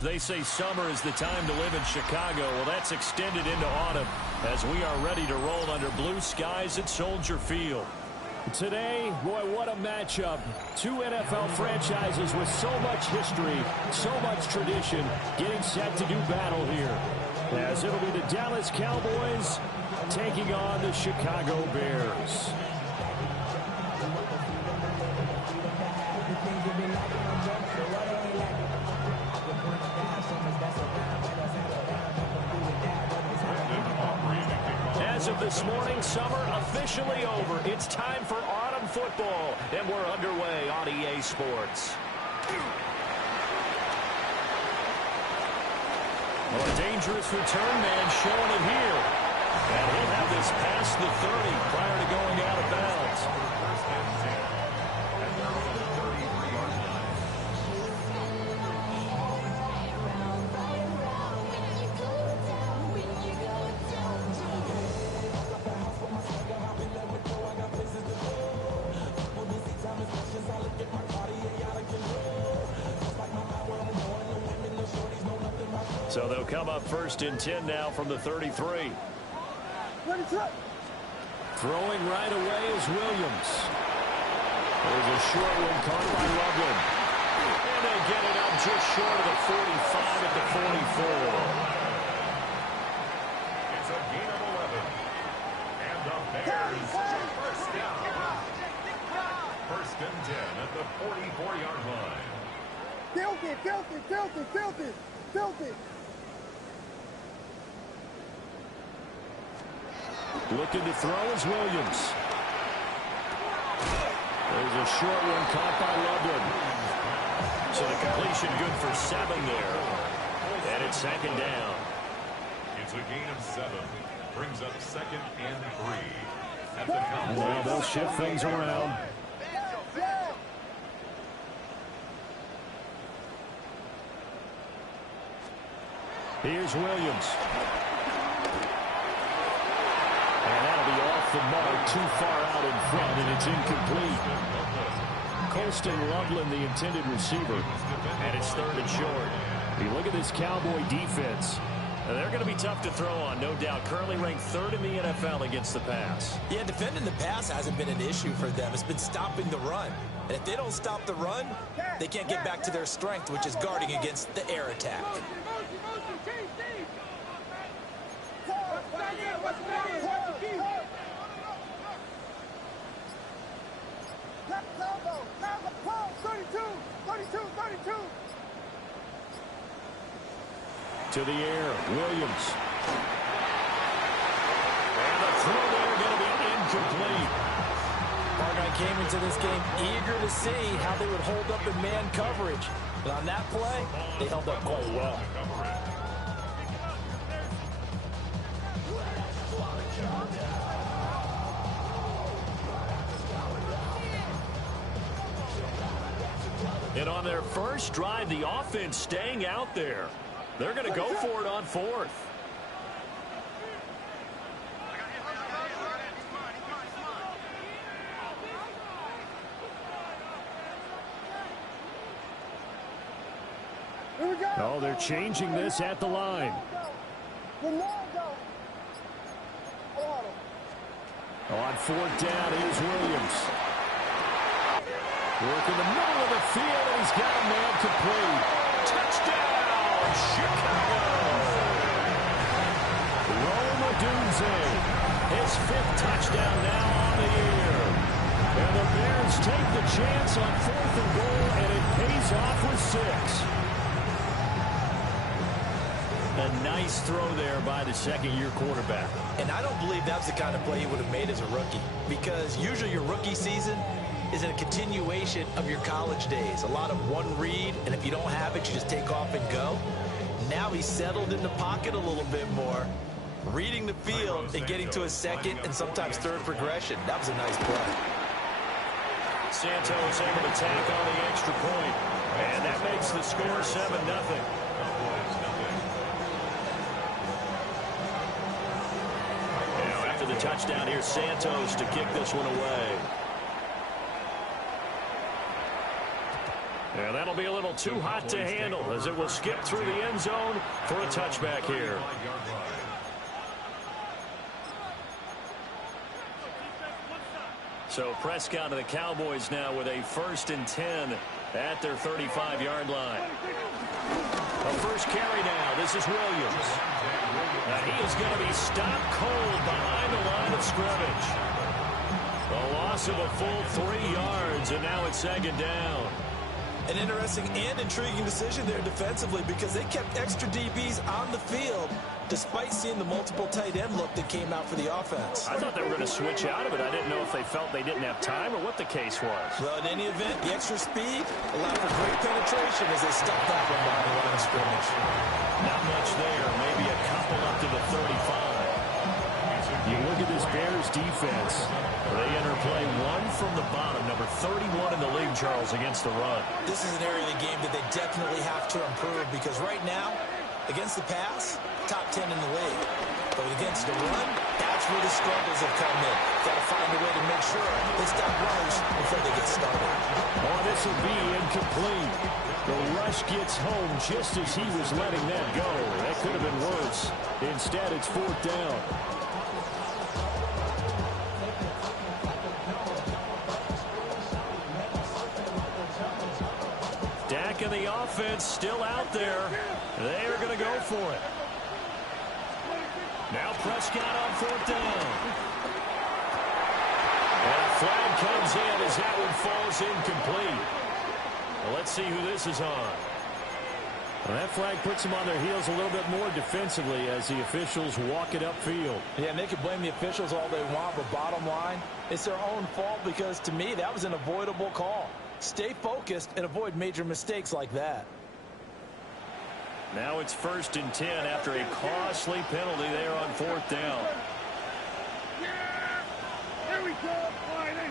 They say summer is the time to live in Chicago. Well, that's extended into autumn as we are ready to roll under blue skies at Soldier Field. Today, boy, what a matchup. Two NFL franchises with so much history, so much tradition, getting set to do battle here. As it'll be the Dallas Cowboys taking on the Chicago Bears. As of this morning, summer officially over. It's time for autumn football, and we're underway on EA Sports. Well, a dangerous return man showing it here. And he'll have this past the 30 prior to going out of bounds. So they'll come up first and 10 now from the 33. Throwing right away is Williams. There's a short one caught by Loveland. And they get it up just short of the 45 at the 44. It's a gain of 11. And the Bears first down. First and 10 at the 44-yard line. Filthy. Looking to throw is Williams. There's a short one caught by Loveland. So the completion good for 7 there. And it's second down. It's a gain of 7. Brings up second and 3. At the Cowboys. Well, they'll shift things around. Here's Williams. And that'll be off the mark, too far out in front, and it's incomplete. Colston Loveland, the intended receiver. And it's third and short. You look at this Cowboy defense. They're going to be tough to throw on, no doubt. Currently ranked third in the NFL against the pass. Yeah, defending the pass hasn't been an issue for them. It's been stopping the run. And if they don't stop the run, they can't get back to their strength, which is guarding against the air attack. To the air, Williams. And the throw there going to be incomplete. Argonne came into this game eager to see how they would hold up in man coverage. But on that play, they held up quite well. And on their first drive, the offense staying out there. They're going to go for it on fourth. Oh, they're changing this at the line. On fourth down, here's Williams. Work in the middle of the field, and he's got a man complete. Touchdown, Chicago! Rome Odunze, his 5th touchdown now on the year. And the Bears take the chance on 4th and goal, and it pays off with 6. A nice throw there by the second-year quarterback. And I don't believe that's the kind of play he would have made as a rookie. Because usually your rookie season is a continuation of your college days. A lot of one read, and if you don't have it, you just take off and go. Now he's settled in the pocket a little bit more, reading the field and getting to a second and sometimes third progression. That was a nice play. Santos able to tack on the extra point, and that makes the score 7-0. Now after the touchdown, here's Santos to kick this one away. And that'll be a little too hot to handle as it will skip through the end zone for a touchback here. So Prescott and the Cowboys now with a 1st and 10 at their 35-yard line. A first carry now. This is Williams. Now he is going to be stopped cold behind the line of scrimmage. A loss of a full 3 yards, and now it's 2nd down. An interesting and intriguing decision there defensively because they kept extra DBs on the field despite seeing the multiple tight end look that came out for the offense. I thought they were going to switch out of it. I didn't know if they felt they didn't have time or what the case was. Well, in any event, the extra speed allowed for great penetration as they stuffed that one behind the line of scrimmage. Not much there. Maybe a couple up to the 35. You look at this Bears defense. They enter play 1 from the bottom, number 31 in the league, Charles, against the run. This is an area of the game that they definitely have to improve because right now, against the pass, top 10 in the league. But against the run, that's where the struggles have come in. Got to find a way to make sure they stop runners before they get started. Oh, this will be incomplete. The rush gets home just as he was letting that go. That could have been worse. Instead, it's 4th down. Dak and the offense still out there. They are going to go for it. Now Prescott on 4th down. And a flag comes in as that one falls incomplete. Well, let's see who this is on. Well, that flag puts them on their heels a little bit more defensively as the officials walk it upfield. Yeah, and they can blame the officials all they want, but bottom line, it's their own fault because, to me, that was an avoidable call. Stay focused and avoid major mistakes like that. Now it's 1st and 10 after a costly penalty there on 4th down. Here we go, Friday.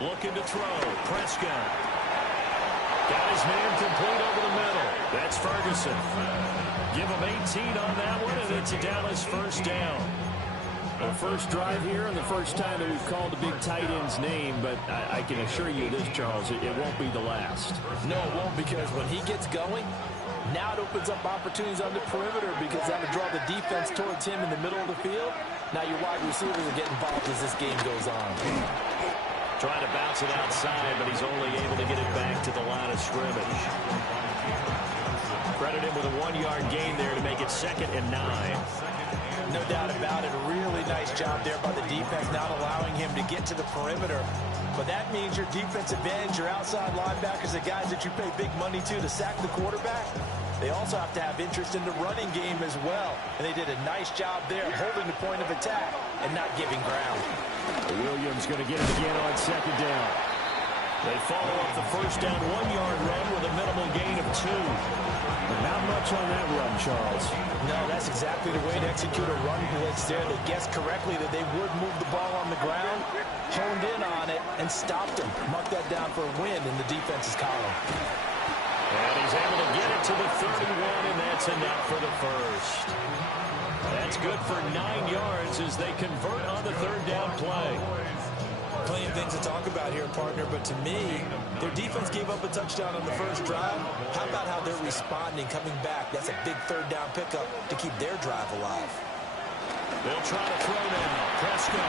Looking to throw. Prescott. Got his man complete over the middle. That's Ferguson. Give him 18 on that one, and it's a Dallas 1st down. The first drive here and the first time that we've called the big tight end's name, but I can assure you this, Charles, it won't be the last. No, it won't, because when he gets going, now it opens up opportunities on the perimeter because that'll draw the defense towards him in the middle of the field. Now your wide receivers will get involved as this game goes on. Trying to bounce it outside, but he's only able to get it back to the line of scrimmage. Credit him with a 1-yard gain there to make it 2nd and 9. No doubt about it. A really nice job there by the defense, not allowing him to get to the perimeter. But that means your defensive ends, your outside linebackers, the guys that you pay big money to sack the quarterback, they also have to have interest in the running game as well. And they did a nice job there holding the point of attack and not giving ground. Williams going to get it again on 2nd down. They follow up the 1st down 1-yard run with a minimal gain of 2. But not much on that run, Charles. No, that's exactly the way to execute a run blitz there. They guessed correctly that they would move the ball on the ground, honed in on it, and stopped him. Mark that down for a win in the defense's column. And he's able to get it to the 31, and that's enough for the first. That's good for 9 yards as they convert on the 3rd down play. Plenty of things to talk about here, partner, but to me, their defense gave up a touchdown on the first drive. How about how they're responding, coming back? That's a big 3rd down pickup to keep their drive alive. They'll try to throw now. Prescott.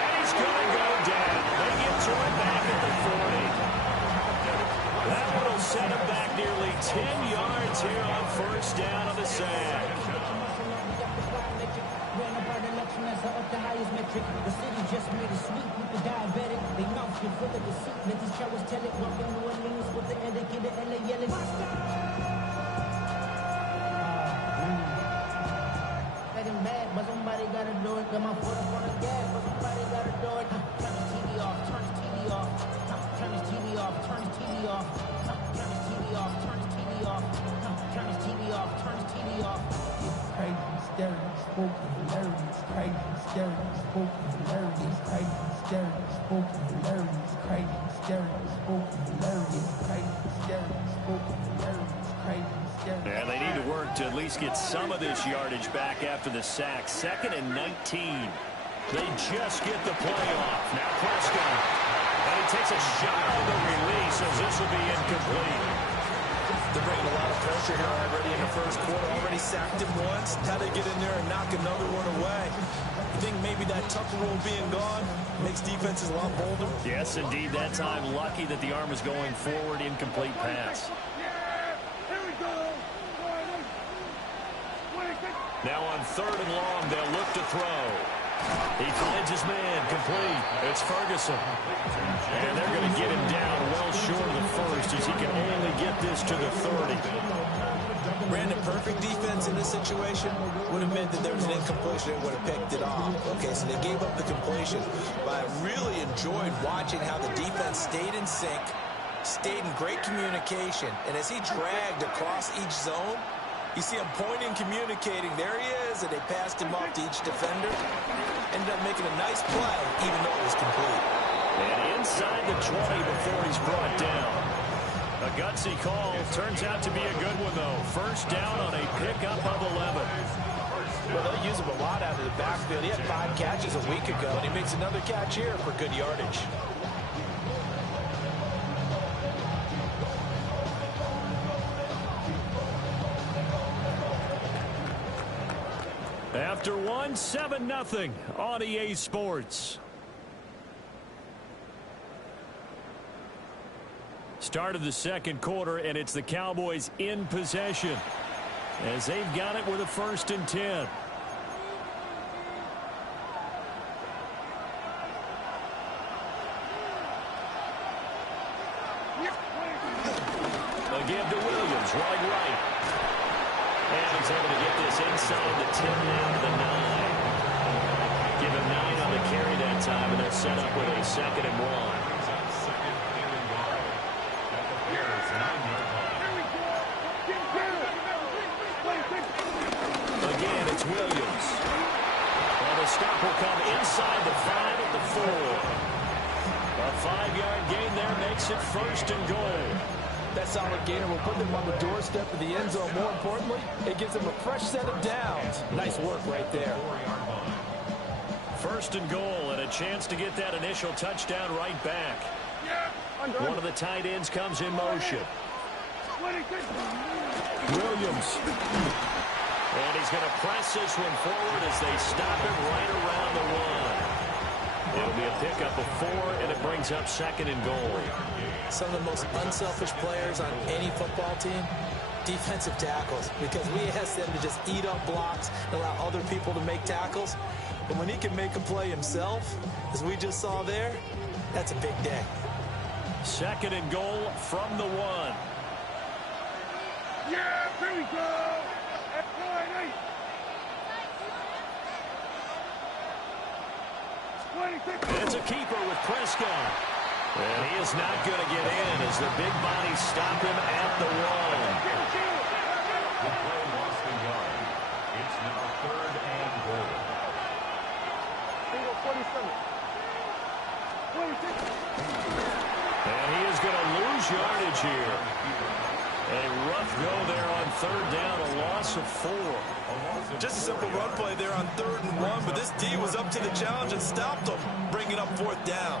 And he's going to go down. They get to it back at the 40. That one will set him back nearly 10 yards here on 1st down on the sack. The highest metric, the city just made it sweet. People diabetic, they mouth get full of deceit. Let these cowards tell it. Walking New Orleans with the indicator, LA yelling. Let him bad, but somebody gotta do it. Got my foot up on the gas, but somebody gotta do it. Turn his TV off, turn his TV off. Turn his TV off, turn his TV off. Turn his TV off, turn his TV off. Turn his TV off, turn his TV off. Crazy, scary, spooky, hilarious, crazy, scary, spooky, hilarious, crazy, scary, spooky, hilarious, crazy, scary, spooky, hilarious, crazy, scary, spooky, hilarious, crazy, scary. And they need to work to at least get some of this yardage back after the sack. 2nd and 19. They just get the play off. Now Prescott. And he takes a shot on the release as this will be incomplete. They're bringing a lot of pressure here already in the first quarter. Already sacked him once. How they get in there and knock another one away? You think maybe that Tucker rule being gone makes defenses a lot bolder? Yes, indeed. That time, lucky that the arm is going forward. Incomplete pass. Now on 3rd and long, they'll look to throw. He finds his man, complete. It's Ferguson. And they're going to get him down well short of the first as he can only get this to the 30. Brandon, perfect defense in this situation would have meant that there was an incompletion and would have picked it off. Okay, so they gave up the completion. But I really enjoyed watching how the defense stayed in sync, stayed in great communication. And as he dragged across each zone, you see him pointing, communicating. There he is, and they passed him off to each defender. Ended up making a nice play, even though it was complete. And inside the 20 before he's brought down. A gutsy call. Turns out to be a good one, though. First down on a pickup of 11. Well, they'll use him a lot out of the backfield. He had 5 catches a week ago, and he makes another catch here for good yardage. After one, 7-0 on EA Sports. Start of the second quarter, and it's the Cowboys in possession as they've got it with a 1st and 10. Again to Williams, wide right. And he's able to get this inside the 10 down to the 9. Give him 9 on the carry that time, and they're set up with a 2nd and 1. Again, it's Williams. And the stop will come inside the 5 at the 4. A 5-yard gain there makes it 1st and goal. That solid gainer will put them on the doorstep of the end zone. More importantly, it gives them a fresh set of downs. Nice work right there. 1st and goal, and a chance to get that initial touchdown right back. One of the tight ends comes in motion. Williams. And he's going to press this one forward as they stop him right around the 1. It'll be a pickup of 4, and it brings up 2nd and goal. Some of the most unselfish players on any football team, defensive tackles, because we ask them to just eat up blocks and allow other people to make tackles. But when he can make a play himself, as we just saw there, that's a big day. 2nd and goal from the 1. Yeah, here we go. It's a keeper with Prescott. And he is not going to get in as the big bodies stop him at the 1. The play lost the yard. It's now 3rd and goal. 46. And he is going to lose yardage here. A rough go there on 3rd down, a loss of 4. Just a simple run play there on 3rd and 1, but this D was up to the challenge and stopped him, bringing up 4th down.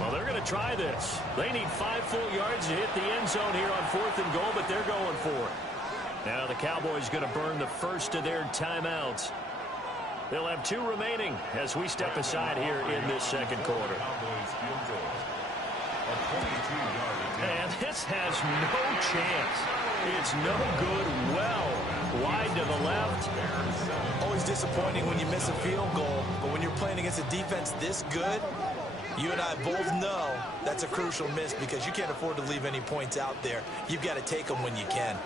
Well, they're going to try this. They need 5 full yards to hit the end zone here on 4th and goal, but they're going for it. Now the Cowboys going to burn the first of their timeouts. They'll have 2 remaining as we step aside here in this second quarter. And this has no chance. It's no good. Well, wide to the left. Always disappointing when you miss a field goal, but when you're playing against a defense this good, you and I both know that's a crucial miss because you can't afford to leave any points out there. You've got to take them when you can.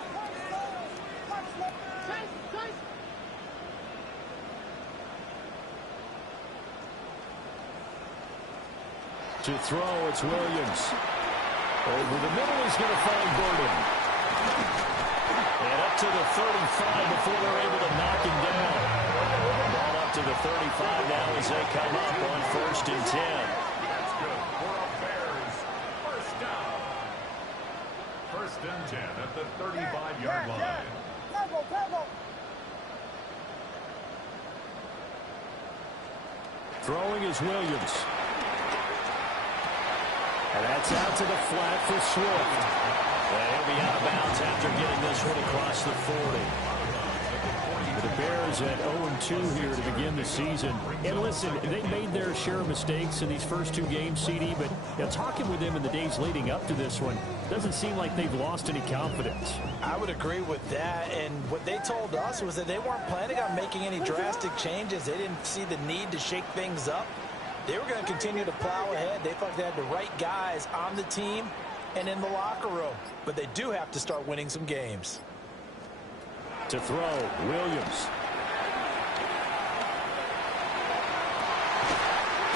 To throw, it's Williams. Over the middle, he's going to find Burden. And up to the 35 before they're able to knock him down. Ball up to the 35 now as they come up on 1st and 10. That's good for a Bears. First down. 1st and 10 at the the 35-yard line. Throwing is Williams. And that's out to the flat for Swift. And he'll be out of bounds after getting this one across the 40. The Bears at 0-2 here to begin the season. And listen, they made their share of mistakes in these first two games, CD, but talking with them in the days leading up to this one, doesn't seem like they've lost any confidence. I would agree with that, and what they told us was that they weren't planning on making any drastic changes. They didn't see the need to shake things up. They were going to continue to plow ahead. They thought they had the right guys on the team and in the locker room, but they do have to start winning some games. To throw, Williams.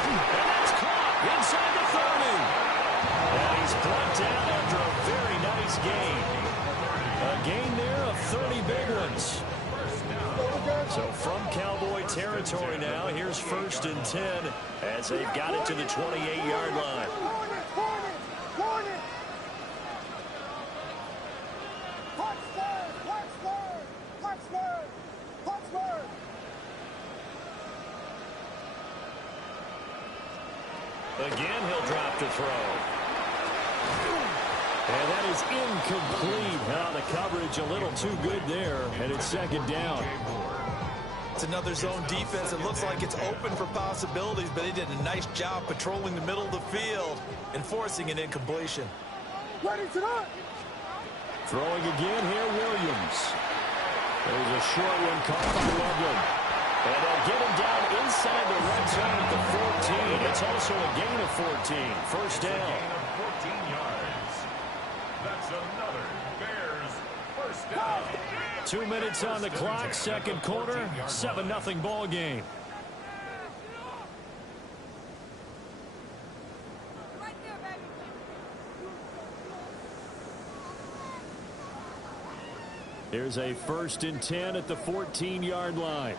And that's caught inside the 30. And he's brought down after a very nice gain. A gain there of 30 big ones. So from Cowboy territory now, here's 1st and 10 as they've got it to the 28-yard line. Again, he'll drop to throw. And that is incomplete. Now the coverage a little too good there, and it's 2nd down. It's another zone defense. It looks like it's open for possibilities, but they did a nice job patrolling the middle of the field and forcing an incompletion. Throwing again here, Williams. There's a short one caught by Loveland. And they'll get him down inside the red zone at the 14. It's also a gain of 14. 1st down. Gain of 14 yards. That's another Bears 1st down. 2 minutes on the clock, 2nd quarter, 7-0 ball game. Here's a 1st and 10 at the 14-yard line.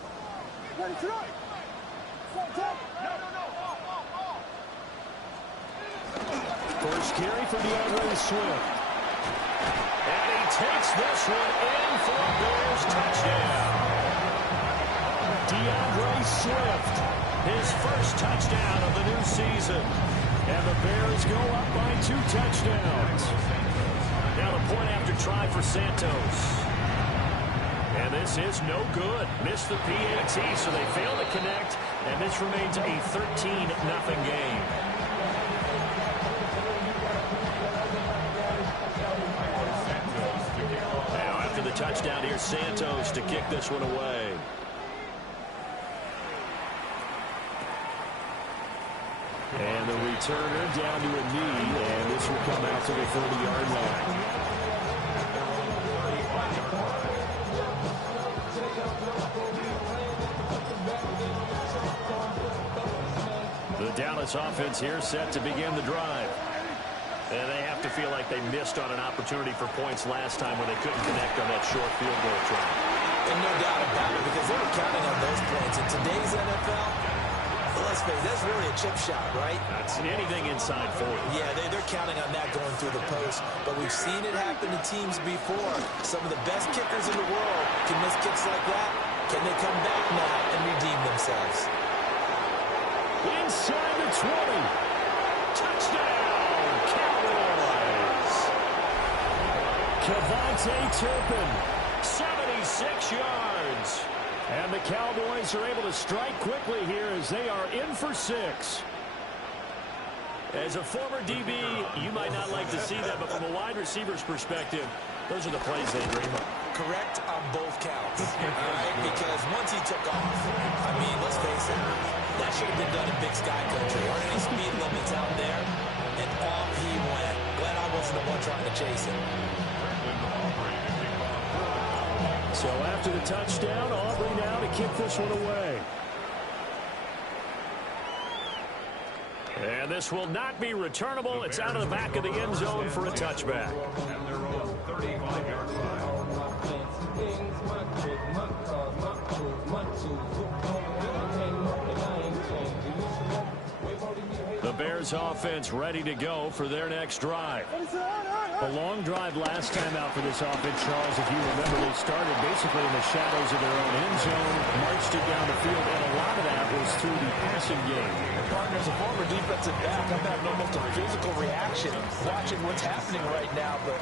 First carry for DeAndre Swift. And he takes this one in for a Bears touchdown. DeAndre Swift, his first touchdown of the new season. And the Bears go up by 2 touchdowns. Now the point after try for Santos. And this is no good. Missed the PAT, so they fail to connect. And this remains a 13-0 game. Now after the touchdown, here's Santos to kick this one away. And the returner down to a knee, and this will come out to the 30-yard line. The Dallas offense here set to begin the drive. And they have to feel like they missed on an opportunity for points last time when they couldn't connect on that short field goal try. And no doubt about it, because they were counting on those points. In today's NFL, let's face it, that's really a chip shot, right? That's anything inside 40. Yeah, they're counting on that going through the post. But we've seen it happen to teams before. Some of the best kickers in the world can miss kicks like that. Can they come back now and redeem themselves? Inside the 20. Touchdown, Cowboys. KaVontae Turpin, 76 yards. And the Cowboys are able to strike quickly here as they are in for 6. As a former DB, you might not like to see that, but from a wide receiver's perspective, those are the plays they dream of. Correct on both counts, all right? Because once he took off, I mean, let's face it, that should have been done in Big Sky Country. Aren't any speed limits out there? And off he went. Glad I wasn't the one trying to chase him. So after the touchdown, Aubrey now to kick this one away. And this will not be returnable. It's out of the back of the end zone for a touchback. And their own 35-yard line. The Bears offense ready to go for their next drive. A long drive last time out for this offense, Charles. If you remember, they started basically in the shadows of their own end zone, marched it down the field, and a lot of that was through the passing game. Partner, as a former defensive back, I'm having almost a physical reaction watching what's happening right now, but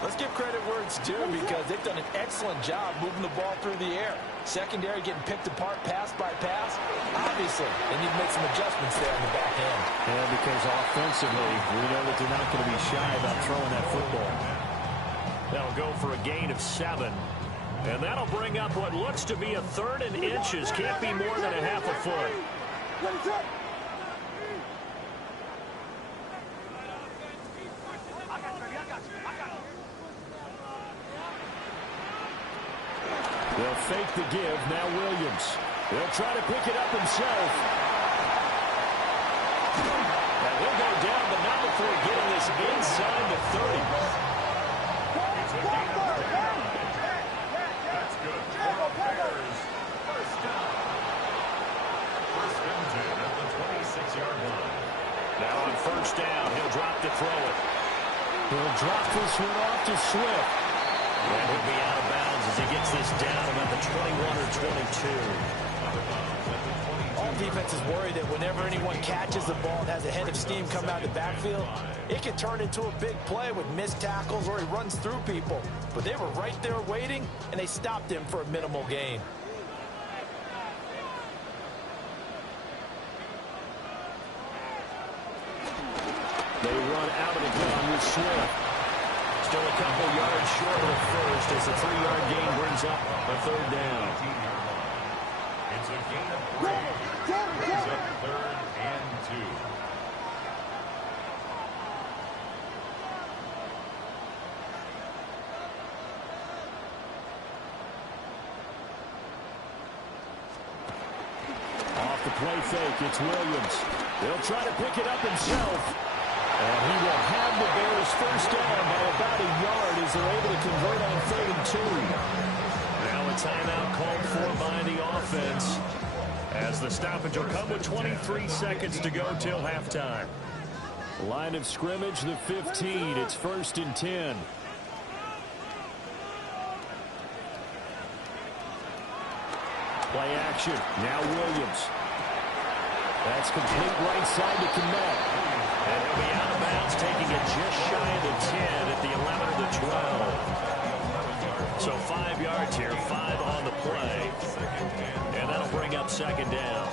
let's give credit where it's due because they've done an excellent job moving the ball through the air. Secondary getting picked apart pass by pass. Obviously, they need to make some adjustments there on the back end. Yeah, because offensively, we know that they're not going to be shy about throwing that football. That'll go for a gain of 7. And that'll bring up what looks to be a 3rd and inches. Can't be more than a half a foot. They'll fake the give. Now Williams. He'll try to pick it up himself. And he'll go down, but not before getting this inside the 30. It's a gain of 10. That's good. For the Bears. First down. First and 10 at the 26-yard line. Now on first down, he'll drop to throw it. He'll drop this one off to Swift. And he'll be out of bounds as he gets this down about the 21 or 22. All defenses worry that whenever anyone catches the ball and has a head of steam come out of the backfield, it can turn into a big play with missed tackles or he runs through people. But they were right there waiting, and they stopped him for a minimal gain. They run out of the gun with Swift. Still a couple yards short of the first as the 3-yard gain brings up a 3rd down. It's a gain of 3. Brings up 3rd and 2. Off the play fake, it's Williams. He'll try to pick it up himself. And he will have the Bears first down by about a yard as they're able to convert on 3rd and 2. Now a timeout called for by the offense as the stoppage will come with 23 seconds to go till halftime. Line of scrimmage, the 15. It's 1st and 10. Play action. Now Williams. That's complete right side to Kmet. And he'll be out of bounds, taking it just shy of the 10 at the 11 or the 12. So 5 yards here, 5 on the play. And that'll bring up 2nd down.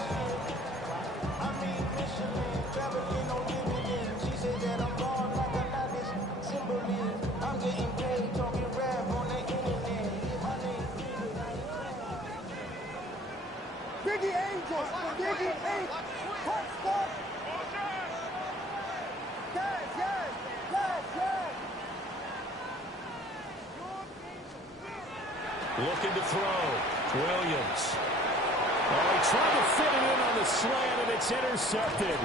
Biggie Angels, Biggie Angels, touchdown. Looking to throw. Williams. Oh, he tried to fit it in on the slant, and it's intercepted.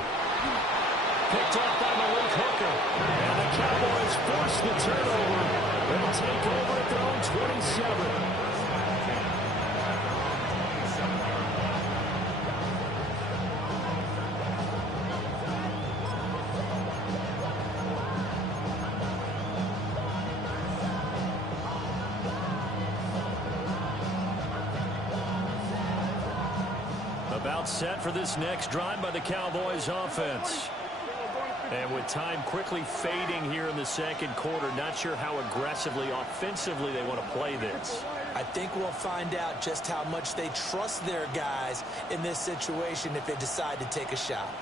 Picked up by Malik Hooker. And the Cowboys force the turnover. They'll take over at their own 27. About set for this next drive by the Cowboys offense. And with time quickly fading here in the 2nd quarter, not sure how aggressively, offensively they want to play this. I think we'll find out just how much they trust their guys in this situation if they decide to take a shot.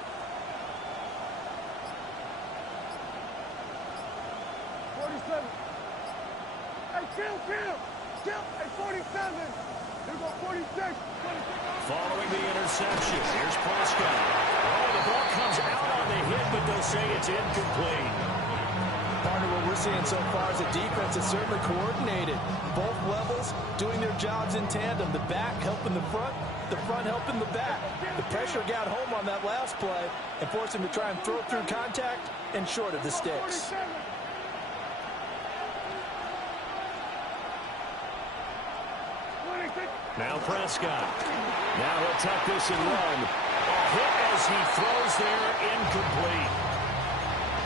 Hey, 47. Here go 46. Following the interception, here's Prescott. Oh, the ball comes out on the hit, but they'll say it's incomplete. Partner, what we're seeing so far is the defense is certainly coordinated. Both levels doing their jobs in tandem. The back helping the front helping the back. The pressure got home on that last play and forced him to try and throw through contact and short of the sticks. Now Prescott. Now he'll tuck this and run. A hit as he throws there, incomplete.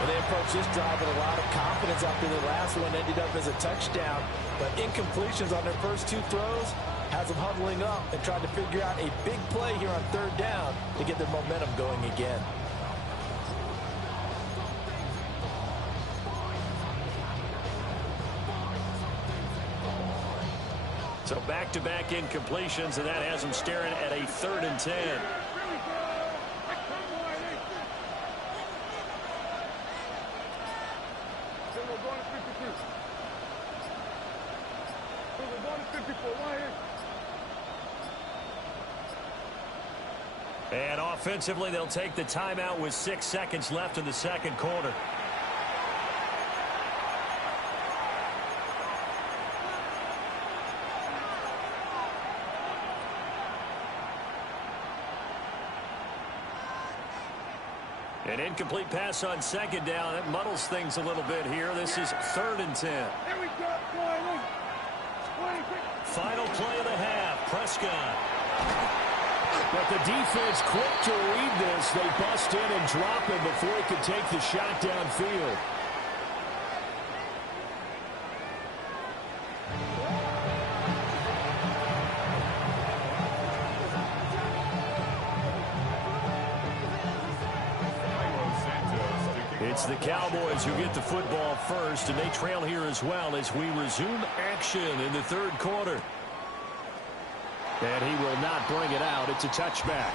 Well, they approached this drive with a lot of confidence after the last one ended up as a touchdown. But incompletions on their first two throws has them huddling up and trying to figure out a big play here on third down to get their momentum going again. So back-to-back incompletions, and that has them staring at a 3rd and 10. And offensively, they'll take the timeout with 6 seconds left in the second quarter. An incomplete pass on second down. That muddles things a little bit here. This is 3rd and 10. Final play of the half. Prescott. But the defense quick to read this. They bust in and drop him before he could take the shot downfield. It's the Cowboys who get the football first, and they trail here as well as we resume action in the third quarter. And he will not bring it out. It's a touchback.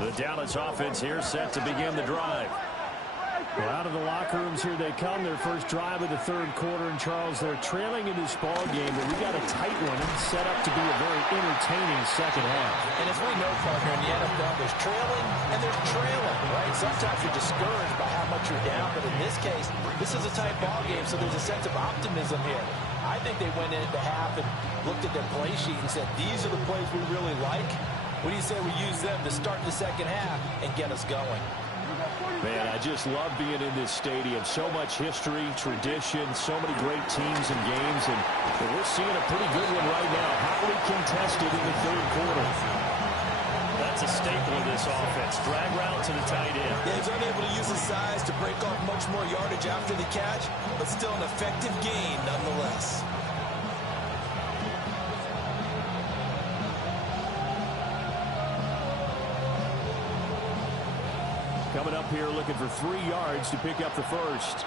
The Dallas offense here set to begin the drive. Well, out of the locker rooms here they come. Their first drive of the third quarter. And, Charles, they're trailing in this ball game, but we got a tight one and set up to be a very entertaining second half. And as we know, partner, in the NFL, there's trailing and there's trailing, right? Sometimes you're discouraged by how much you're down, but in this case, this is a tight ball game, so there's a sense of optimism here. I think they went into half and looked at their play sheet and said, these are the plays we really like. What do you say we use them to start the second half and get us going? Man, I just love being in this stadium. So much history, tradition, so many great teams and games, and we're seeing a pretty good one right now. Hotly contested in the third quarter. That's a staple of this offense. Drag route to the tight end. Yeah, he's unable to use his size to break off much more yardage after the catch, but still an effective gain nonetheless. Coming up here looking for 3 yards to pick up the first.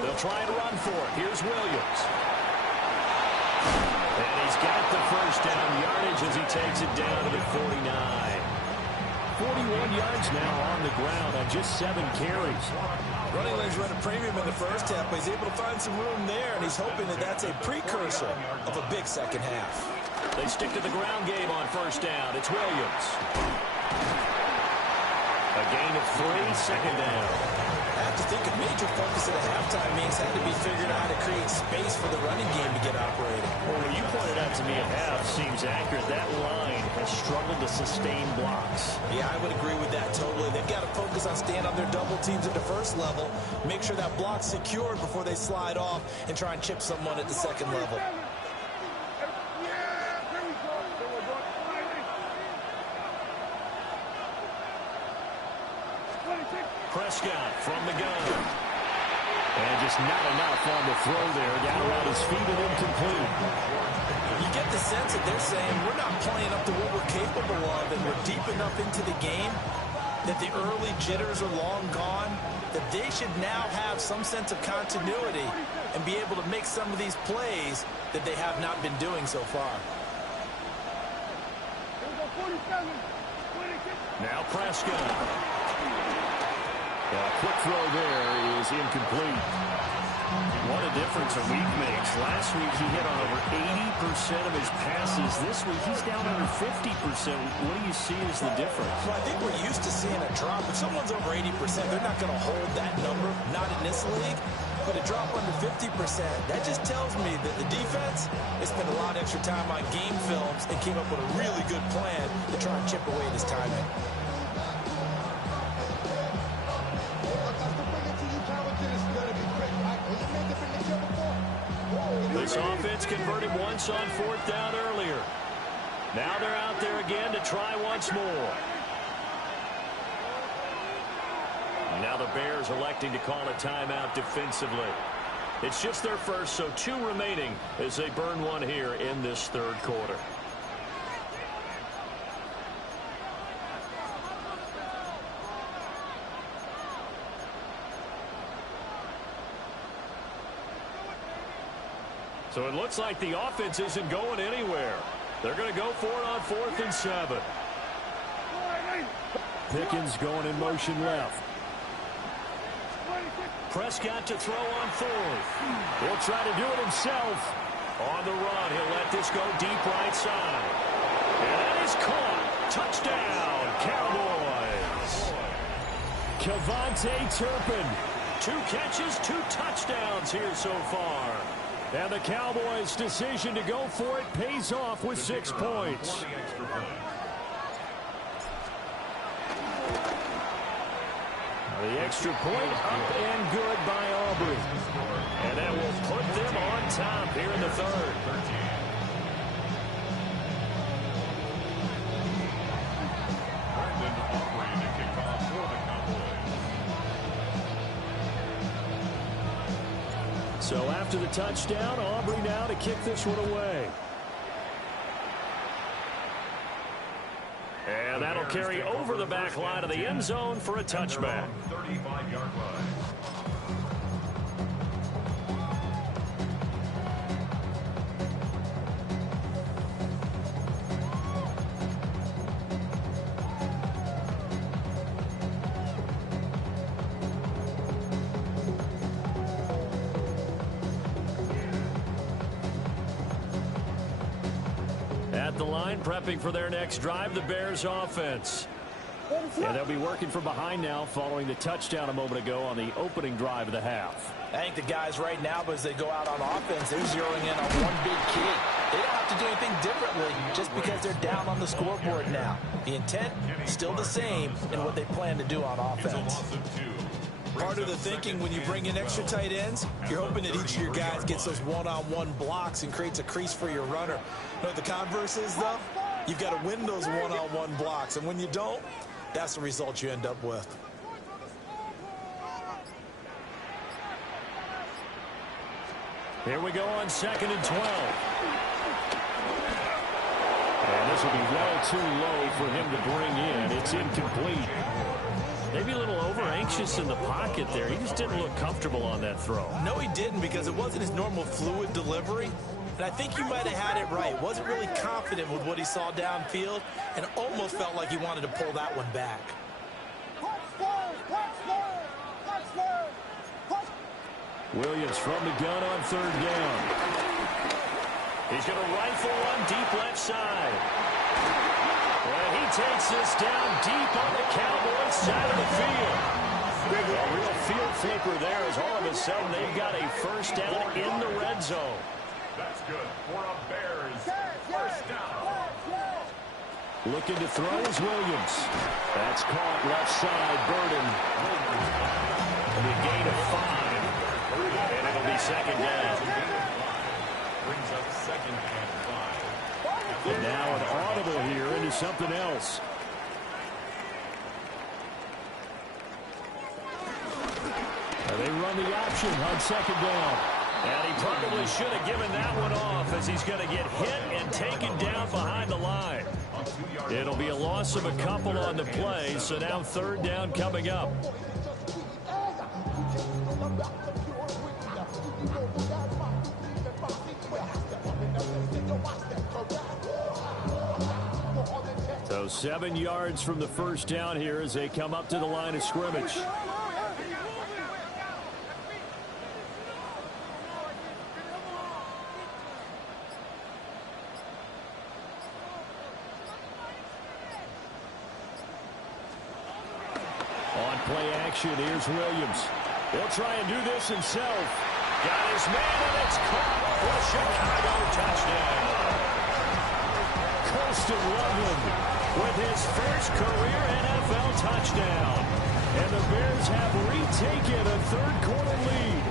They'll try and run for it. Here's Williams. And he's got the first down yardage as he takes it down to the 49. 41 yards now on the ground on just 7 carries. Running lanes run a premium in the first half, but he's able to find some room there, and he's hoping that that's a precursor of a big second half. They stick to the ground game on first down. It's Williams. A gain of 3, second down. I have to think a major focus at the halftime means had to be figured out how to create space for the running game to get operating. Well, what you pointed out to me at half seems accurate. That line has struggled to sustain blocks. Yeah, I would agree with that totally. They've got to focus on staying on their double teams at the first level, make sure that block's secured before they slide off and try and chip someone at the second level. Prescott from the gun. And just not enough on the throw there. Down around his feet and incomplete. You get the sense that they're saying we're not playing up to what we're capable of, and we're deep enough into the game that the early jitters are long gone, that they should now have some sense of continuity and be able to make some of these plays that they have not been doing so far. Now Prescott. A quick throw there is incomplete. What a difference a week makes. Last week he hit on over 80% of his passes. This week he's down under 50%. What do you see as the difference? Well, I think we're used to seeing a drop. If someone's over 80%, they're not going to hold that number, not in this league. But a drop under 50%, that just tells me that the defense has spent a lot of extra time on game films and came up with a really good plan to try and chip away at his timing. This offense converted once on 4th down earlier. Now they're out there again to try once more. Now the Bears electing to call a timeout defensively. It's just their first, so 2 remaining as they burn one here in this 3rd quarter. So it looks like the offense isn't going anywhere. They're going to go for it on 4th and 7. Pickens going in motion left. Prescott to throw on 4th. He'll try to do it himself. On the run, he'll let this go deep right side. And that is caught. Touchdown, Cowboys. Kevontae Turpin. 2 catches, 2 touchdowns here so far. And the Cowboys' decision to go for it pays off with 6 points. The extra point up and good by Aubrey. And that will put them on top here in the 3rd. Brandon Aubrey to kick off for the Cowboys. So after the touchdown, Aubrey now to kick this one away. And that'll carry over the back line of the end zone for a touchback. 35-yard line. At the line, prepping for their next drive, the Bears offense. And they'll be working from behind now following the touchdown a moment ago on the opening drive of the half. I think the guys right now, as they go out on offense, they're zeroing in on one big key. They don't have to do anything differently just because they're down on the scoreboard now. The intent is still the same in what they plan to do on offense. Part of the thinking when you bring in extra tight ends, you're hoping that each of your guys gets those one-on-one blocks and creates a crease for your runner. You know what the converse is, though? You've got to win those one-on-one blocks, and when you don't, that's the result you end up with. Here we go on 2nd and 12. And this will be well too low for him to bring in. It's incomplete. Maybe a little over-anxious in the pocket there. He just didn't look comfortable on that throw. No, he didn't, because it wasn't his normal fluid delivery. And I think you might have had it right. Wasn't really confident with what he saw downfield, and almost felt like he wanted to pull that one back. Williams from the gun on 3rd down. He's going to rifle one deep left side. And he takes this down deep on the Cowboys side of the field. A real field flipper there as all of a sudden they've got a first down in the red zone. That's good for a Bears first down. Looking to throw is Williams. That's caught left side, Burden. The gain of 5. And it'll be 2nd down. Brings up 2nd and 5. And now an audible here into something else. And they run the option on 2nd down. And he probably should have given that one off as he's going to get hit and taken down behind the line. It'll be a loss of a couple on the play, so now 3rd down coming up. So 7 yards from the first down here as they come up to the line of scrimmage. play action. Here's Williams. He'll try and do this himself. Got his man, and it's caught for a Chicago touchdown. Colston Loveland with his first career NFL touchdown. And the Bears have retaken a third-quarter lead.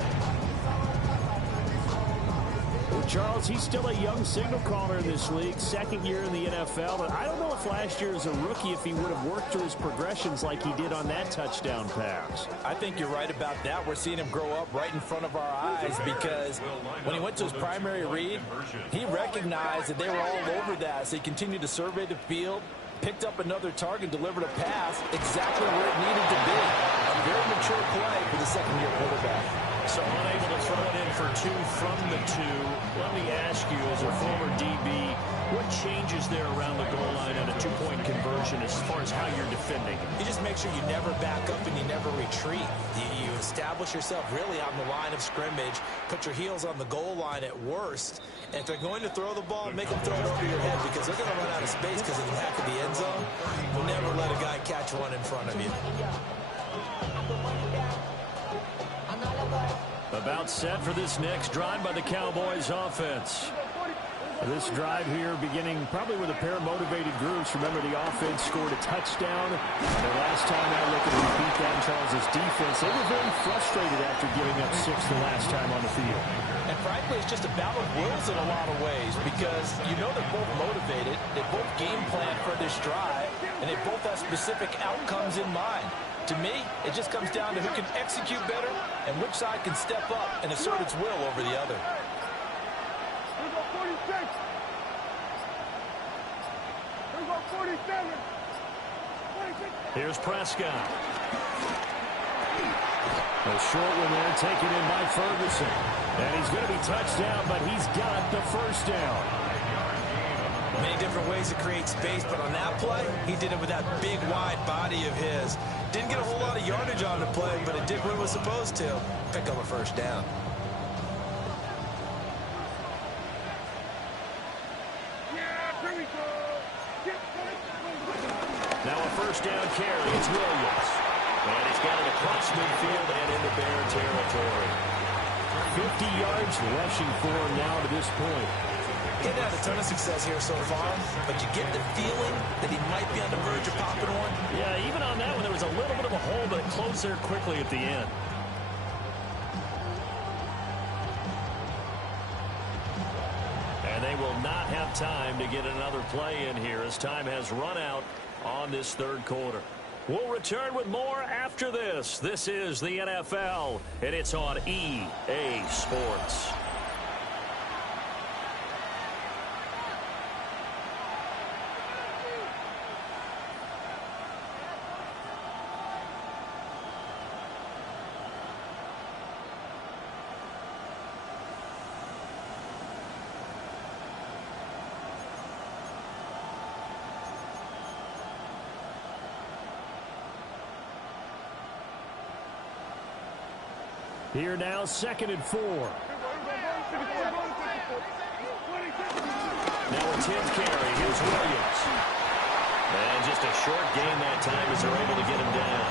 Charles, he's still a young signal caller in this league, second year in the NFL. But I don't know if last year as a rookie, if he would have worked through his progressions like he did on that touchdown pass. I think you're right about that. We're seeing him grow up right in front of our eyes because when he went to his primary read, he recognized that they were all over that. So he continued to survey the field, picked up another target, delivered a pass exactly where it needed to be. A very mature play for the second-year quarterback. So unable to throw it in for two from the two. Let me ask you, as a former DB, what changes there around the goal line on a two-point conversion as far as how you're defending? You just make sure you never back up and you never retreat. You establish yourself really on the line of scrimmage, put your heels on the goal line at worst, and if they're going to throw the ball, make them throw it over your head because they're going to run out of space because of the back of the end zone. You'll never let a guy catch one in front of you. About set for this next drive by the Cowboys offense. This drive here beginning probably with a pair of motivated groups. Remember, the offense scored a touchdown. The last time I looked at beat down Charles's defense, they were very frustrated after giving up 6 the last time on the field. And frankly, it's just a battle of wills in a lot of ways because you know they're both motivated, they both game plan for this drive, and they both have specific outcomes in mind. To me, it just comes down to who can execute better and which side can step up and assert its will over the other. Here go 46. Here go 47. 46. Here's Prescott. A short one there taken in by Ferguson. And he's going to be touched down, but he's got the first down. Many different ways to create space, but on that play, he did it with that big, wide body of his. Didn't get a whole lot of yardage on the play, but it did what it was supposed to. Pick up a first down. Now a first down carry. It's Williams. And he's got it across midfield and into Bear territory. 50 yards rushing for him now to this point. He had a ton of success here so far, but you get the feeling that he might be on the verge of popping one. Yeah, even on that one, there was a little bit of a hole, but it closed there quickly at the end. And they will not have time to get another play in here as time has run out on this third quarter. We'll return with more after this. This is the NFL, and it's on EA Sports. Here now, 2nd and 4. Now a 10th carry. Here's Williams. And just a short gain that time as they're able to get him down.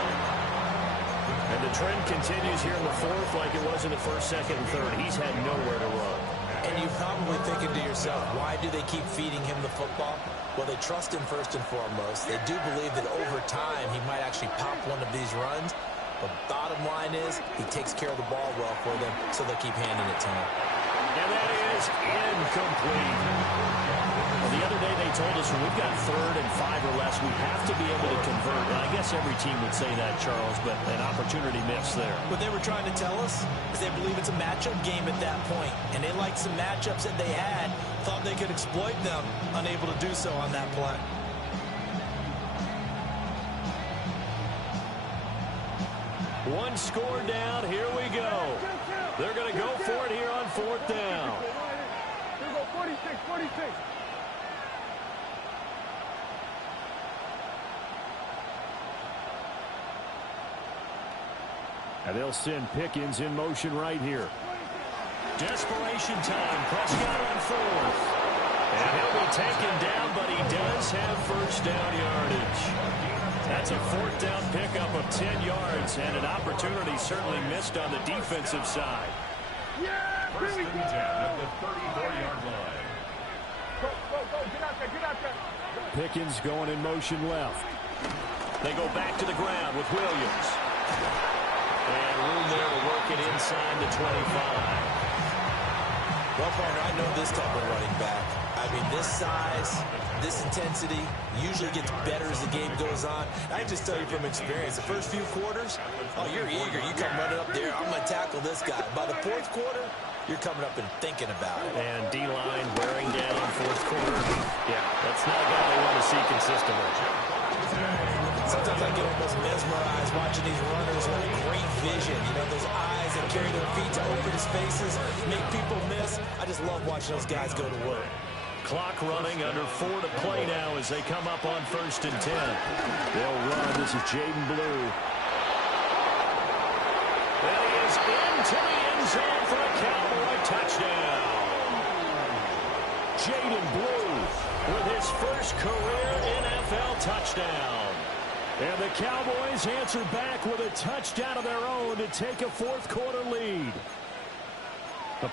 And the trend continues here in the fourth like it was in the first, second, and third. He's had nowhere to run. And you're probably thinking to yourself, why do they keep feeding him the football? Well, they trust him first and foremost. They do believe that over time he might actually pop one of these runs. The bottom line is he takes care of the ball well for them, so they'll keep handing it to him. And that is incomplete. Well, the other day they told us when we've got 3rd and 5 or less, we have to be able to convert. And I guess every team would say that, Charles, but an opportunity missed there. What they were trying to tell us is they believe it's a matchup game at that point, and they liked some matchups that they had, thought they could exploit them, unable to do so on that play. One score down. Here we go. They're going to go for it here on 4th down. Here go 46, 46. And they'll send Pickens in motion right here. Desperation time. Prescott on 4th. And he'll be taken down, but he does have first down yardage. That's a fourth down pickup of 10 yards, and an opportunity certainly missed on the defensive side. First and 10 at the 34-yard line. Go, get out there, get out there. Pickens going in motion left. They go back to the ground with Williams. And room there to work it inside the 25. Well, partner, I know this type of running back. I mean, this size, this intensity usually gets better as the game goes on. I can just tell you from experience, the first few quarters, oh, you're eager. You come running up there, I'm going to tackle this guy. By the fourth quarter, you're coming up and thinking about it. And D-line wearing down fourth quarter. Yeah, that's not a guy they want to see consistently. Sometimes I get almost mesmerized watching these runners with great vision. You know, those eyes that carry their feet to open spaces, make people miss. I just love watching those guys go to work. Clock running, under 4 to play now as they come up on 1st and 10. They'll run. This is Jaden Blue. And he is into the end zone for a Cowboy touchdown. Jaden Blue with his first career NFL touchdown. And the Cowboys answer back with a touchdown of their own to take a fourth quarter lead.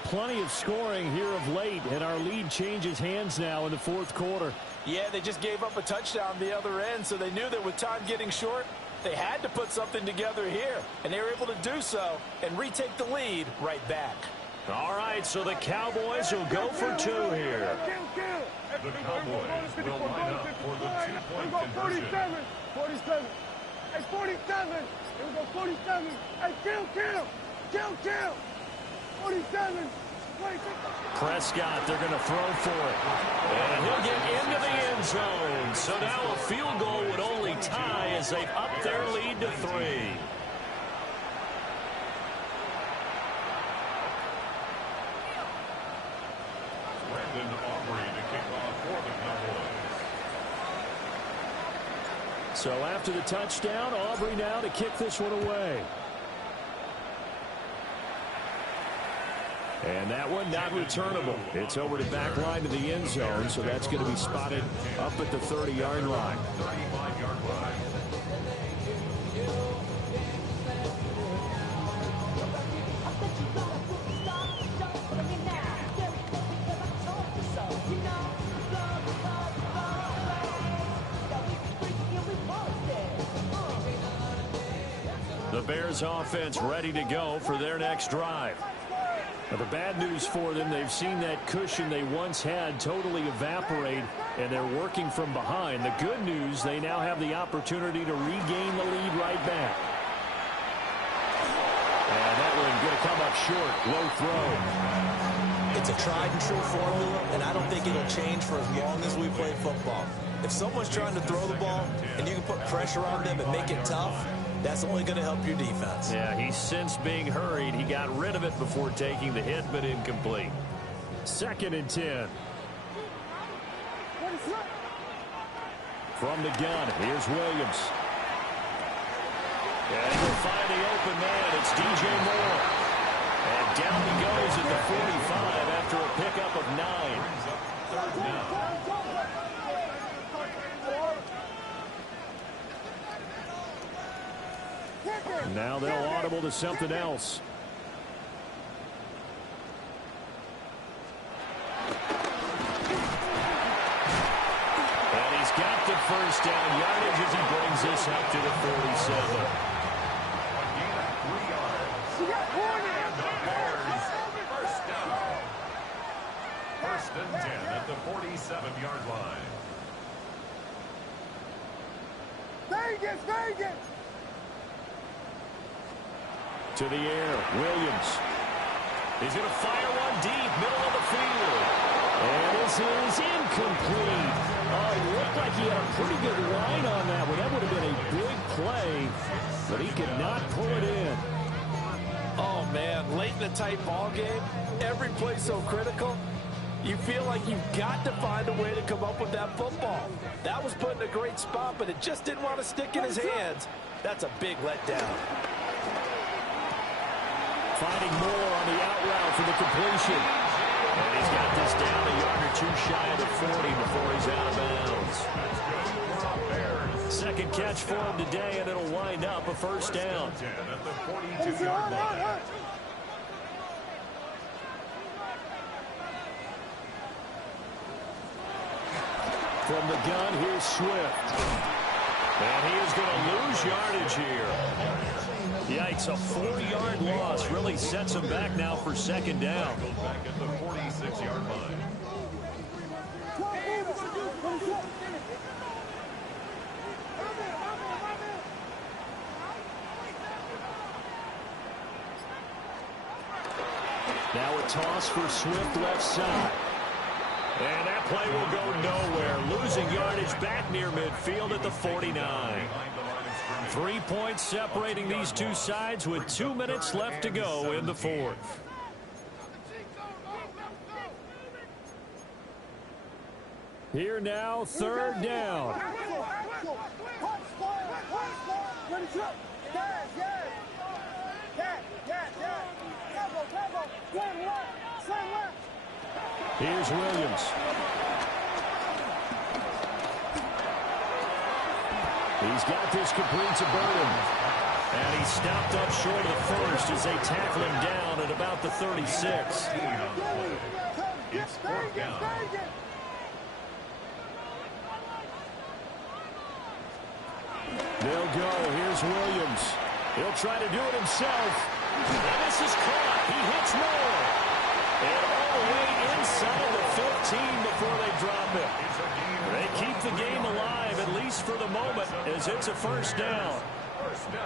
Plenty of scoring here of late, and our lead changes hands now in the fourth quarter. Yeah, they just gave up a touchdown the other end, so they knew that with time getting short, they had to put something together here, and they were able to do so and retake the lead right back. All right, so the Cowboys will go for 2 here. The Cowboys will line up for the two-point conversion. 47. Hey, 47. Here we go, 47. Hey, kill. 47. Prescott, they're going to throw for it. And he'll get into the end zone. So now a field goal would only tie as they've upped their lead to 3. Brandon Aubrey to kick off for the Cowboys. So after the touchdown, Aubrey now to kick this one away. And that one not returnable. It's over the back line to the end zone, so that's going to be spotted up at the 30-yard line. 35-yard line. The Bears offense ready to go for their next drive. Now, the bad news for them, they've seen that cushion they once had totally evaporate, and they're working from behind. The good news, they now have the opportunity to regain the lead right back. And that one going to come up short. Low throw. It's a tried and true formula, and I don't think it'll change for as long as we play football. If someone's trying to throw the ball and you can put pressure on them and make it tough, that's only going to help your defense. Yeah, he's since being hurried. He got rid of it before taking the hit, but incomplete. 2nd and 10. From the gun, here's Williams. And he'll find the open man. It's DJ Moore. And down he goes at the 45 after a pickup of 9. Now they'll audible to something else. And he's got the first down yardage as he brings this up to the 47. First and 10 at the 47-yard line. Vegas! To the air, Williams. He's going to fire one deep, middle of the field. And this is incomplete. Oh, it looked like he had a pretty good line on that one. That would have been a big play, but he could not pull it in. Oh, man, late in the tight ball game, every play so critical, you feel like you've got to find a way to come up with that football. That was put in a great spot, but it just didn't want to stick in his hands. That's a big letdown. Finding Moore on the out route for the completion. And he's got this down a yard or two shy of the 40 before he's out of bounds. Second catch for him today, and it'll wind up a first down. At the 42-yard line. From the gun, here's Swift. And he is going to lose yardage here. Yikes, a 4-yard loss really sets him back now for second down. Back at the 46-yard line. Now a toss for Swift left side. And that play will go nowhere. Losing yardage back near midfield at the 49. 3 points separating these two sides with 2 minutes left to go in the fourth. Here now, third down. Here's Williams. He's got this complete to Burton. And he's stopped up short of the first as they tackle him down at about the 36. It's fourth down. They'll go. Here's Williams. He'll try to do it himself. And this is caught. He hits Moore. And all the way inside the 15 before they drop it. They keep the game alive, at least for the moment, as it's a first down.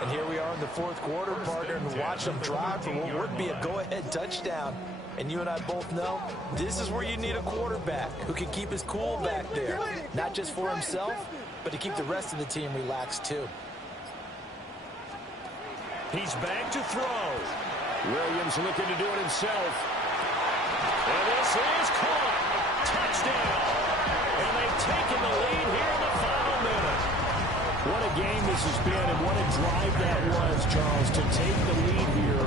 And here we are in the fourth quarter, partner, and watch them drive for what would be a go-ahead touchdown. And you and I both know this is where you need a quarterback who can keep his cool back there, not just for himself, but to keep the rest of the team relaxed too. He's back to throw. Williams looking to do it himself. And this is caught. Touchdown. And they've taken the lead here in the final minute. What a game this has been, and what a drive that was, Charles, to take the lead here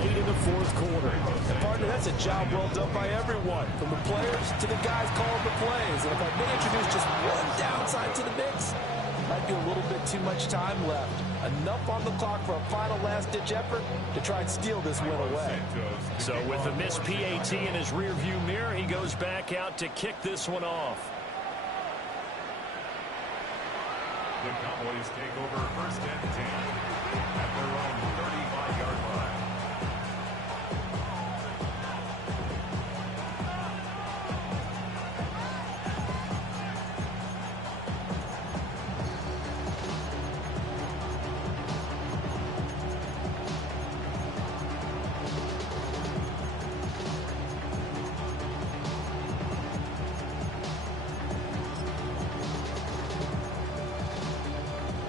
late in the fourth quarter. And partner, that's a job well done by everyone, from the players to the guys calling the plays. And if I may introduce just one downside to the mix, might be a little bit too much time left. Enough on the clock for a final last-ditch effort to try and steal this win away. So with the missed PAT in his rearview mirror, he goes back out to kick this one off. The Cowboys take over first and 10 at their own 35-yard line.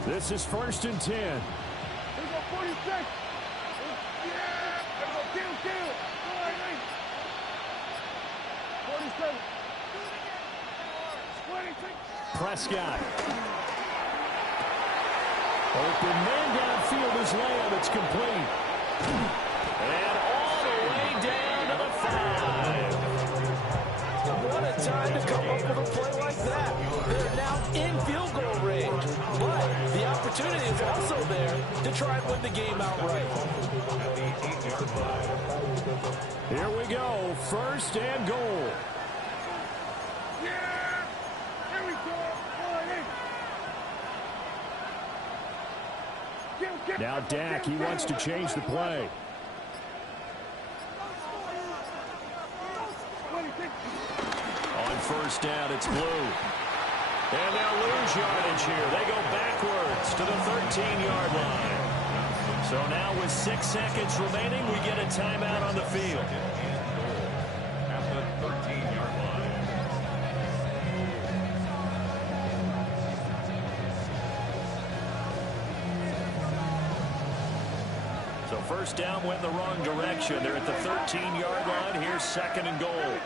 This is first and 10. Here we go, 46. Yeah! Here we go, kill. All right, 47. 26. Prescott. Open man downfield is Lamb. It's complete. And all the way down to the 5. What a time to come up with a play like that. They're now in field goal range. But the opportunity is also there to try and win the game outright. Here we go. First and goal. Yeah! Here we go. All right, Now Dak, he wants to change the play. 26. On first down, it's Blue. And they'll lose yardage here. They go backwards to the 13-yard line. So now with 6 seconds remaining, we get a timeout on the field. At the 13-yard line. So first down went the wrong direction. They're at the 13-yard line. Here's second and goal.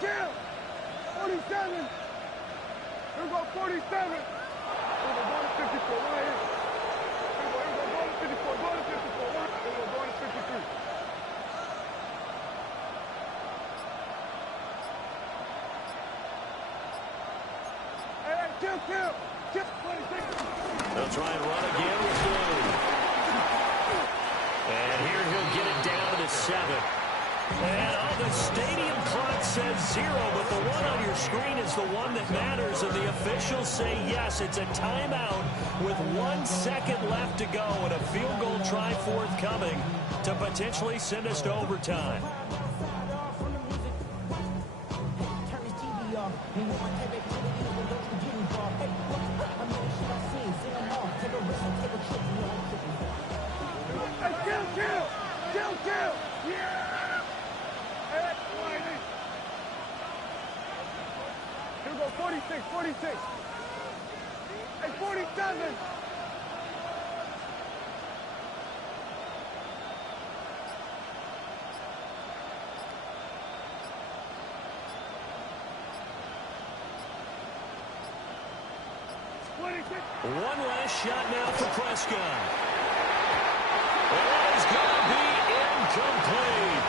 Kill. 47. Here we go, 47. going to 54. Right here. Here we go. Going to 54. Going to 54. Here we go. Going to 53. Hey, kill. 26. They'll try and run again with Blue. And here he'll get it down to the 7. And the stadium clock says 0, but the one on your screen is the one that matters, and the officials say yes, it's a timeout with 1 second left to go and a field goal try forthcoming to potentially send us to overtime. Kill. Yeah. Hey, here we go. 46. Hey, 47. One last shot now for Prescott. It is going to be incomplete.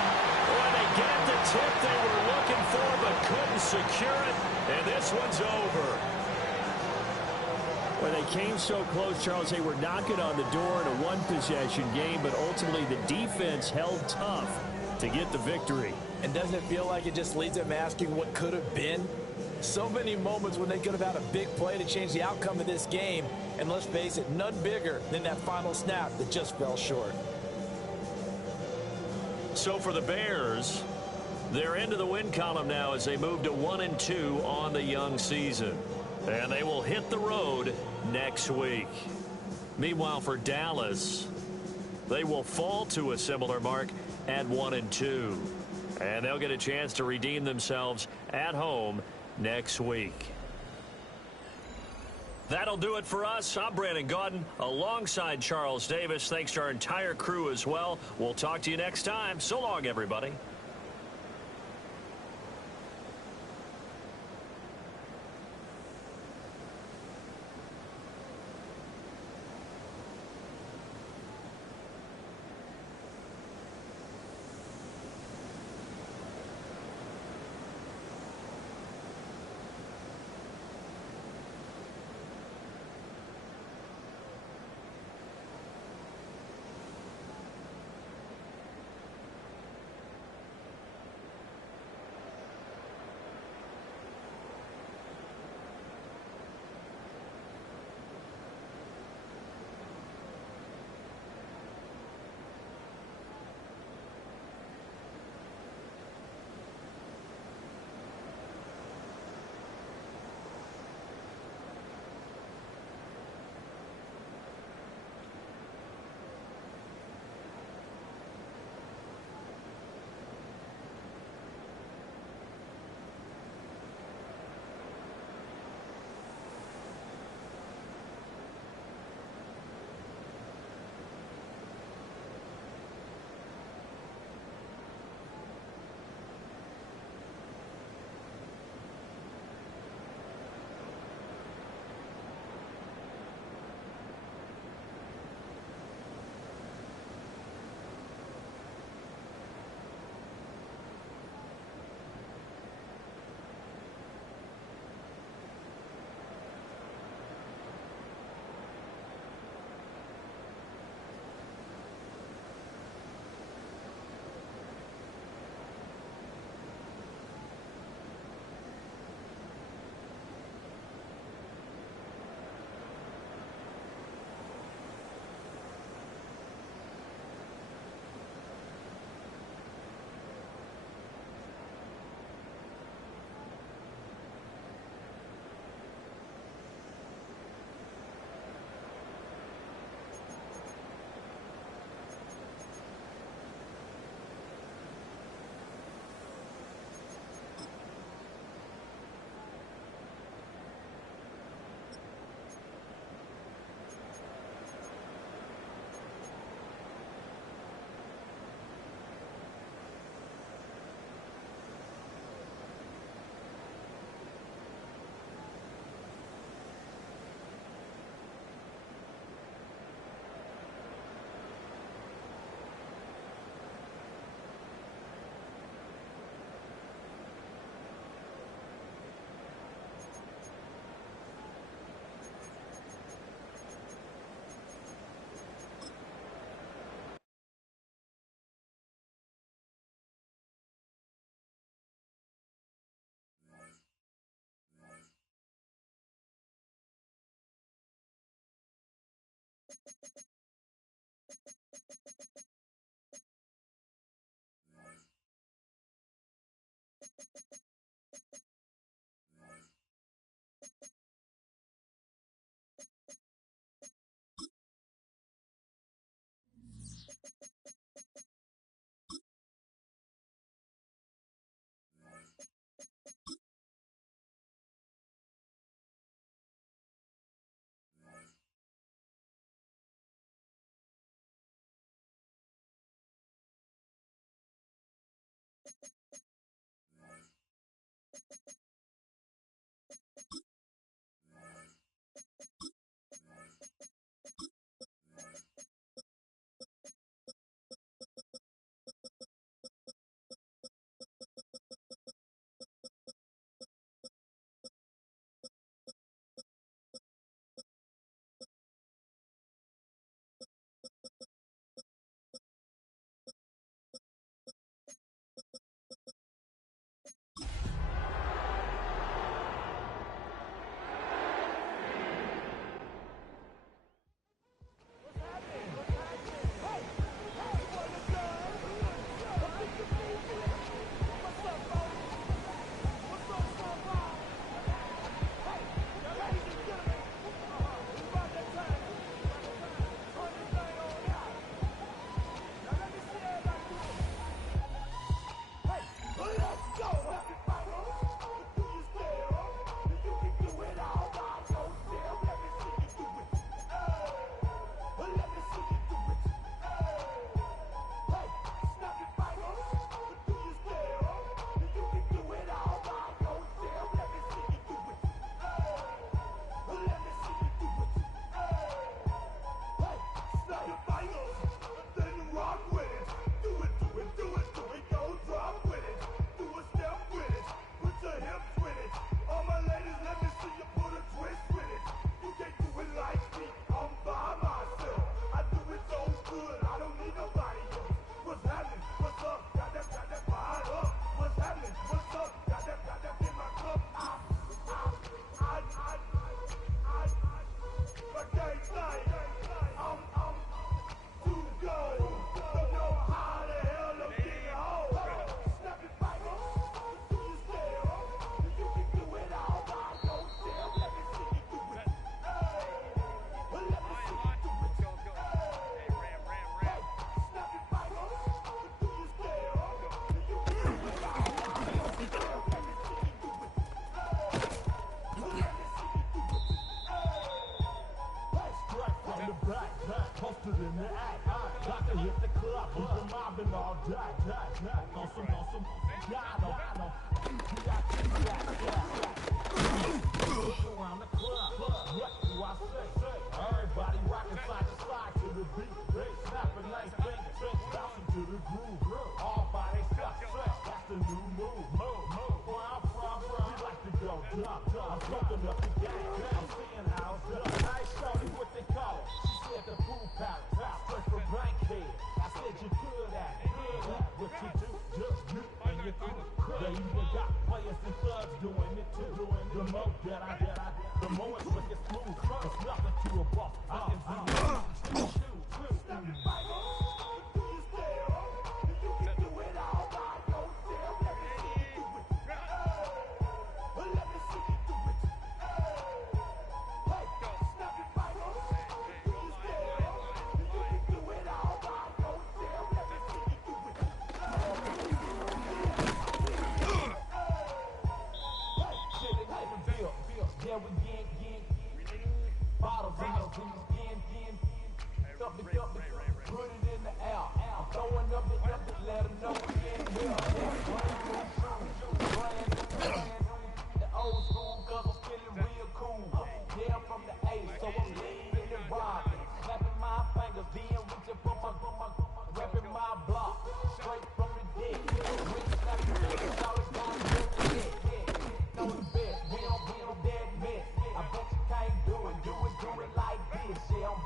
Boy, they get the tip they were looking for but couldn't secure it, and this one's over. Well, they came so close, Charles. They were knocking on the door in a one-possession game, but ultimately the defense held tough to get the victory. And doesn't it feel like it just leaves them asking what could have been? So many moments when they could have had a big play to change the outcome of this game. And let's face it, none bigger than that final snap that just fell short. So for the Bears, they're into the win column now as they move to 1-2 on the young season. And they will hit the road next week. Meanwhile, for Dallas, they will fall to a similar mark at 1-2. And they'll get a chance to redeem themselves at home next week. That'll do it for us. I'm Brandon Gaudin alongside Charles Davis. Thanks to our entire crew as well. We'll talk to you next time. So long, everybody.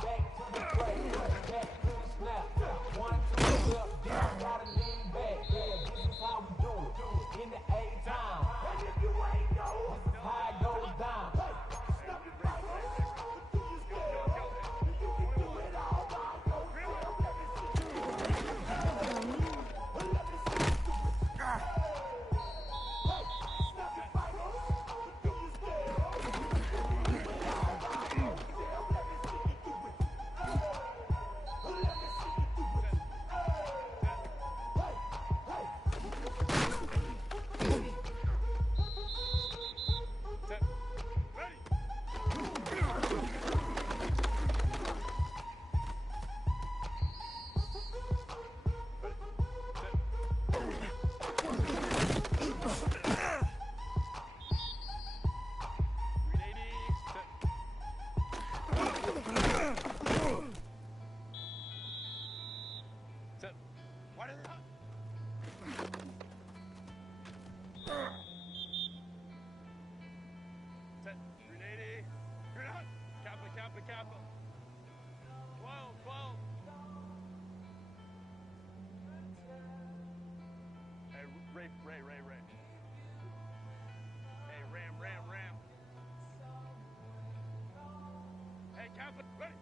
Back to the play, back to the snap. 1, 2, up, down, gotta Set. 380. You're not. Kappa, Kappa, Kappa. 12, 12. Hey, Ray. Hey, Ram. Hey, Kappa, ready.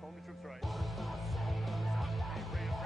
Home to troops right. Hey, Ram.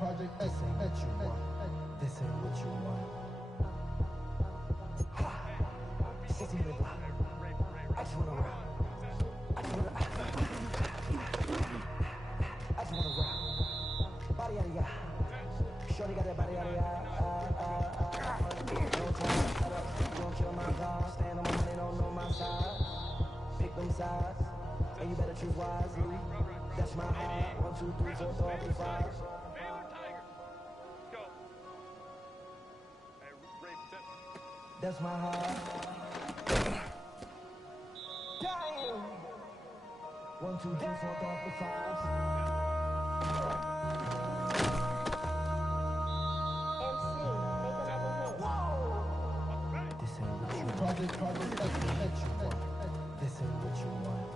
Project X, this ain't what you want. This ain't what you want. Ha! 60-minute block. I just wanna rock. I just wanna rock. Body yada yada. Shorty got that body yada yada. No time, shut up. You gon' kill my vibe. Stand on my money, don't know my side. Pick them sides, and you better choose wisely. That's my high. 1, 2, 3, 4, 5. That's my heart. Damn. 1, 2, 3, 4, 5. This ain't what you want. Project X, this ain't what you want.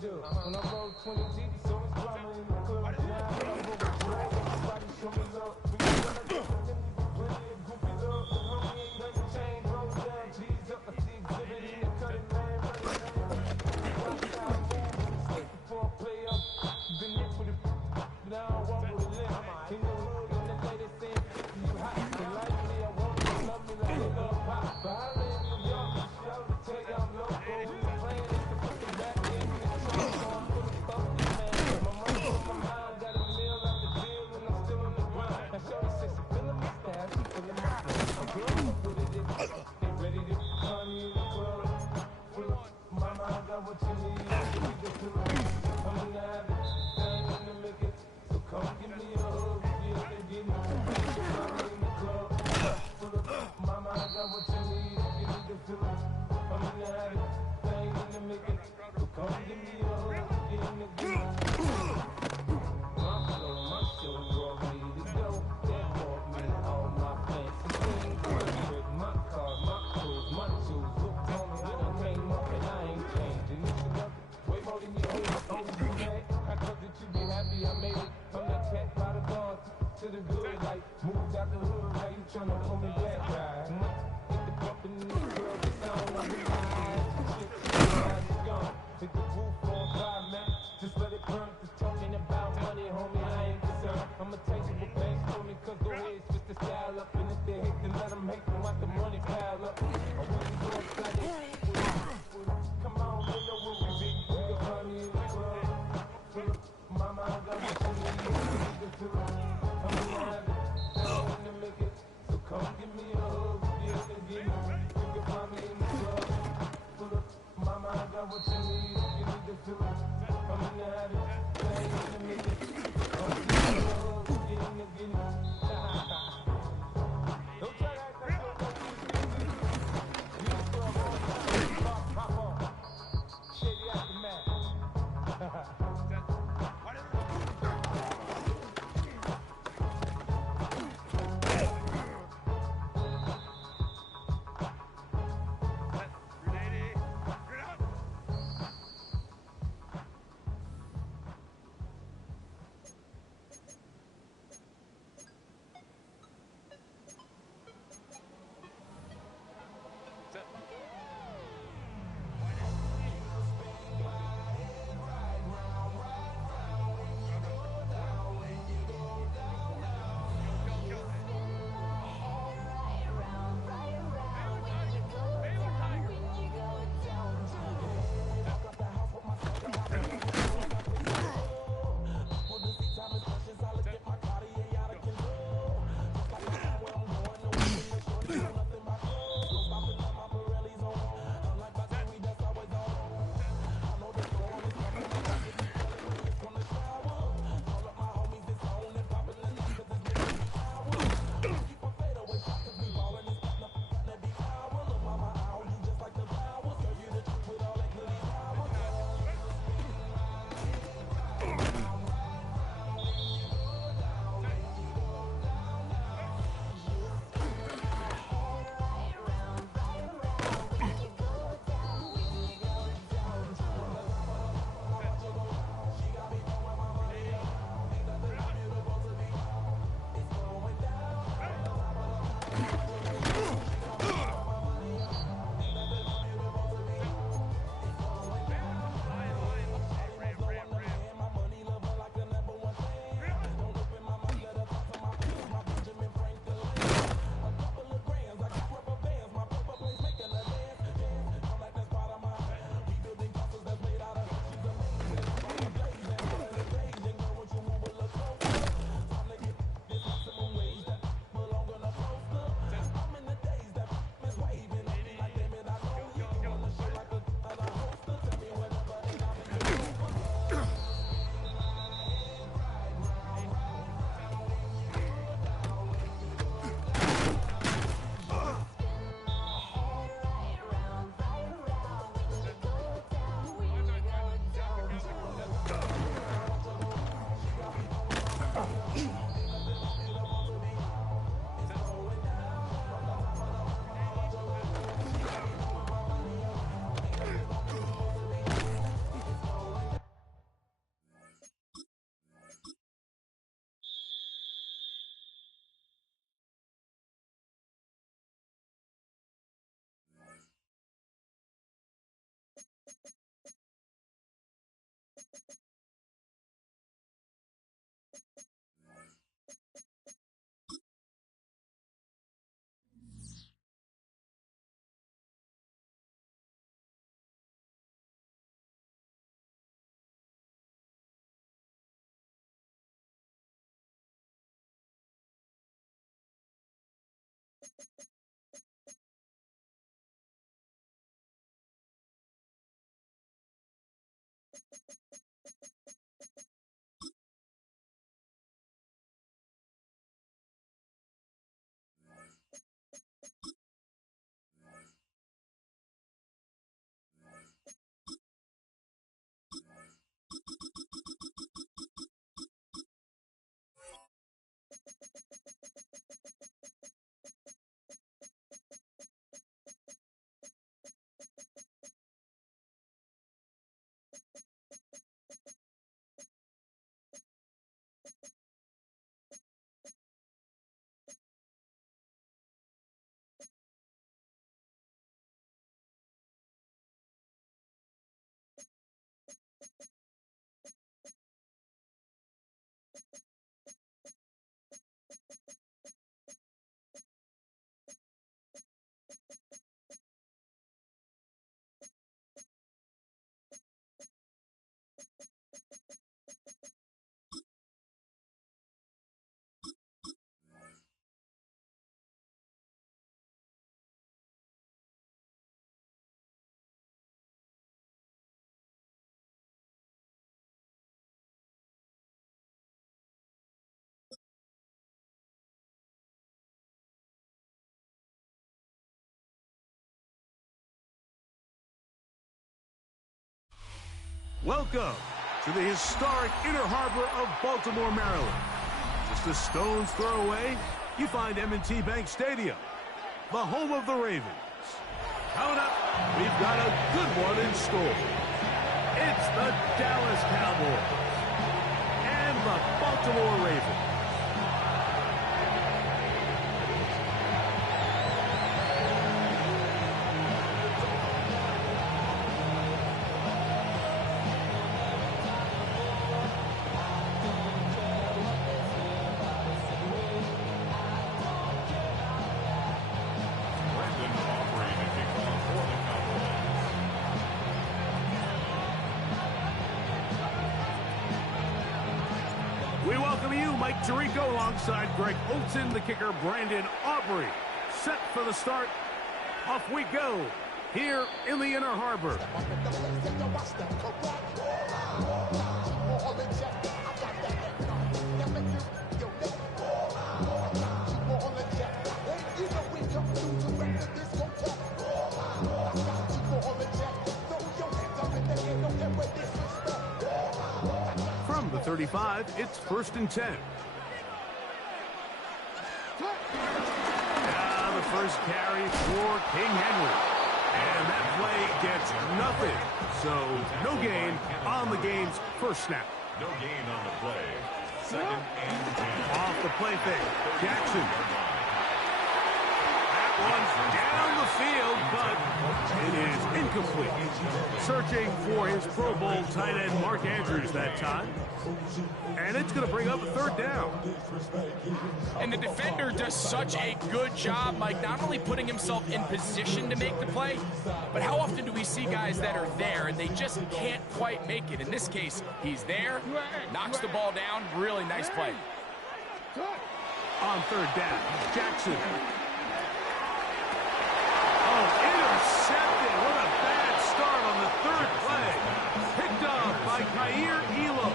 do. When I roll 20 deep, so it's drama in the club. Now I roll with drag, everybody show me love. When you run up, then you really a goofy love. The homie ain't nothing changed, roll down, G's up. I see exhibit in the cutting, man. Watch how I move, stick before I play up. Been hit with it, now I walk with a limp. In the hood, and the ladies saying, you hot. And likely I want you to love me like they love pop. But I live in New York, show to tell you I'm local. Playing this to put the back in the trunk, so I'm full of fucking man. My money on my mind, got a meal out the deal, and I'm still on the grind. Now shorty says she feeling my style, she feeling my flow. I'm good with it, they ready to turn me in the club. Full of mama, I got what you need. You need the pillow. I'm in the habit, I ain't in the make it. So come give me a hug, yeah, they get me. You can find me in the club. Full of mama, I got what you need. You need the pillow. I'm in the habit, I ain't in the make it. So come give me a hug, yeah, they get me. My flow, my show brought me to go. That brought me all my fancy things. My car, my clothes, my shoes. Look on me, I done came up and I ain't changing. It's enough, way more than you hear. Always be mad. I thought that you be happy I made it. From that cat by the bar to the good life. Moved out the hood, now you tryna pull me back, right? Hit the bumpin' in the club, the sound of the eyes. Shit, it's gone. Hit the roof on fire, man. Just let it burn. Just talking about money, homie, I ain't concerned. I'ma tell you what banks told me, cause go ahead, switch the style up. And if they hate, then let them hate, then watch the money pile up. I wouldn't go upside it. Come on, you know what we be. You can find me in the club. Mama, I got what you need. You need the pillow. I'm in the habit, I ain't in the make it. So come give me a hug, yeah, then give me. You can find me in the club. Pull up, mama, I got what you need. You need the pillow. I'm in the habit, I ain't in the make it. Come give me a hug, yeah, then give me. Don't try to act like you don't know who this is. You just throw a ball down, pop on. Shady aftermath. Welcome to the historic Inner Harbor of Baltimore, Maryland. Just a stone's throw away, you find M&T Bank Stadium, the home of the Ravens. Coming up, we've got a good one in store. It's the Dallas Cowboys and the Baltimore Ravens. We welcome you, Mike Tirico, alongside Greg Olsen, the kicker, Brandon Aubrey. Set for the start. Off we go, here in the Inner Harbor. From the 35, it's 1st and 10. The first carry for King Henry. And that play gets nothing. So no gain on the game's first snap. No gain on the play. 2nd and 10. Off the play fake, Jackson. That one's down the field, but it is incomplete. Searching for his Pro Bowl tight end Mark Andrews that time. And it's going to bring up a 3rd down. And the defender does such a good job, Mike, not only putting himself in position to make the play, but how often do we see guys that are there and they just can't quite make it? In this case, he's there, knocks the ball down, really nice play. On 3rd down, Jackson. Oh, intercepted. What a bad start on the 3rd play. Picked up by Kaiir Elam.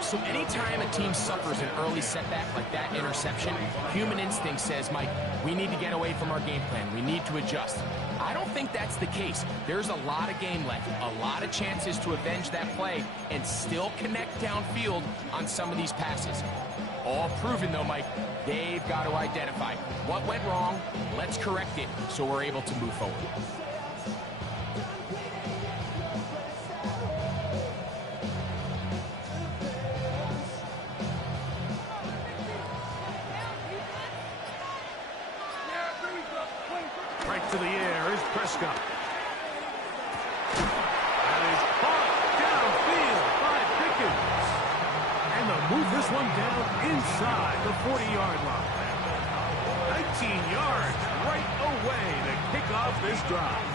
So anytime a team suffers an early setback like that interception, human instinct says, Mike, we need to get away from our game plan. We need to adjust. I don't think that's the case. There's a lot of game left, a lot of chances to avenge that play and still connect downfield on some of these passes. All proven, though, Mike, they've got to identify what went wrong, let's correct it so we're able to move forward. Right to the air is Prescott. That is caught downfield by Pickens. And they'll move this one down inside the 40-yard line. 19 yards right away to kick off this drive.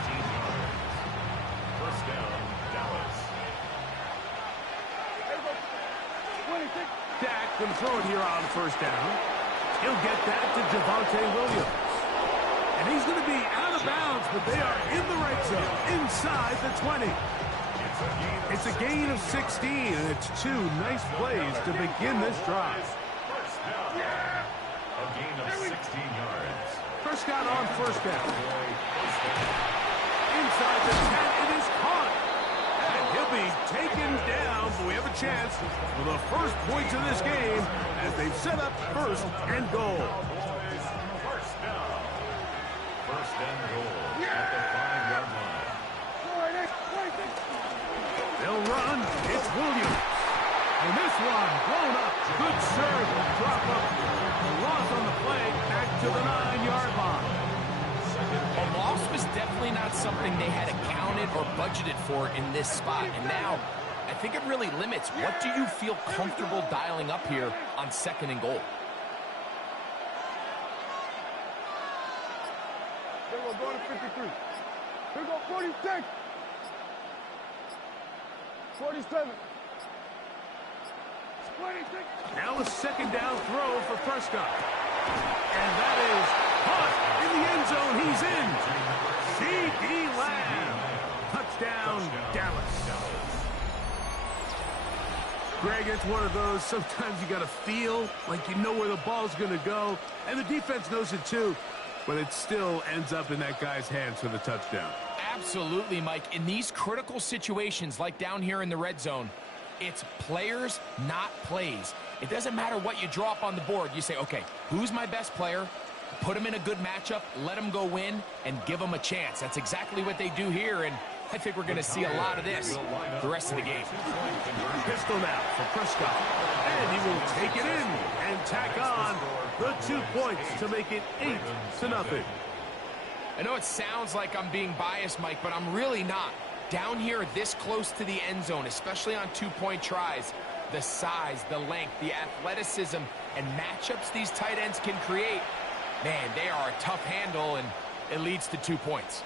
1st down, Dallas. Dak can throw it here on 1st down. He'll get that to Javonte Williams. And he's going to be out of bounds, but they are in the red zone, inside the 20. It's a gain of 16, and it's 2 nice plays to begin this drive. 1st down. A gain of 16 yards. Prescott on 1st down. Inside the 10, it is caught. And he'll be taken down, but we have a chance for the first points of this game as they've set up 1st and goal. 1st and goal at the 5-yard line. They'll run. It's Williams. And this one blown up. Good serve. Drop up. A loss on the play. Back to the 9-yard line. A loss was definitely not something they had accounted or budgeted for in this spot. And now, I think it really limits. What do you feel comfortable dialing up here on 2nd and goal? We're going to 53. Here we go, 46. 47. 26. Now a 2nd down throw for Prescott. And that is caught in the end zone. He's in. C.D. Lamb. Touchdown, Dallas. Greg, it's one of those, sometimes you got to feel like you know where the ball's going to go. And the defense knows it too. But it still ends up in that guy's hands for the touchdown. Absolutely, Mike. In these critical situations, like down here in the red zone, it's players, not plays. It doesn't matter what you draw up on the board. You say, okay, who's my best player? Put him in a good matchup, let him go win, and give him a chance. That's exactly what they do here, and I think we're going to see a lot of this the rest of the game. Pistol now for Prescott. And he will take it in and tack on the 2 points to make it 8-0. I know it sounds like I'm being biased, Mike, but I'm really not. Down here this close to the end zone, especially on 2-point tries, the size, the length, the athleticism, and matchups these tight ends can create, man, they are a tough handle, and it leads to 2 points.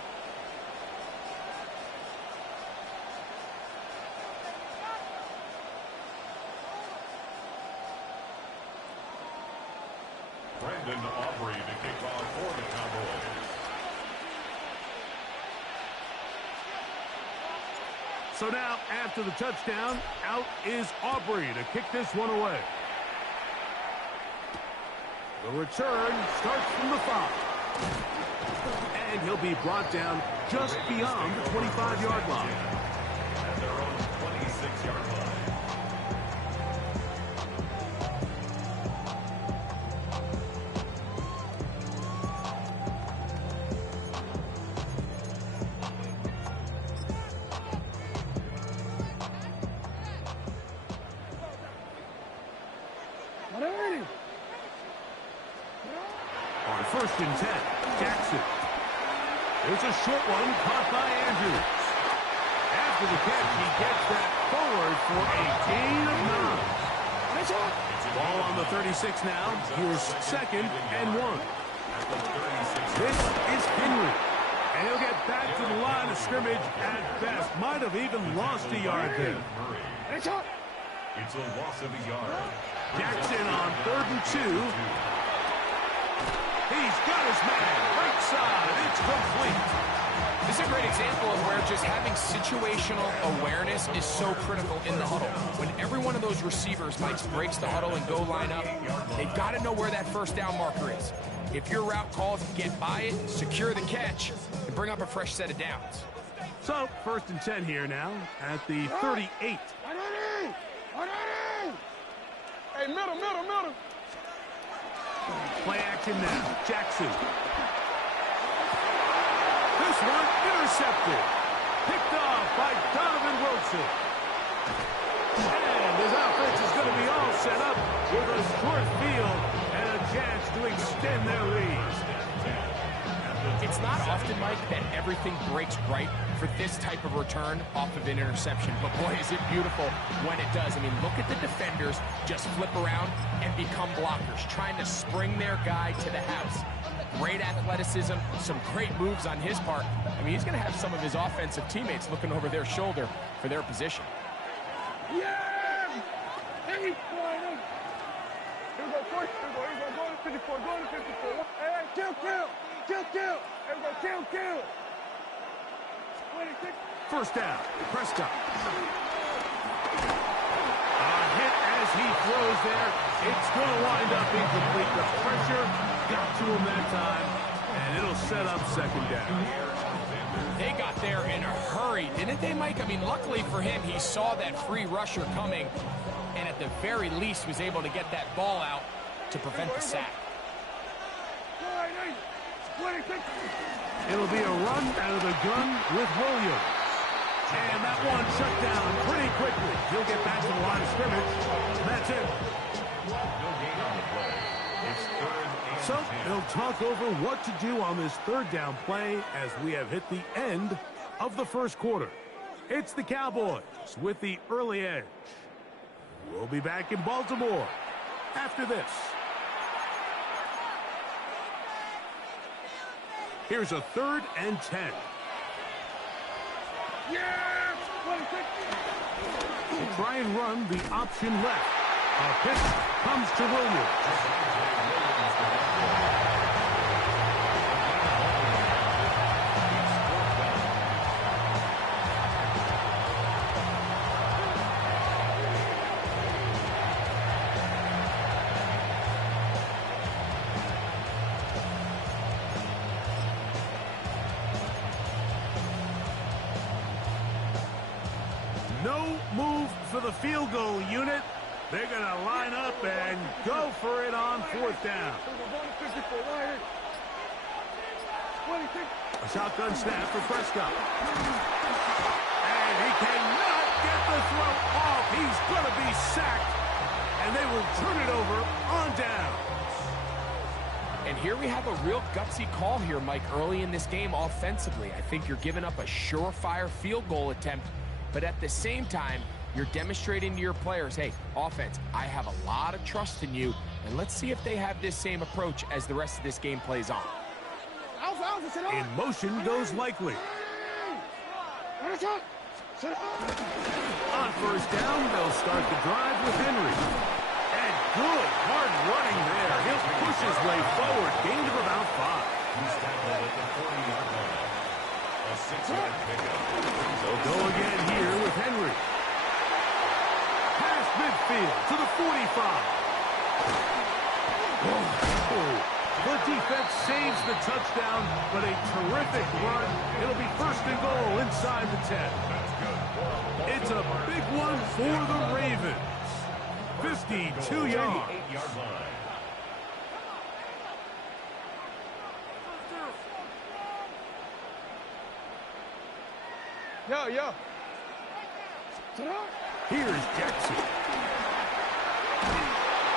Brandon Aubrey to kick off for the Cowboys. So now, after the touchdown, out is Aubrey to kick this one away. The return starts from the 5. And he'll be brought down just beyond the 25-yard line. At their own 26-yard line. On 1st and 10, Jackson. There's a short one caught by Andrews. After the catch, he gets that forward for a gain of 9. Ball on the 36 now. Here's 2nd and 1. This is Henry. And he'll get back to the line of scrimmage at best. Might have even lost a yard there. It's a loss of a yard. Jackson on 3rd and 2. He's got his man. Right side. It's complete. This is a great example of where just having situational awareness is so critical in the huddle. When every one of those receivers, Mike, breaks the huddle and go line up, they've got to know where that first down marker is. If your route calls, get by it, secure the catch, and bring up a fresh set of downs. So, 1st and 10 here now at the 38. Hey, middle. Play action now. Jackson. This one intercepted. Picked off by Donovan Wilson. And his offense is going to be all set up with a short field and a chance to extend their lead. It's not often, Mike, that everything breaks right for this type of return off of an interception. But boy, is it beautiful when it does. I mean, look at the defenders just flip around and become blockers, trying to spring their guy to the house. Great athleticism, some great moves on his part. I mean, he's going to have some of his offensive teammates looking over their shoulder for their position. Yeah! Hey, here we go, 40. Here we go, 54, going to 54. Hey, kill. Here we go, kill. 26. First down, Prescott. A hit as he throws there. It's going to wind up incomplete. The pressure got to him that time, and it'll set up 2nd down. They got there in a hurry, didn't they, Mike? I mean, luckily for him, he saw that free rusher coming, and at the very least was able to get that ball out to prevent the sack. 26. It'll be a run out of the gun with Williams. And that one shut down pretty quickly. He'll get back to the line of scrimmage. That's it. No gain on the play. It's 3rd and 10. So they'll talk over what to do on this 3rd down play as we have hit the end of the 1st quarter. It's the Cowboys with the early edge. We'll be back in Baltimore after this. Here's a 3rd and 10. Yeah! 26. We'll try and run the option left. A pitch comes to Williams. No move for the field goal unit. They're going to line up and go for it on 4th down. A shotgun snap for Prescott. And he cannot get the throw off. He's going to be sacked. And they will turn it over on down. And here we have a real gutsy call here, Mike, early in this game offensively. I think you're giving up a surefire field goal attempt, but at the same time, you're demonstrating to your players, hey, offense, I have a lot of trust in you, and let's see if they have this same approach as the rest of this game plays on. In motion goes Likely. On 1st down, they'll start the drive with Henry. And good, hard running there. He'll push his way forward. Gain of about 5. He's tackled at the 40-yard line. A 6-yard pickup. They'll go again here with Henry. Past midfield to the 45. The defense saves the touchdown, but a terrific run. It'll be 1st and goal inside the 10. It's a big one for the Ravens. 52 yards. 8-yard line. Yo. Here's Jackson.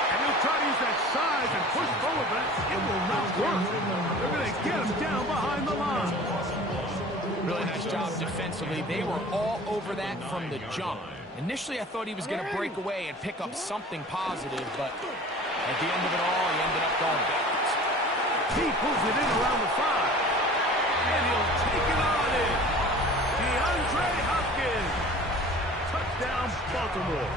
And he'll try to use that size and push forward, but it will not work. They're going to get him down behind the line. Really nice job defensively. They were all over that from the jump. Initially, I thought he was going to break away and pick up something positive, but at the end of it all, he ended up going backwards. He pulls it in around the 5. And he'll take it on in. DeAndre Hopkins. Touchdown, Baltimore.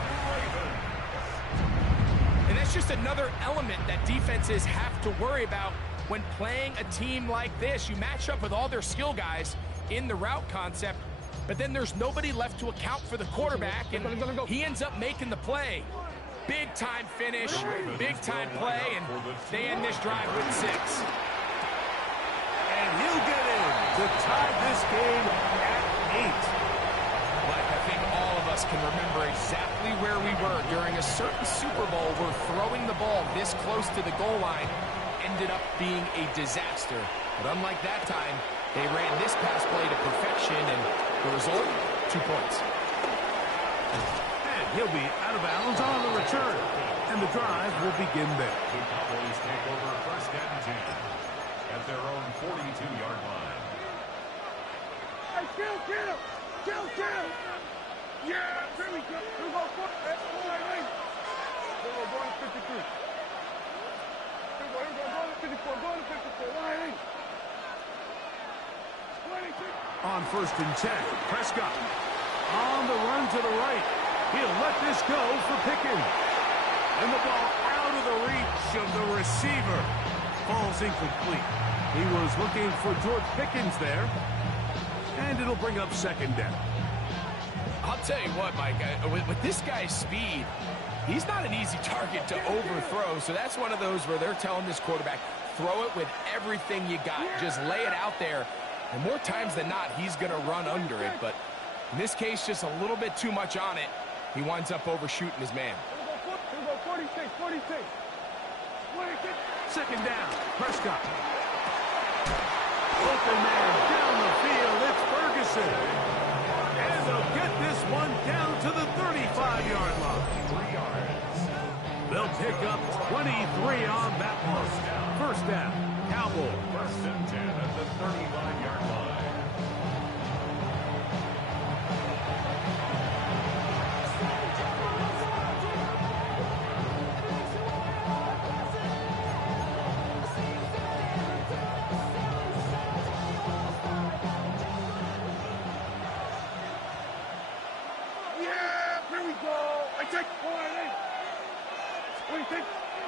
And that's just another element that defenses have to worry about when playing a team like this. You match up with all their skill guys in the route concept, but then there's nobody left to account for the quarterback, and he ends up making the play. Big-time finish, big-time play, and they end this drive with 6. And he'll get in to tie this game at 8. But I think all of us can remember exactly where we were during a certain Super Bowl where throwing the ball this close to the goal line ended up being a disaster. But unlike that time, they ran this pass play to perfection, and the result, 2 points. And he'll be out of bounds on the return. And the drive will begin there. The Cowboys take over 1st and 10 at their own 42-yard line. Hey, kill! Yeah, there we go. Here we go, 4. That's 4 right. Here we go, going to 53. Here we go, going to 54, going to 54. 1 On 1st and 10, Prescott on the run to the right. He'll let this go for Pickens. And the ball out of the reach of the receiver. Falls incomplete. He was looking for George Pickens there. And it'll bring up 2nd down. I'll tell you what, Mike, with this guy's speed, he's not an easy target to overthrow. So that's one of those where they're telling this quarterback, throw it with everything you got. Just lay it out there. And more times than not, he's going to run under it. But in this case, just a little bit too much on it. He winds up overshooting his man. Here we go, 46. 2nd down, Prescott. Open man down the field, it's Ferguson. And they'll get this one down to the 35-yard line. 3 yards. They'll pick up 23 on that one. 1st down, Cowboys. 1st and 10 at the 35-yard line.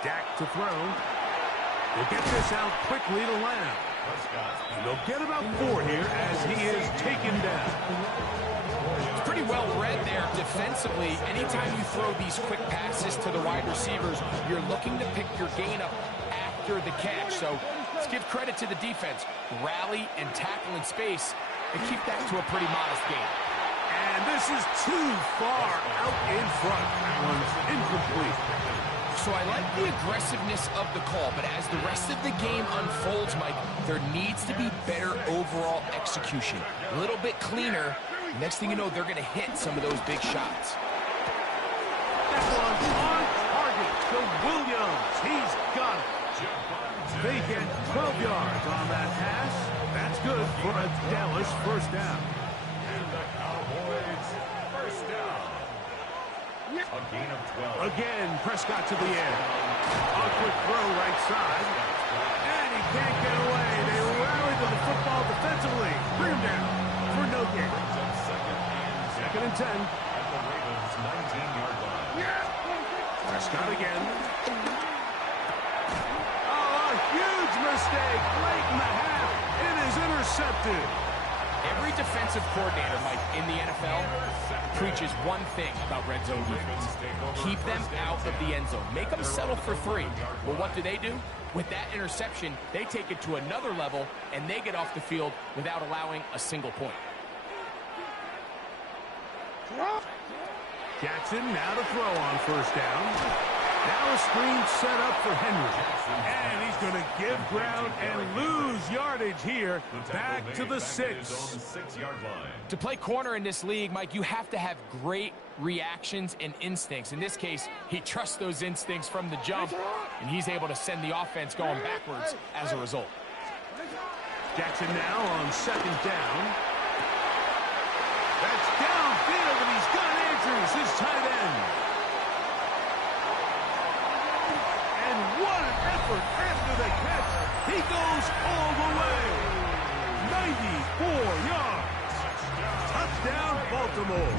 Dak to throw. They'll get this out quickly to Lamb. And they'll get about 4 here as he is taken down. It's pretty well read there defensively. Anytime you throw these quick passes to the wide receivers, you're looking to pick your gain up after the catch. So let's give credit to the defense. Rally and tackle in space and keep that to a pretty modest gain. And this is too far out in front. That one's incomplete. So I like the aggressiveness of the call, but as the rest of the game unfolds, Mike, there needs to be better overall execution. A little bit cleaner. Next thing you know, they're going to hit some of those big shots. That one's on target to Williams. He's got it. They get 12 yards on that pass. That's good for a Dallas first down. And the Cowboys first down. A gain of 12. Again, Prescott to the air. A quick throw right side. And he can't get away. They rally to the football defensively. Bring him down for no gain. Second and 10. At the Ravens' 19-yard line. Prescott again. Oh, a huge mistake late in the half. It is intercepted. Every defensive coordinator, Mike, in the NFL preaches one thing about red zone defense. Keep them out of the end zone. Make them settle for 3. Well, what do? With that interception, they take it to another level, and they get off the field without allowing a single point. Jackson now to throw on first down. Now a screen set up for Henry. And he's going to give ground and lose yardage here. Back to the 6. To play corner in this league, Mike, you have to have great reactions and instincts. In this case, he trusts those instincts from the jump, and he's able to send the offense going backwards as a result. Jackson now on second down. That's downfield, and he's got Andrews, his tight end. And what an effort after the catch. He goes all the way. 94 yards. Touchdown, Baltimore.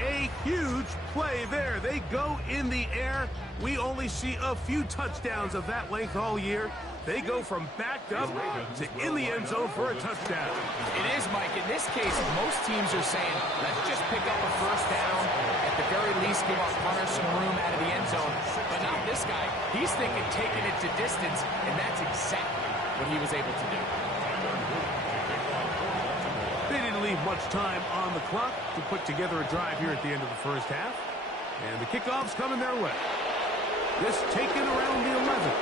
A huge play there. They go in the air. We only see a few touchdowns of that length all year. They go from backed up to in the end zone for a touchdown. It is, Mike. In this case, most teams are saying, let's just pick up a first down. At the very least, give our punter some room out of the end zone. But not this guy. He's thinking taking it to distance, and that's exactly what he was able to do. They didn't leave much time on the clock to put together a drive here at the end of the first half. And the kickoff's coming their way. This taken around the 11.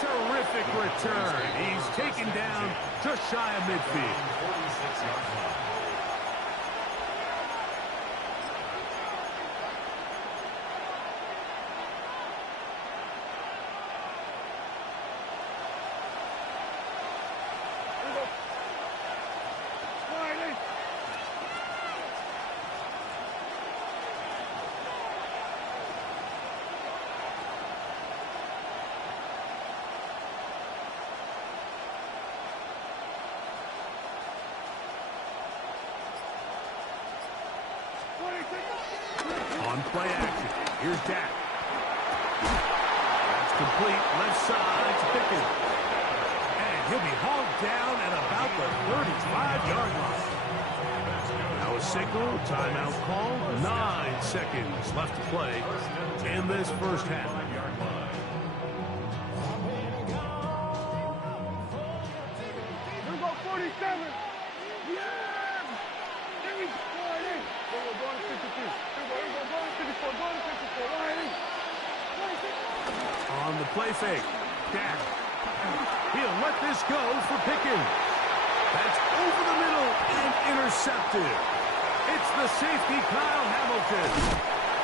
Terrific return. He's taken down just shy of midfield. 46-yard line. On play action. Here's Dak. That's complete. Left side to Pickens. And he'll be hauled down at about the 35-yard line. Now a signal. Timeout call. 9 seconds left to play in this first half. Here we go, 47. Yeah! Here we go. Go to 53. Here we go, 54. Go to 54. Go ahead. On the play fake. Dak. He'll let this go for Pickens. That's over the middle and intercepted. It's the safety, Kyle Hamilton.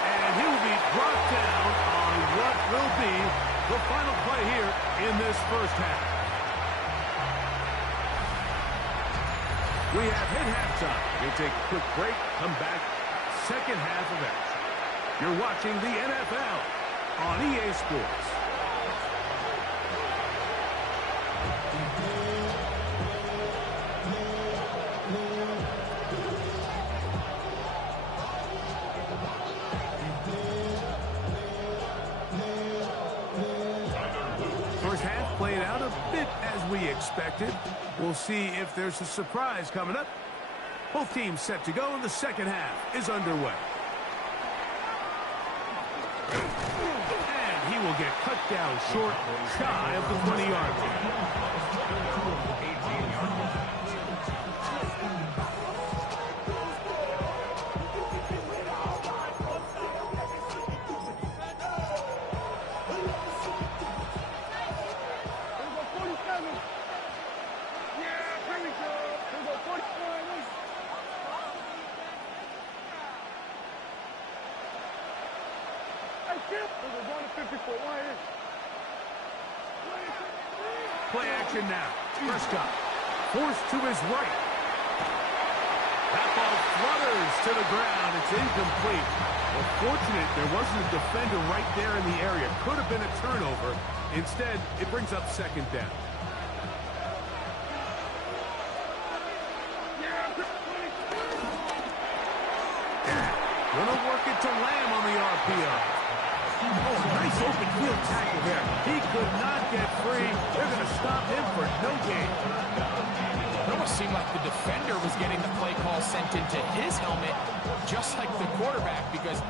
And he'll be brought down on what will be the final play here in this first half. We have hit halftime. We'll take a quick break, come back, second half of action. You're watching the NFL on EA Sports. First half played out a bit as we expected. We'll see if there's a surprise coming up. Both teams set to go, and the second half is underway. And he will get cut down short, shy of the 20-yard line. Play action now. Prescott forced to his right. That ball flutters to the ground. It's incomplete. Well, fortunate there wasn't a defender right there in the area. Could have been a turnover. Instead, it brings up second down. Gonna work it to Lamb on the RPO. Oh, nice open field tackle there. He could not get free. They're going to stop him for no gain. It almost seemed like the defender was getting the play call sent into his helmet, just like the quarterback, because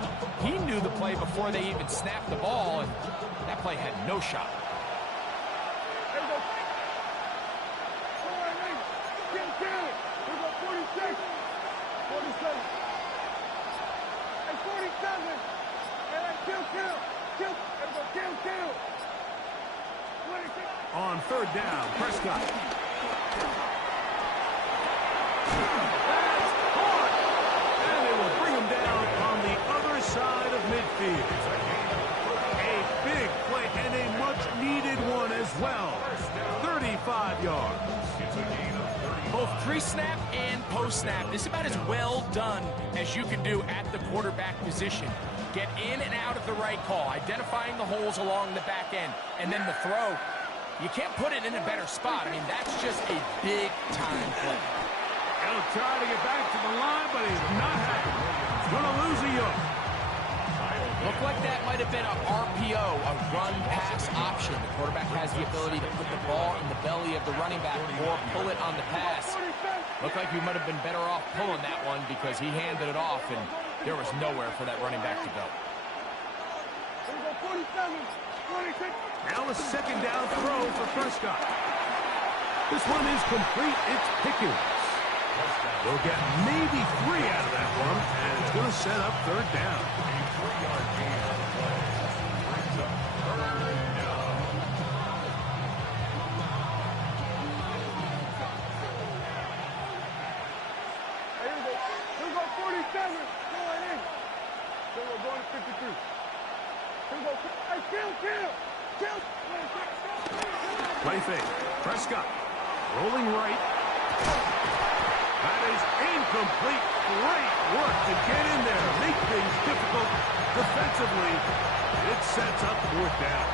he knew the play before they even snapped the ball, and that play had no shot. On third down, Prescott. That's caught! And they will bring him down on the other side of midfield. A big play and a much-needed one as well. 35 yards. Both pre-snap and post-snap, this is about as well done as you can do at the quarterback position. Get in and out of the right call, identifying the holes along the back end, and then the throw. You can't put it in a better spot. I mean, that's just a big-time play. He'll try to get back to the line, but he's not happy. He's going to lose a yard. Looked like that might have been a RPO, a run-pass option. The quarterback has the ability to put the ball in the belly of the running back or pull it on the pass. Looked like he might have been better off pulling that one because he handed it off, and there was nowhere for that running back to go. Now a second down throw for Prescott. This one is complete. It's Pickens. They'll get maybe 3 out of that one, and it's going to set up third down. A 3-yard gain on the play. Brings up third down. Here we go 47. Going in. Here we go going to 53. Here we go. Hey, kill. Play fake. Prescott rolling right. That is incomplete. Great work to get in there. Make things difficult defensively. It sets up fourth down.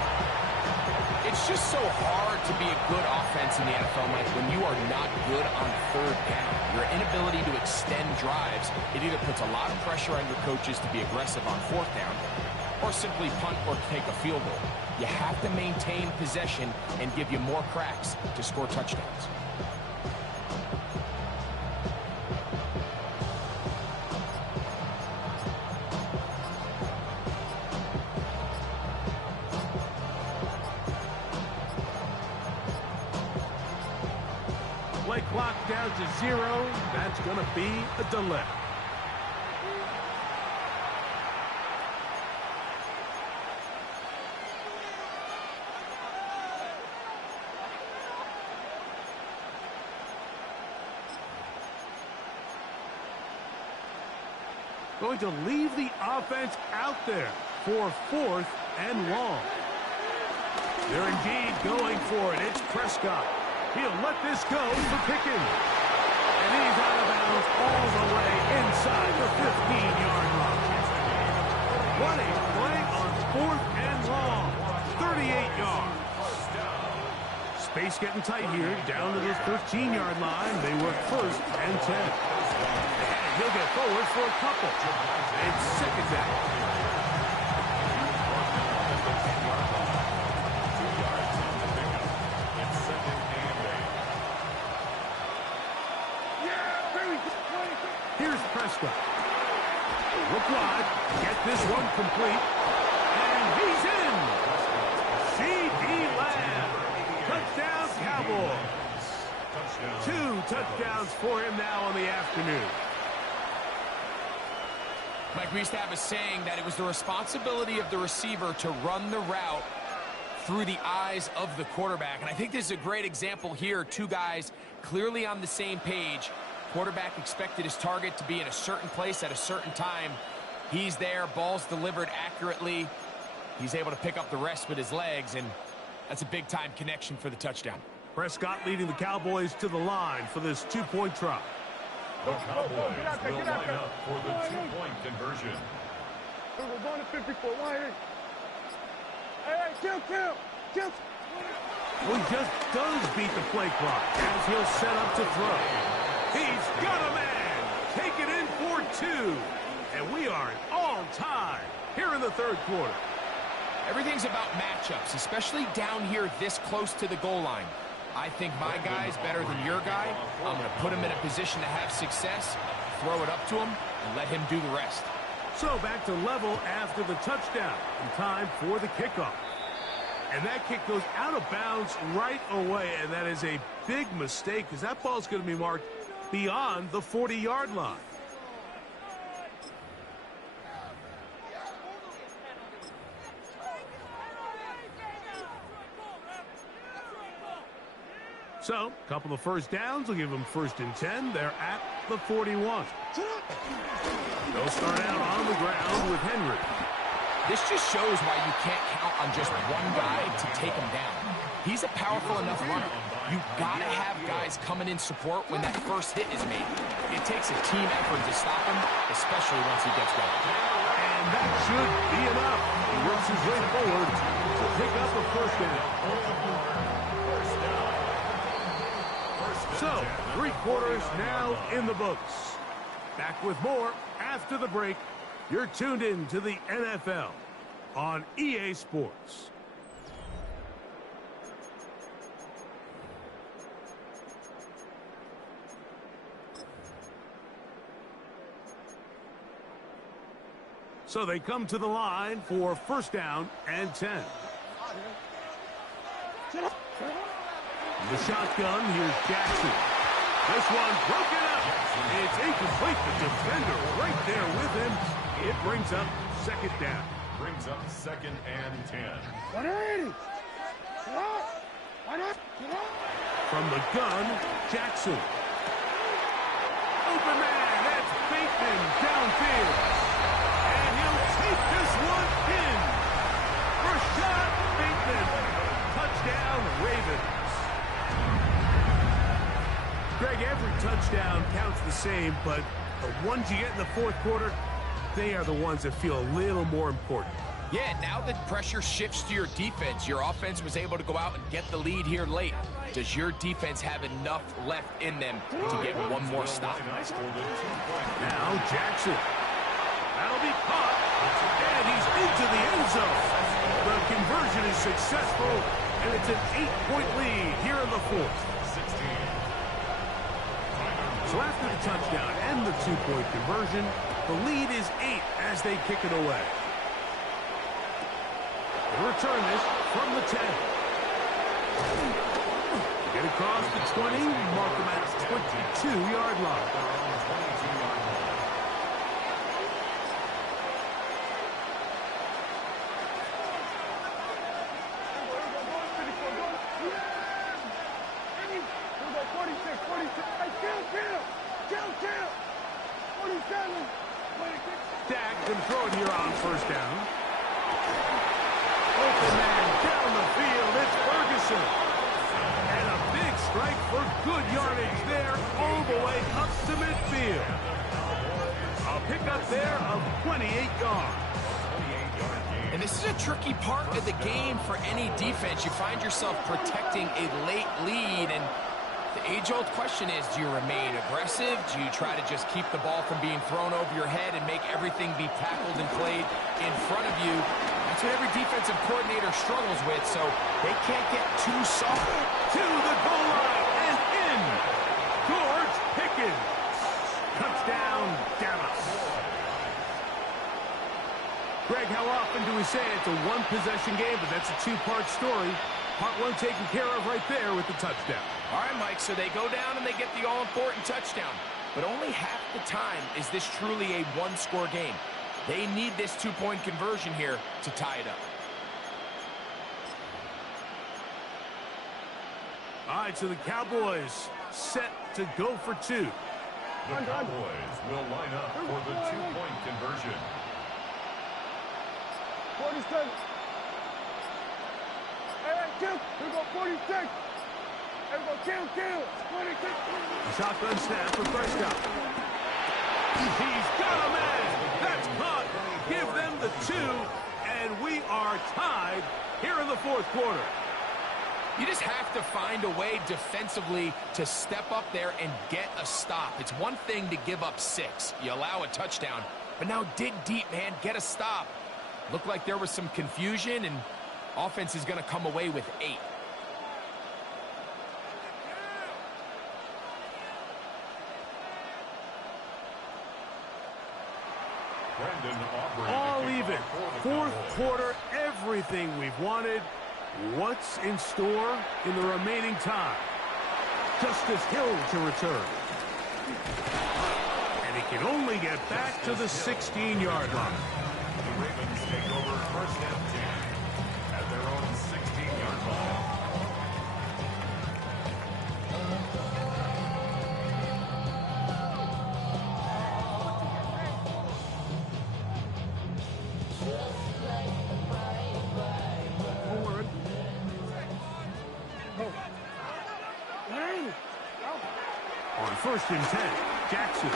It's just so hard to be a good offense in the NFL, Mike, when you are not good on third down. Your inability to extend drives, it either puts a lot of pressure on your coaches to be aggressive on fourth down or simply punt or take a field goal. You have to maintain possession and give you more cracks to score touchdowns. Play clock down to 0. That's going to be a delay. Going to leave the offense out there for 4th and long. They're indeed going for it. It's Prescott. He'll let this go for Pickens. And he's out of bounds all the way inside the 15-yard line. What a play on 4th and long. 38 yards. Space getting tight here. Down to the 13-yard line. They work 1st and 10. And he'll get forward for a couple. It's second down. Here's Prescott. Look wide. Get this one complete. And he's in. touchdowns for him now on the afternoon. Mike, we used to have a saying that it was the responsibility of the receiver to run the route through the eyes of the quarterback. And I think this is a great example here. Two guys clearly on the same page. Quarterback expected his target to be in a certain place at a certain time. He's there, ball's delivered accurately. He's able to pick up the rest with his legs, and that's a big-time connection for the touchdown. Prescott leading the Cowboys to the line for this two-point try. The Cowboys will line up for the two-point conversion. We're going to 54. Hey, kill. Well, he just does beat the play clock as he'll set up to throw. He's got a man. Take it in for two. And we are in all time here in the third quarter. Everything's about matchups, especially down here this close to the goal line. I think my guy's better than your guy. I'm going to put him in a position to have success, throw it up to him, and let him do the rest. So back to level after the touchdown. In time for the kickoff. And that kick goes out of bounds right away, and that is a big mistake because that ball's going to be marked beyond the 40-yard line. So, a couple of first downs will give them 1st and 10. They're at the 41. They'll start out on the ground with Henry. This just shows why you can't count on just one guy to take him down. He's a powerful enough runner. You've got to have guys coming in support when that first hit is made. It takes a team effort to stop him, especially once he gets going. And that should be enough. He works his way forward to pick up a first down. So, 3 quarters now in the books. Back with more after the break. You're tuned in to the NFL on EA Sports. So they come to the line for 1st down and 10. The shotgun, here's Jackson. This one broken up. It's incomplete. The defender right there with him. It brings up 2nd down. Brings up 2nd and 10. From the gun, Jackson. Open man, that's Bateman downfield. And he'll take this one in. Rashad Bateman. Touchdown, Ravens. Greg, every touchdown counts the same, but the ones you get in the 4th quarter, they are the ones that feel a little more important. Yeah, now that pressure shifts to your defense, your offense was able to go out and get the lead here late. Does your defense have enough left in them to get one more stop? Now Jackson. That'll be caught. And he's into the end zone. The conversion is successful, and it's an 8-point lead here in the 4th. So after the touchdown and the 2-point conversion, the lead is 8 as they kick it away. They return this from the 10. Get across the 20, mark them at the 22-yard line. Dak can throw it here on 1st down. Open man down the field. It's Ferguson. And a big strike for good yardage there all the way up to midfield. A pickup there of 28 yards. And this is a tricky part of the game for any defense. You find yourself protecting a late lead, and the age-old question is, do you remain aggressive? Do you try to just keep the ball from being thrown over your head and make everything be tackled and played in front of you? That's what every defensive coordinator struggles with, so they can't get too soft. To the goal line and in. George Pickens. Touchdown, Dallas. Greg, how often do we say it's a one-possession game, but that's a 2-part story? Part 1 taken care of right there with the touchdown. All right, Mike, so they go down and they get the all-important touchdown. But only half the time is this truly a one-score game. They need this two-point conversion here to tie it up. All right, so the Cowboys set to go for two. The Cowboys will line up for the two-point conversion. 47. Hey, kill. Here we go, 46. Here we go, kill. 26. Shotgun snap for first down. He's got a man. That's caught. Give them the two, and we are tied here in the fourth quarter. You just have to find a way defensively to step up there and get a stop. It's one thing to give up 6. You allow a touchdown, but now dig deep, man. Get a stop. Looked like there was some confusion, and offense is going to come away with 8. All even. Fourth quarter, everything we've wanted. What's in store in the remaining time? Justice Hill to return. And he can only get back to the 16-yard line. The Ravens take over first and 10 at their own 16-yard line. On first and 10, Jackson. A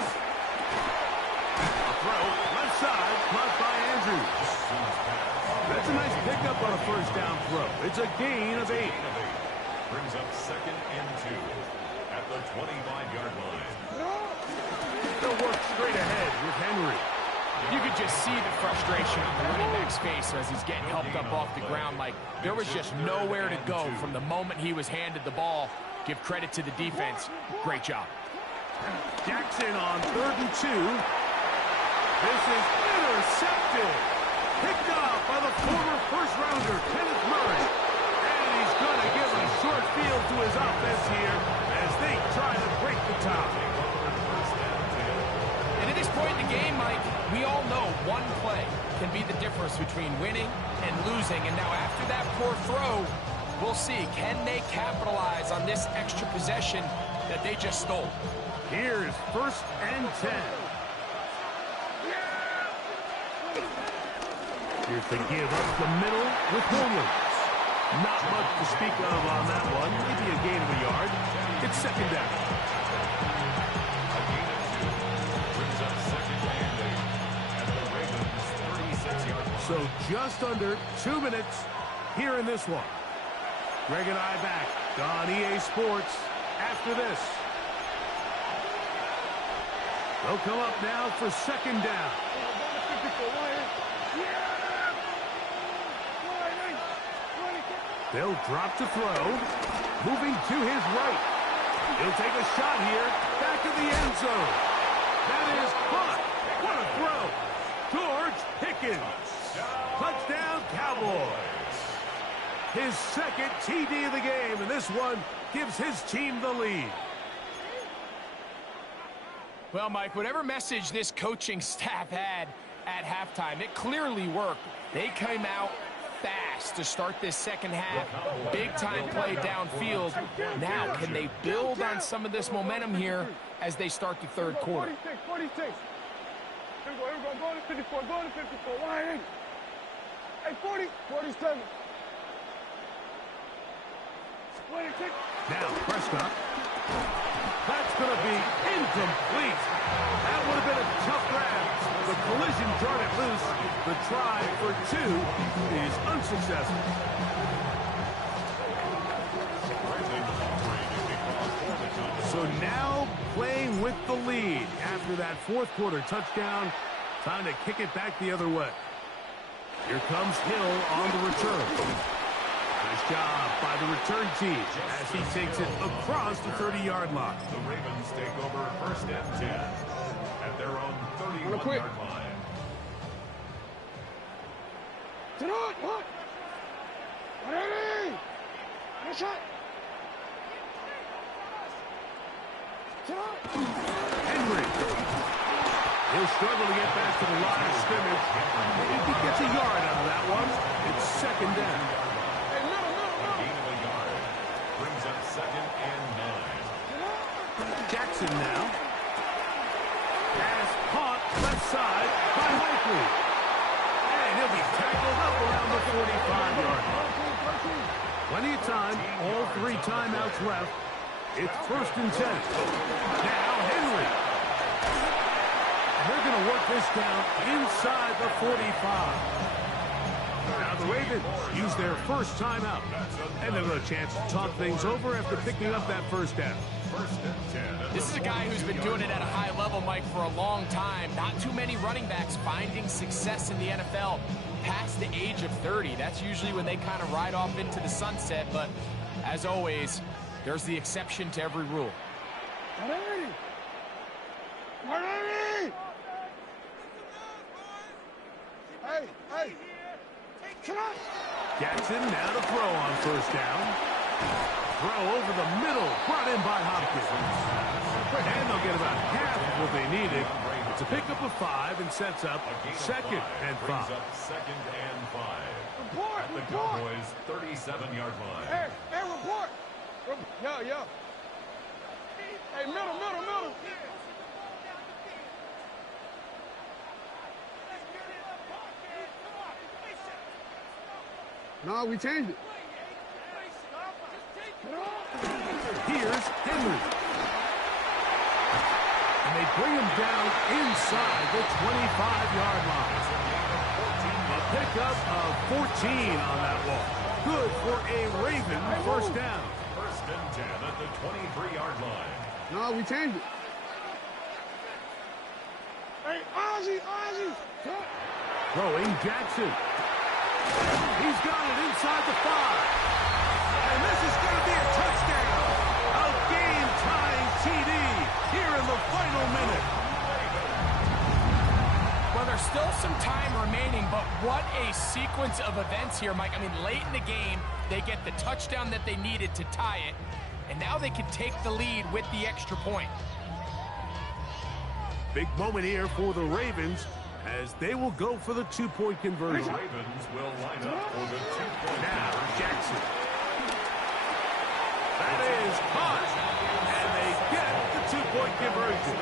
throw, left side, caught by Andrews. That's a nice pickup on a first down throw. It's a gain of 8. Brings up second and 2 at the 25-yard line. They'll work straight ahead with Henry. You could just see the frustration on the running back's face as he's getting helped up off the ground. Like, there was just nowhere to go from the moment he was handed the ball. Give credit to the defense. Great job. Jackson on 3rd and 2. This is intercepted. Picked off by the former first-rounder, Kenneth Murray. And he's going to give a short field to his offense here as they try to break the tie. And at this point in the game, Mike, we all know one play can be the difference between winning and losing. And now after that poor throw, we'll see, can they capitalize on this extra possession that they just stole? Here's first and 10. Here's the give up the middle with Williams. Not much to speak of on that one. Maybe a gain of a yard. It's second down. A gain of 2 brings up second and 8 at the Ravens' 36-yard line. So just under 2 minutes here in this one. Greg and I back on EA Sports after this. They'll come up now for second down. They'll drop to throw. Moving to his right. He'll take a shot here. Back of the end zone. That is caught. What a throw. George Pickens. Touchdown, Cowboys. His second TD of the game, and this one gives his team the lead. Well, Mike, whatever message this coaching staff had at halftime, it clearly worked. They came out fast to start this second half. Big-time play downfield. Now, can they build on some of this momentum here as they start the third quarter? 46. Here we go. Go to 54. Go to 54. Line in. Hey, 40. 47. 26. Now, Prescott. That's going to be incomplete. That would have been a tough grab. The collision turned it loose. The try for 2 is unsuccessful. So now playing with the lead after that fourth quarter touchdown. Time to kick it back the other way. Here comes Hill on the return. Nice job by the return team as he takes it across the 30-yard line. The Ravens take over first and 10 at their own 31-yard line. Get on, what? Ready? Shot. Henry. He'll struggle to get back to the line of scrimmage. If he gets a yard out of that one, it's second down. Gain of a yard. Brings up 2nd and 9. Jackson now. Pass caught left side by Likely. And he'll be tackled up around the 45-yard line. Plenty of time, all 3 timeouts left. It's 1st and 10. Now Henry. And they're going to work this down inside the 45. Now the Ravens use their first timeout. And they'll have a chance to talk things over after picking up that first down. 1st and 10. This is a guy who's been doing it at a high level, Mike, for a long time. Not too many running backs finding success in the NFL past the age of 30. That's usually when they kind of ride off into the sunset. But as always, there's the exception to every rule. Hey! Jackson now to throw on first down. Throw over the middle, brought in by Hopkins. And they'll get about half of what they needed. It's a pickup of 5 and sets up 2nd and 5. Brings up 2nd and 5. At the Cowboys' 37-yard line. Hey, report! Yo. Hey, middle. No, we changed it. Here's Henry. And they bring him down inside the 25-yard line. A pickup of 14 on that walk. Good for a Raven first down. 1st and 10 at the 23-yard line. No, we changed it. Hey, Ozzie! Throwing Jackson. He's got it inside the 5. And this is going to be a touchdown. A game-tying TD here in the final minute. Well, there's still some time remaining, but what a sequence of events here, Mike. I mean, late in the game, they get the touchdown that they needed to tie it, and now they can take the lead with the extra point. Big moment here for the Ravens as they will go for the 2-point conversion. The Ravens will line up for the 2-point Now, conversion. Jackson. That is caught. And they get the 2-point conversion.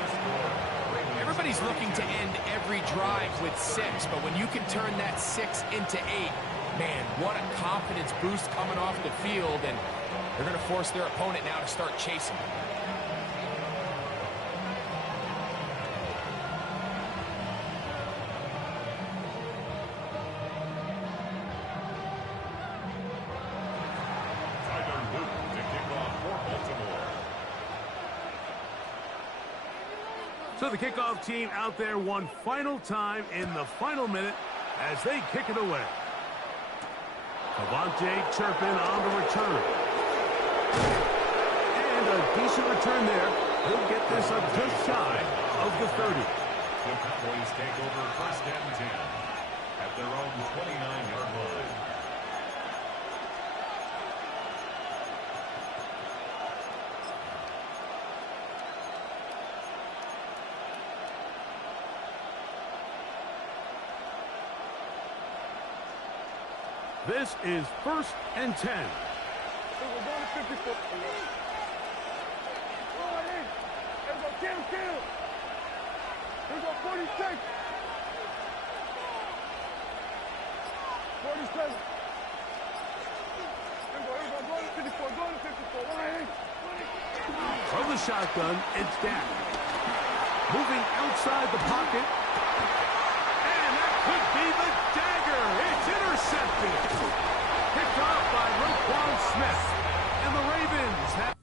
Everybody's looking to end every drive with 6, but when you can turn that 6 into 8, man, what a confidence boost coming off the field, and they're going to force their opponent now to start chasing. Tyler Luke to kick off for Baltimore. So the kickoff team out there one final time in the final minute as they kick it away. Avante Turpin on the return. And a decent return there. He'll get this up just shy of the 30. The Cowboys take over 1st and 10 at their own 29-yard line. This is 1st and 10. We're going to 54. Oh, hey. Let's go, kill. Let's go, 46. 47. Let's go to 54. Go to 54. From the shotgun, it's Dak. Moving outside the pocket. And that could be the dagger. It's intercepted. Picked off by Roquan Smith. And the Ravens have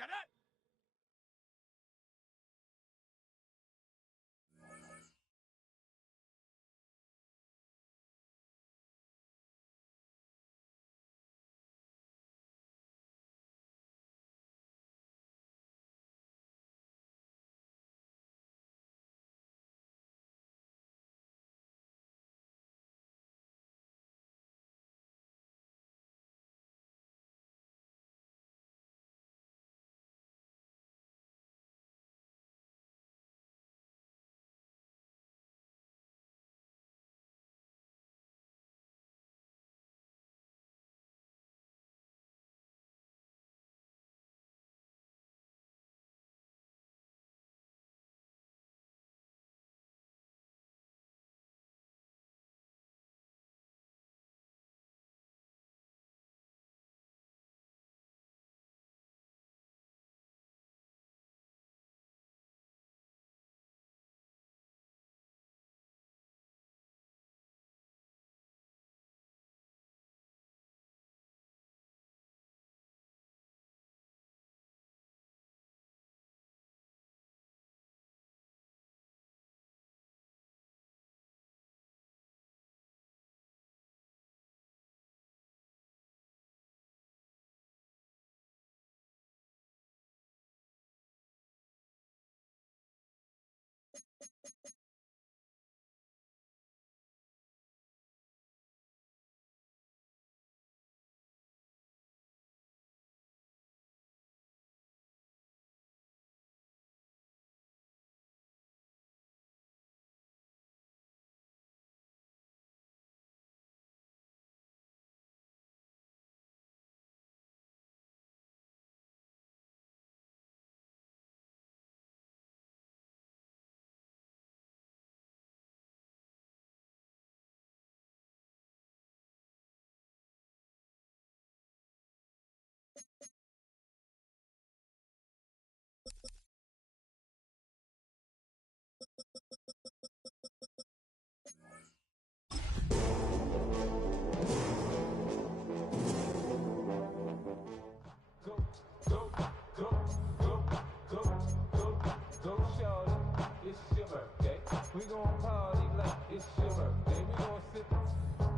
Shut up! We gon' party like it's your birthday. We gon' sip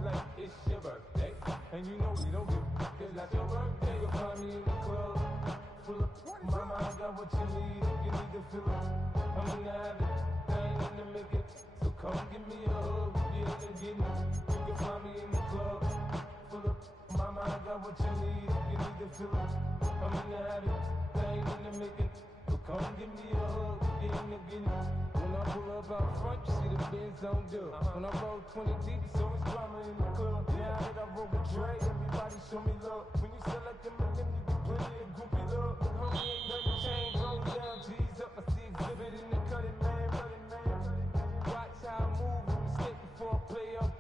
like it's your birthday. And you know we don't give a fuck, it's like your birthday. You'll find me in the club, full of mama, I got what you need. If you need to fill up, I'm in the habit, I ain't in the make it. So come give me a hug, get in the getting. You can find me in the club, full of mama, I got what you need. If you need to fill up, I'm in the habit, I ain't in the make it. So come give me a hug, get in the getting. When I pull up out front, you see the Benz on dub. When I roll 20 deep, so it's drama in the club. Now that I roll with Dre, everybody show me love. When you sell like them and them, you get plenty of groupie love. But homie, ain't nothing changed. Roll down, G's up. I see exhibit in the cutting, man, running, man. Watch how I move, a mistake before I play up.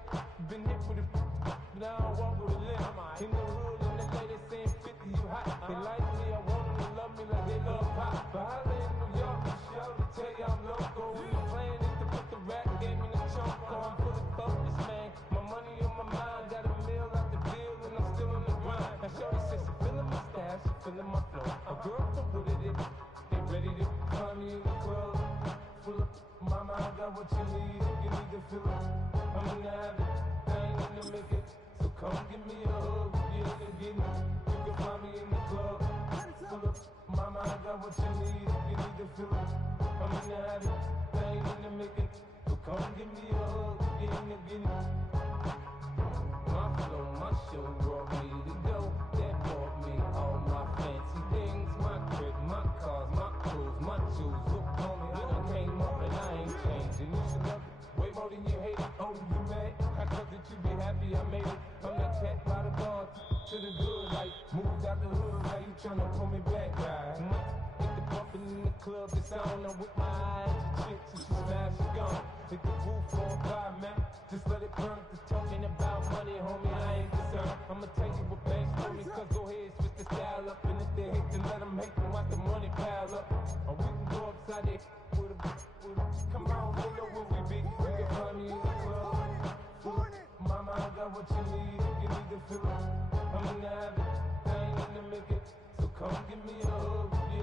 Been hit with it, but I don't walk with a limp. In the hood, in the day, they saying 50, you hot. They like me, I want them to love me like they love pop. But I live in New York, Michelle, to tell you I'm local. The plan is to put the rap game in the choke. I'm fully focused, man. My money on my mind, got a meal out the deal, and I'm still on the grind. Now shorty says she feeling my style, she feeling my flow. A girl from Wooded, they ready to find me in the club. Full of mama, I got what you need. You need to fill up. I'm in the habit, I ain't in the make it. So come give me a hug, get in the getting. You can find me in the club. Full of mama, I got what you need. You need to fill up. I'm in the habit, I ain't in the make it. So come give me a hug, get in the getting. My flow, my show brought me to go. That brought me all my fancy things. My crib, my cars, my clothes, my shoes. Look on me, I done came up and I ain't changing. You should love it way more than you hate it. Oh, you mad? I thought that you be happy I made it. I'm that cat by the bar to the good life. Moved out the hood, now you tryna pull me back, right? Get the bumpin' in the club, the sound I'm with my eyes. Your chick, so she smash, she gone. Hit the roof on fire, man. Just let it burn. Just talking about money, homie, I ain't concerned. I'ma tell you what banks told me, cause go ahead, switch the style up. And if they hate, then let them hate, then watch the money pile up. Or we can go upside there with a, come on, they know where we be. You can find me in the club. Mama, I got what you need. You need to fill up. I'm in the habit, I ain't in the make it. So come give me a hug, get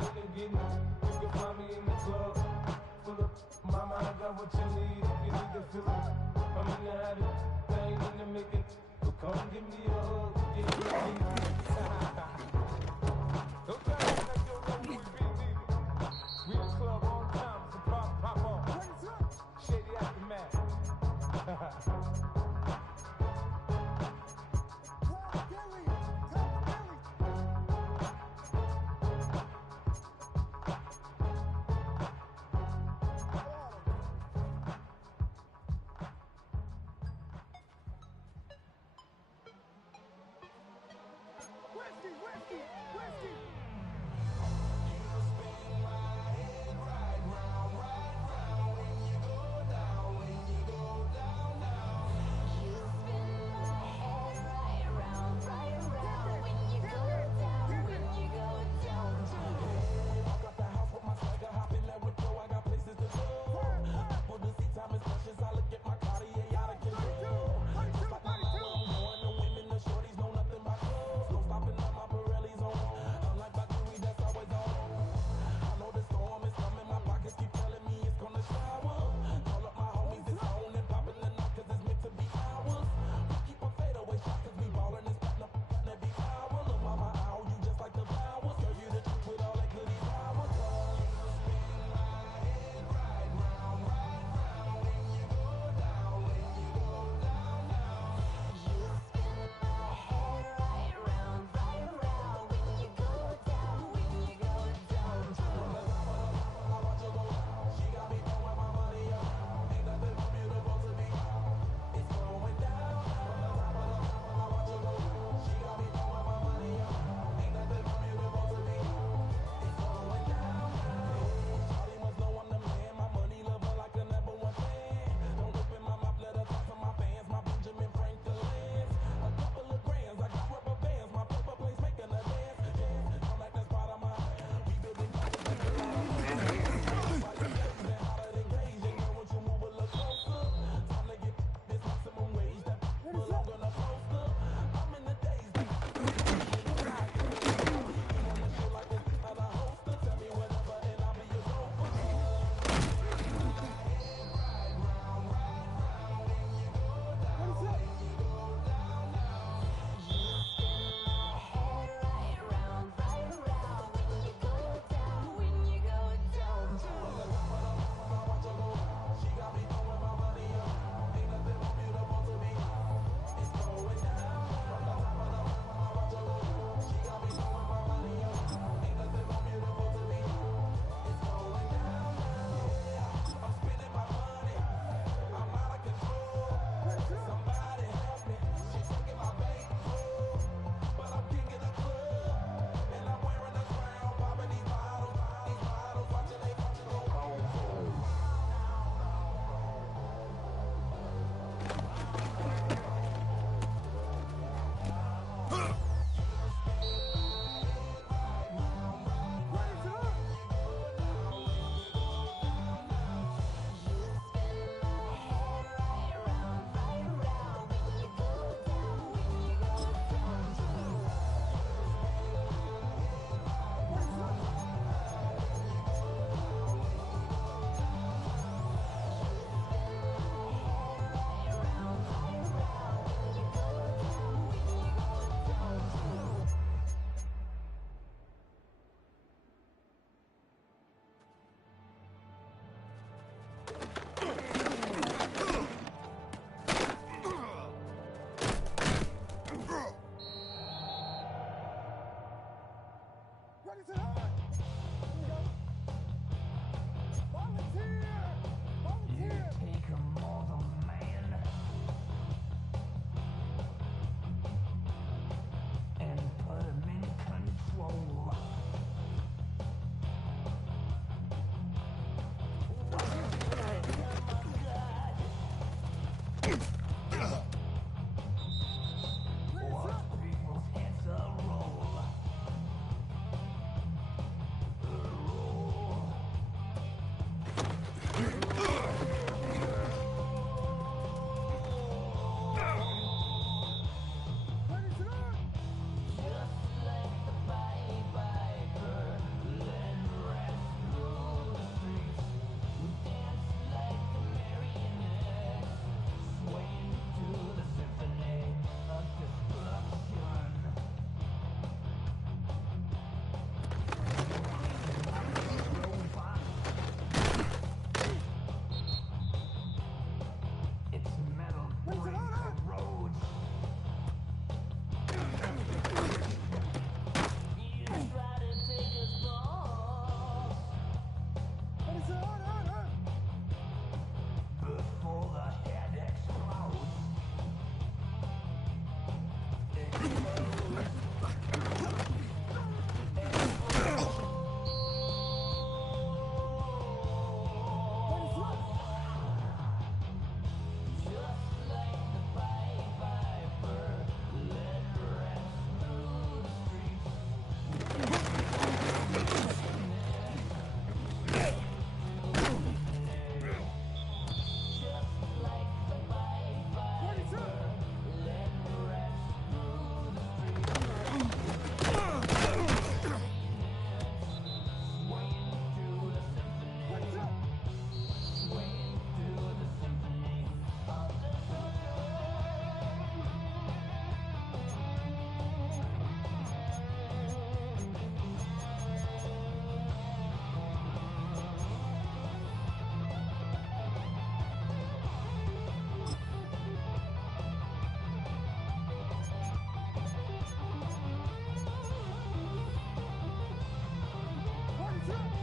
Ready to hard. Here we go. Volunteer. Volunteer. Take him more than man and put him in control. Watch people's heads roll. Ready to hard. Just like the Pied Piper, let rats rule the streets. We dance like a marionette, swaying to the symphony of destruction. It's metal brain corrodes. You try to take us balls Ready to hard. before the head explodes. Just like the Pied Piper, let rats rule the streets. Just like the Pied Piper, let rats rule the streets. Swaying to the symphony, swaying to the symphony of destruction. Ready to hard.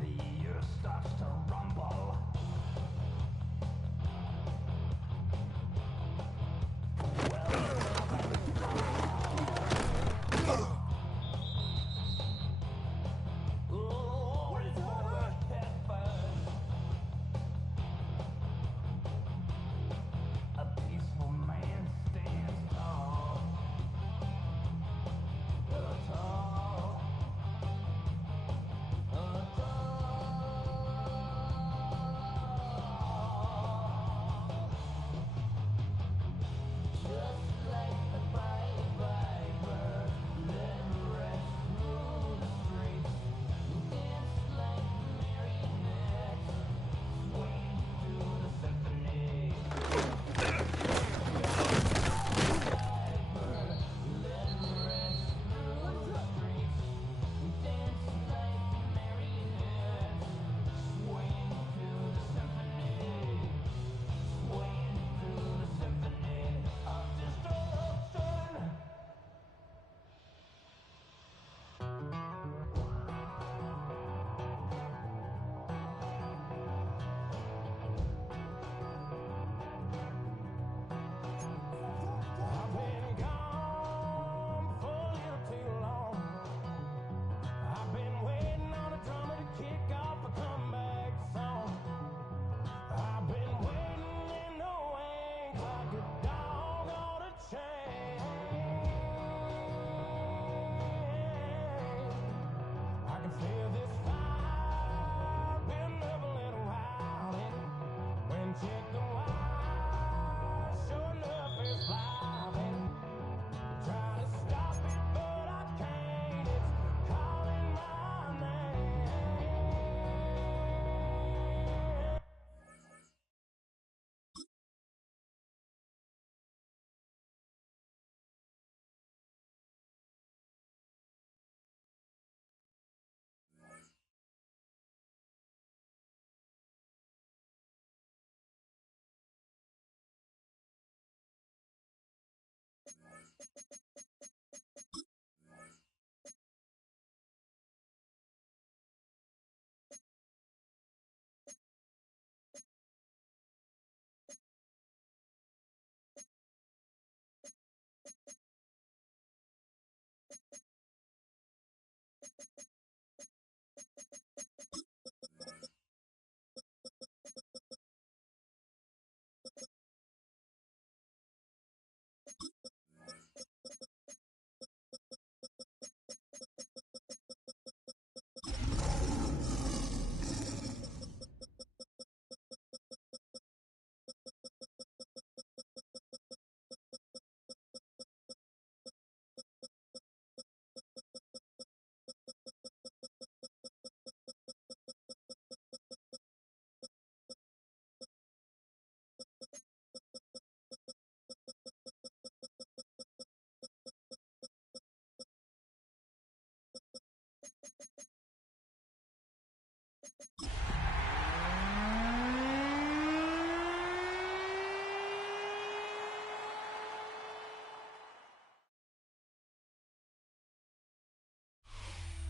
The earth starts to rumble. Glory for the heavens. A peaceful man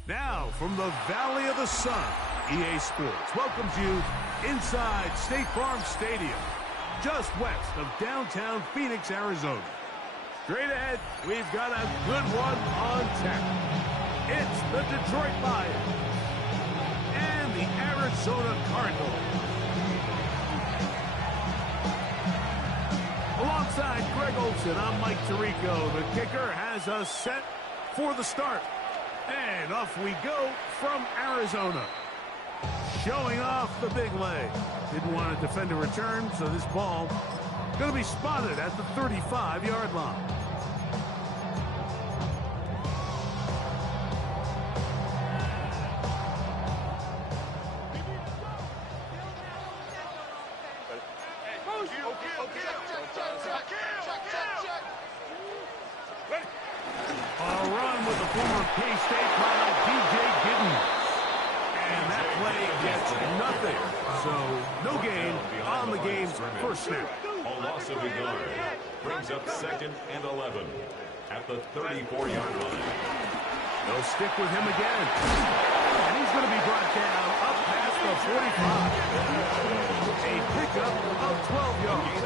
Now, from the Valley of the Sun, EA Sports welcomes you inside State Farm Stadium, just west of downtown Phoenix, Arizona. Straight ahead, we've got a good one on tap. It's the Detroit Lions and the Arizona Cardinals. Alongside Greg Olson, I'm Mike Tirico. The kicker has us set for the start. And off we go from Arizona. Showing off the big leg. Didn't want to defend a return, so this ball going to be spotted at the 35-yard line. A run with the former K-State product, DJ Giddens. And that play gets nothing. So, no gain on the game's first snap. A loss of a yard brings up 2nd and 11 at the 34-yard line. They'll stick with him again. And he's going to be brought down up past the 45. A pickup of 12 yards.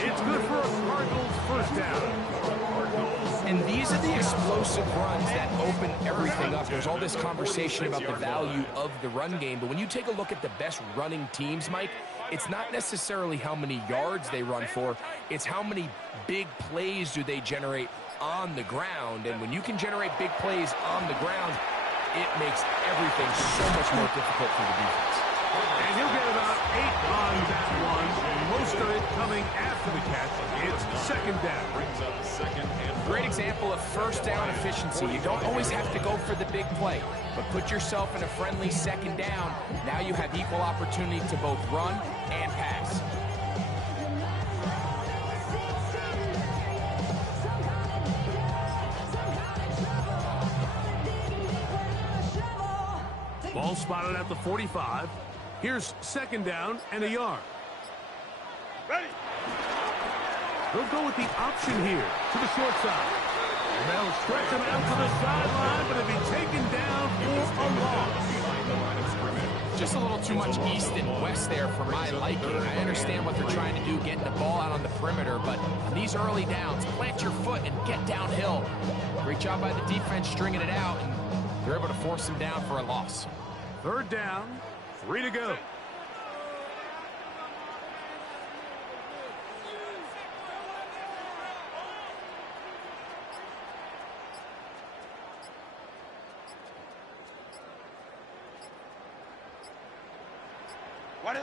It's good for a Cardinals first down. And these are the explosive runs that open everything up. There's all this conversation about the value of the run game, but when you take a look at the best running teams, Mike, it's not necessarily how many yards they run for, it's how many big plays do they generate on the ground. And when you can generate big plays on the ground, it makes everything so much more difficult for the defense. And he'll get about 8 on that one, most of it coming after the catch. It's second down. Brings up 2nd and Great example of first down efficiency. You don't always have to go for the big play, but put yourself in a friendly second down. Now you have equal opportunity to both run and pass. Ball spotted at the 45. Here's second down and a yard. Ready. They'll go with the option here to the short side. And they'll stretch him out to the sideline, but he'll be taken down for a loss. Just a little too much east and west there for my liking. I understand what they're trying to do, getting the ball out on the perimeter, but on these early downs, plant your foot and get downhill. Great job by the defense stringing it out, and they're able to force him down for a loss. Third down, 3 to go. Now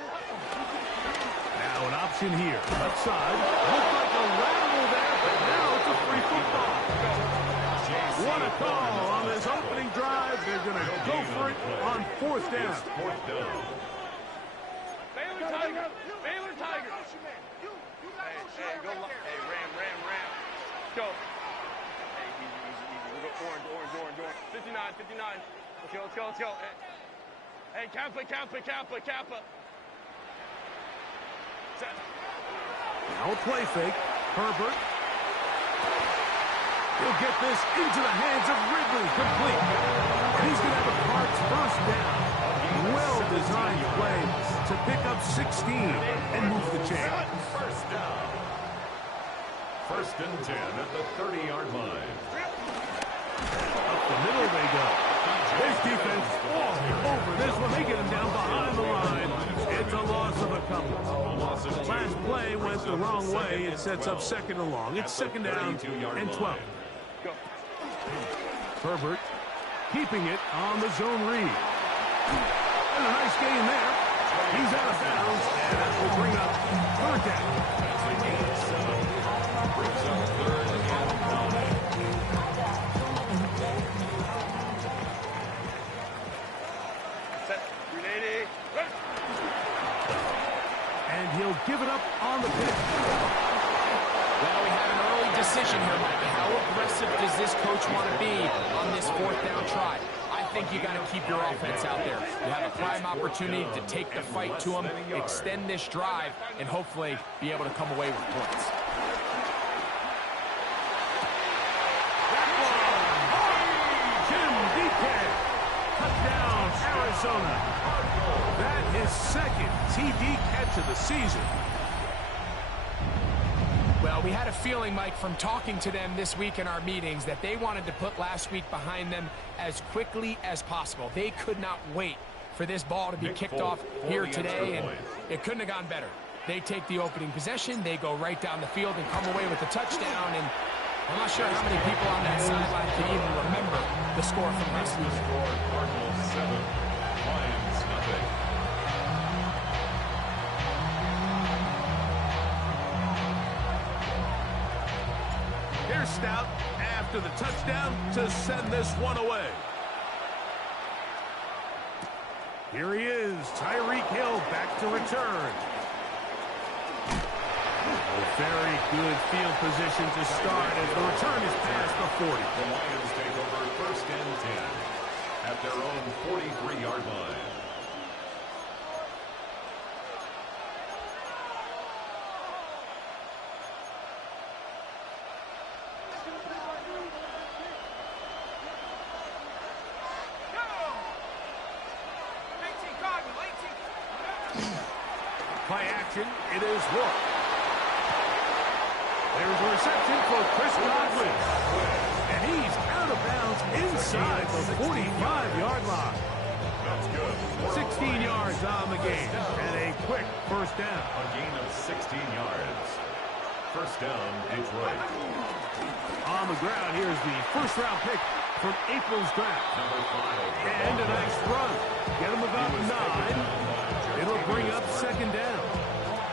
an option here. Left side. Looks like a ramble there, but now it's a free football. What a call on this opening drive. They're going to go for it on 4th down. Baylor Tiger. Baylor Tiger. Hey, go. Hey, Ram. Go. Hey, easy. We go orange. 59. Let's go. Hey, Kappa. Set. Now a play fake. Herbert. He'll get this into the hands of Ridley. Complete. And he's going to have a Cards first down. Well-designed play to pick up 16 and move the chains. First down. 1st and 10 at the 30-yard line. Up the middle they go. DJ This defense all over this one. They get him down behind the line. It's a loss of a couple. Last play went the wrong way. It sets up second and long. It's second down and 12. Herbert keeping it on the zone read. And a nice game there. He's out of bounds, and that will bring up third down. Brings up third and 9. And he'll give it up on the pitch. Well, we have an early decision here, Mike. How aggressive does this coach want to be on this fourth down try? I think you got to keep your offense out there. You have a prime opportunity to take the fight to them, extend this drive, and hopefully be able to come away with points. Jim DK, touchdown, Arizona. That his second TD catch of the season. Well, we had a feeling, Mike, from talking to them this week in our meetings that they wanted to put last week behind them as quickly as possible. They could not wait for this ball to be kicked off here today, and it couldn't have gone better. They take the opening possession, they go right down the field and come away with the touchdown, and I'm not sure how many people on that sideline can even remember the score from last week. Cardinals 7, Lions nothing. Here's Stout after the touchdown to send this one away. Here he is, Tyreek Hill back to return. A very good field position to start as the return is past the 40. The Lions take over first and 10 at their own 43-yard line. Play action, it is Wolf. There's a reception for Chris Godwin. And he's out of bounds inside the 45-yard line. That's good. 16 yards on the game and a quick first down. A gain of 16 yards. First down, Detroit. On the ground, here's the first-round pick from April's draft. Number 5. And a nice run. Get him about 9. It'll bring up second down.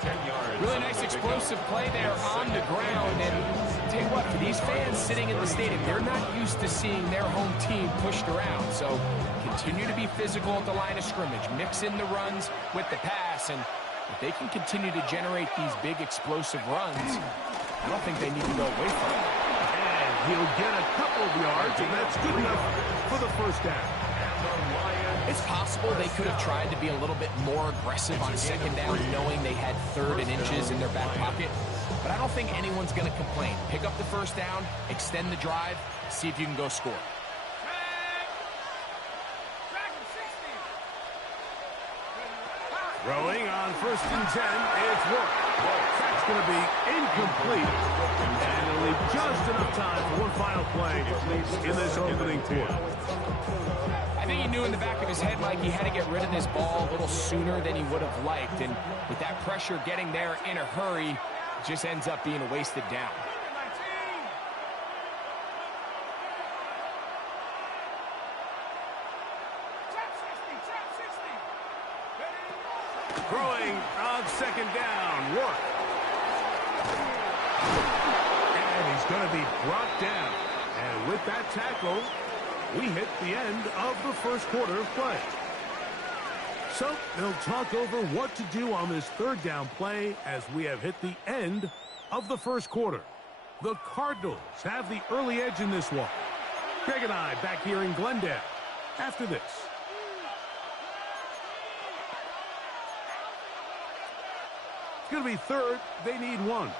10 yards. Really nice explosive play there on the ground. And tell you what, for these fans sitting in the stadium, they're not used to seeing their home team pushed around. So continue to be physical at the line of scrimmage. Mix in the runs with the pass. And if they can continue to generate these big explosive runs, I don't think they need to go away from it. And he'll get a couple of yards, and that's good enough for the first down. It's possible they could have tried to be a little bit more aggressive on second down, knowing they had third and inches in their back pocket. But I don't think anyone's going to complain. Pick up the first down, extend the drive, see if you can go score. Throwing on first and 10, it's Work. That's going to be incomplete. And it'll leave just enough time for one final play in this opening quarter. I think he knew in the back of his head, Mike, he had to get rid of this ball a little sooner than he would have liked. And with that pressure getting there in a hurry, it just ends up being a wasted down. Throwing on second down, Work. And he's going to be brought down. And with that tackle, we hit the end of the first quarter of play. So they'll talk over what to do on this third down play as we have hit the end of the first quarter. The Cardinals have the early edge in this one. Greg and I back here in Glendale after this. It's going to be third. They need one.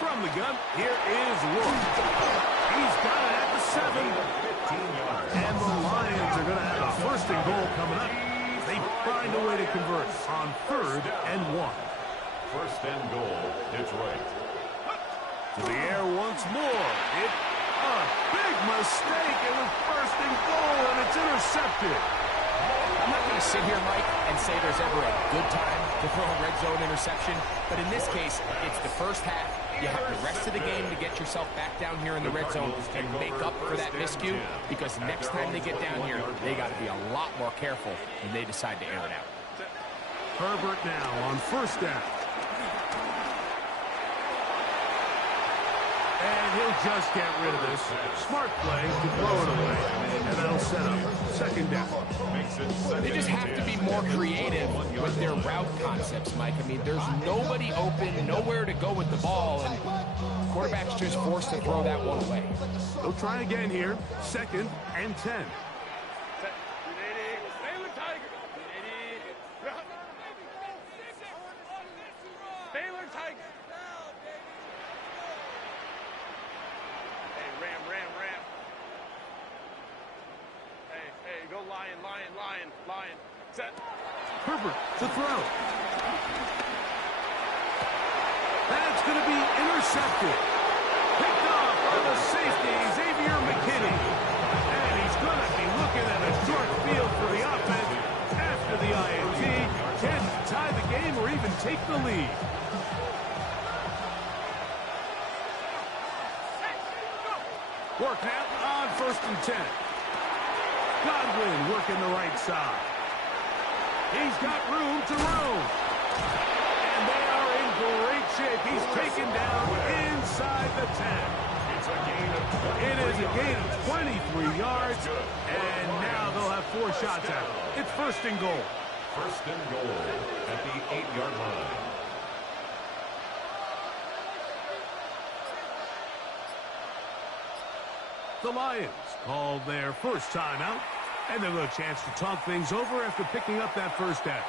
From the gun, here is Wolf. He's got it at the 7. And the Lions are going to have a first and goal coming up. They find a way to convert on third and 1. First and goal, Detroit. To the air once more. It A big mistake, and a first and goal, and it's intercepted. I'm not going to sit here, Mike, and say there's ever a good time to throw a red zone interception, but in this case, it's the first half. You have the rest of the game to get yourself back down here in the red zone and make up for that miscue, because next time they get down here, they got to be a lot more careful when they decide to air it out. Herbert now on first down. And he'll just get rid of this. Smart play to throw it away. And that'll set up second down. They just have to be more creative with their route concepts, Mike. I mean, there's nobody open, nowhere to go with the ball, and quarterback's just forced to throw that one away. They'll try again here. Second and 10. Lion. Set. Herbert to throw. That's going to be intercepted. Picked off by the safety, Xavier McKinney. And he's going to be looking at a short field for the offense after the INT. Can't tie the game or even take the lead. Work now on first and 10. Godwin working the right side. He's got room to roam. And they are in great shape. He's taken down inside the 10. It is a gain of 23 yards. And now they'll have 4 shots at it. It's first and goal. First and goal at the 8-yard line. The Lions called their first timeout, and they'll get a chance to talk things over after picking up that first down.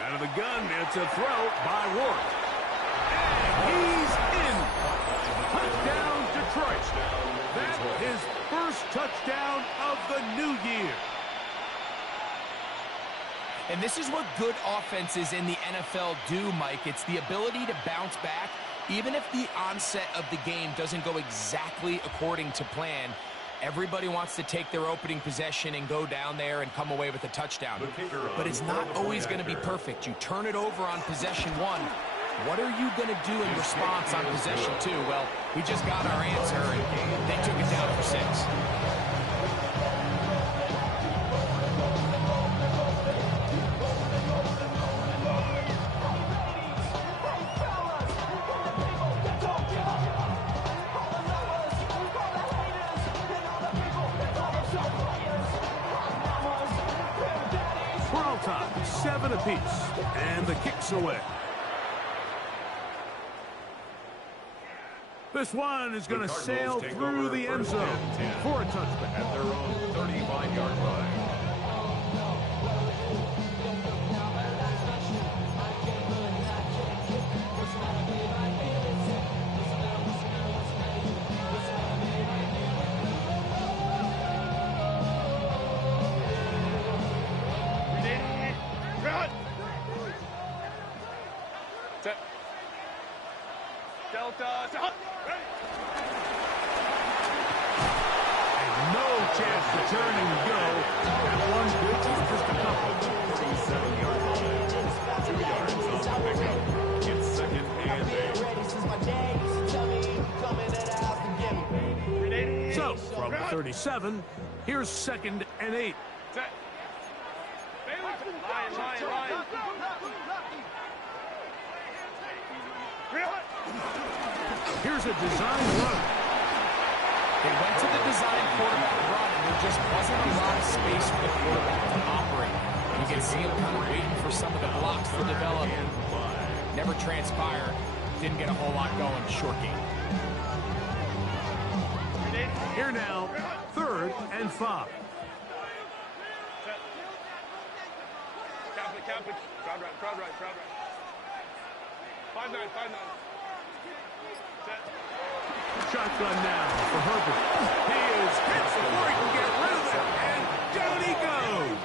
Out of the gun, it's a throw by Ward. And he's in. Touchdown, Detroit. That's his first touchdown of the new year. And this is what good offenses in the NFL do, Mike. It's the ability to bounce back, even if the onset of the game doesn't go exactly according to plan. Everybody wants to take their opening possession and go down there and come away with a touchdown. But it's not always going to be perfect. You turn it over on possession 1. What are you going to do in response on possession 2? Well, we just got our answer, and they took it down for 6. We're all tied, 7 apiece, and the kick's away. This one is going to sail through the end zone for a touchback. At their own 35-yard line. Set. Delta. Set. No chance to turn and go. That one's good for just a couple. 47-yard line. 2 yards on the pickup. It's second and 8. So, from the 37, here's second and 8. Set. Lion. Here's a design run. They went to the design quarterback run, and there just wasn't a lot of space for the quarterback to operate. You can see him kind of waiting for some of the blocks to develop. Never transpired. Didn't get a whole lot going. Short game. Here now, third and 5. Catholic. Crowd right. 5-9. Shotgun now for Herbert. He is hit before he can get rid of it, and down he goes.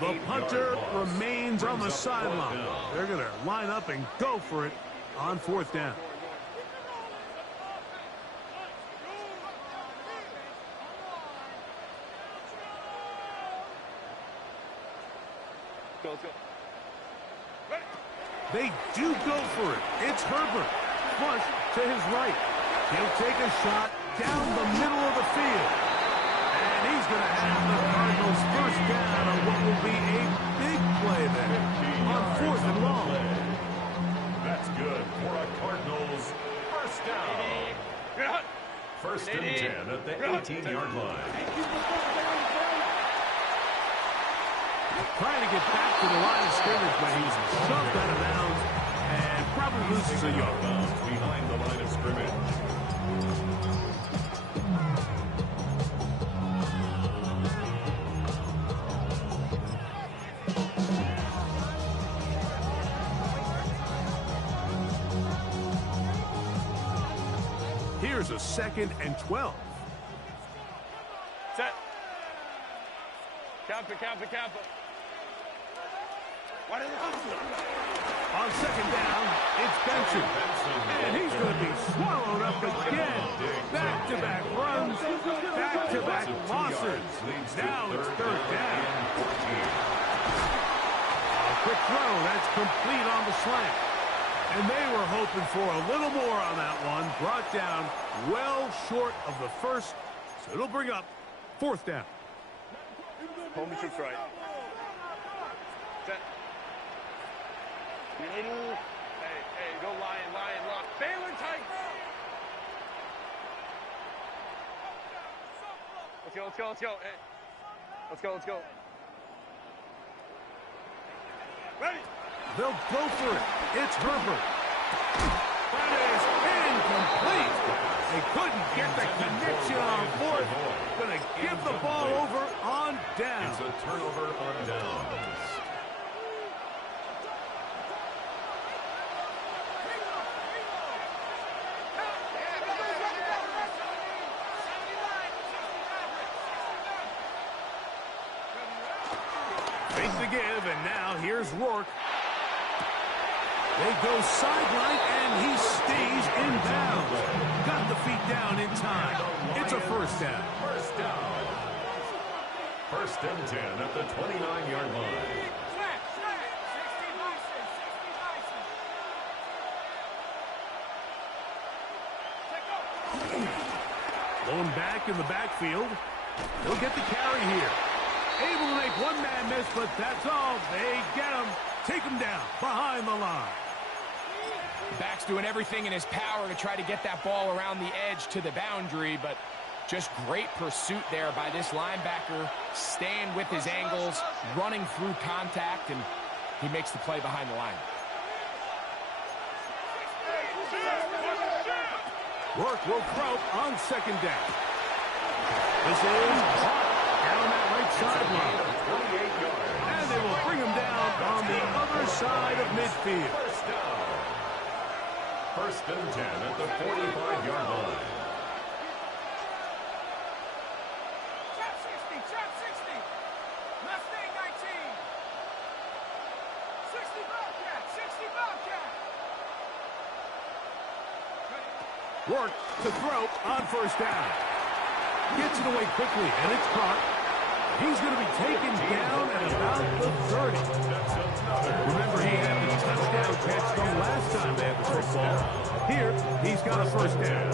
The punter remains on the sideline. They're going to line up and go for it on 4th down. Let's go. They do go for it. It's Herbert. Flush to his right. He'll take a shot down the middle of the field. And he's going to have the Cardinals first down on what will be a big play there on 4th and long. That's good for a Cardinals first down. First and 10 at the 18-yard line. Trying to get back to the line of scrimmage, but he's shoved out of bounds and probably loses a yard. Behind the line of scrimmage. Here's a 2nd and 12. Set. Camp it. On 2nd down, it's Benson. And he's going to be swallowed up again. Back-to-back runs, back-to-back losses. Now it's 3rd down. A quick throw, that's complete on the slant. And they were hoping for a little more on that one. Brought down well short of the first. So it'll bring up 4th down. Home troops right. Set. Hey, go lion, lock. Baylor tight. Let's go. Hey. Let's go. Ready. They'll go for it. It's Herbert. That is incomplete. They couldn't get the connection on 4th. Going to give the ball over on down. It's a turnover on downs. Face the give, and now here's Rourke. They go sideline, and he stays in bounds. Got the feet down in time. It's a first down. First and 10 at the 29-yard line. Blown back in the backfield. He'll get the carry here. Able to make one man miss, but that's all. They get him. Take him down behind the line. Back's doing everything in his power to try to get that ball around the edge to the boundary, but just great pursuit there by this linebacker, staying with his angles, running through contact, and he makes the play behind the line. Rourke will throw on 2nd down. This is down that right sideline. And they will bring him down on the other side of midfield. First and 10 at the 45-yard line. Trap 60. Mustang 19. 60 Bobcat. Rourke to throw on 1st down. Gets it away quickly, and it's caught. He's going to be taken down at about the 30. Remember, he had the touchdown catch the last time they had the football. Here, he's got a first down.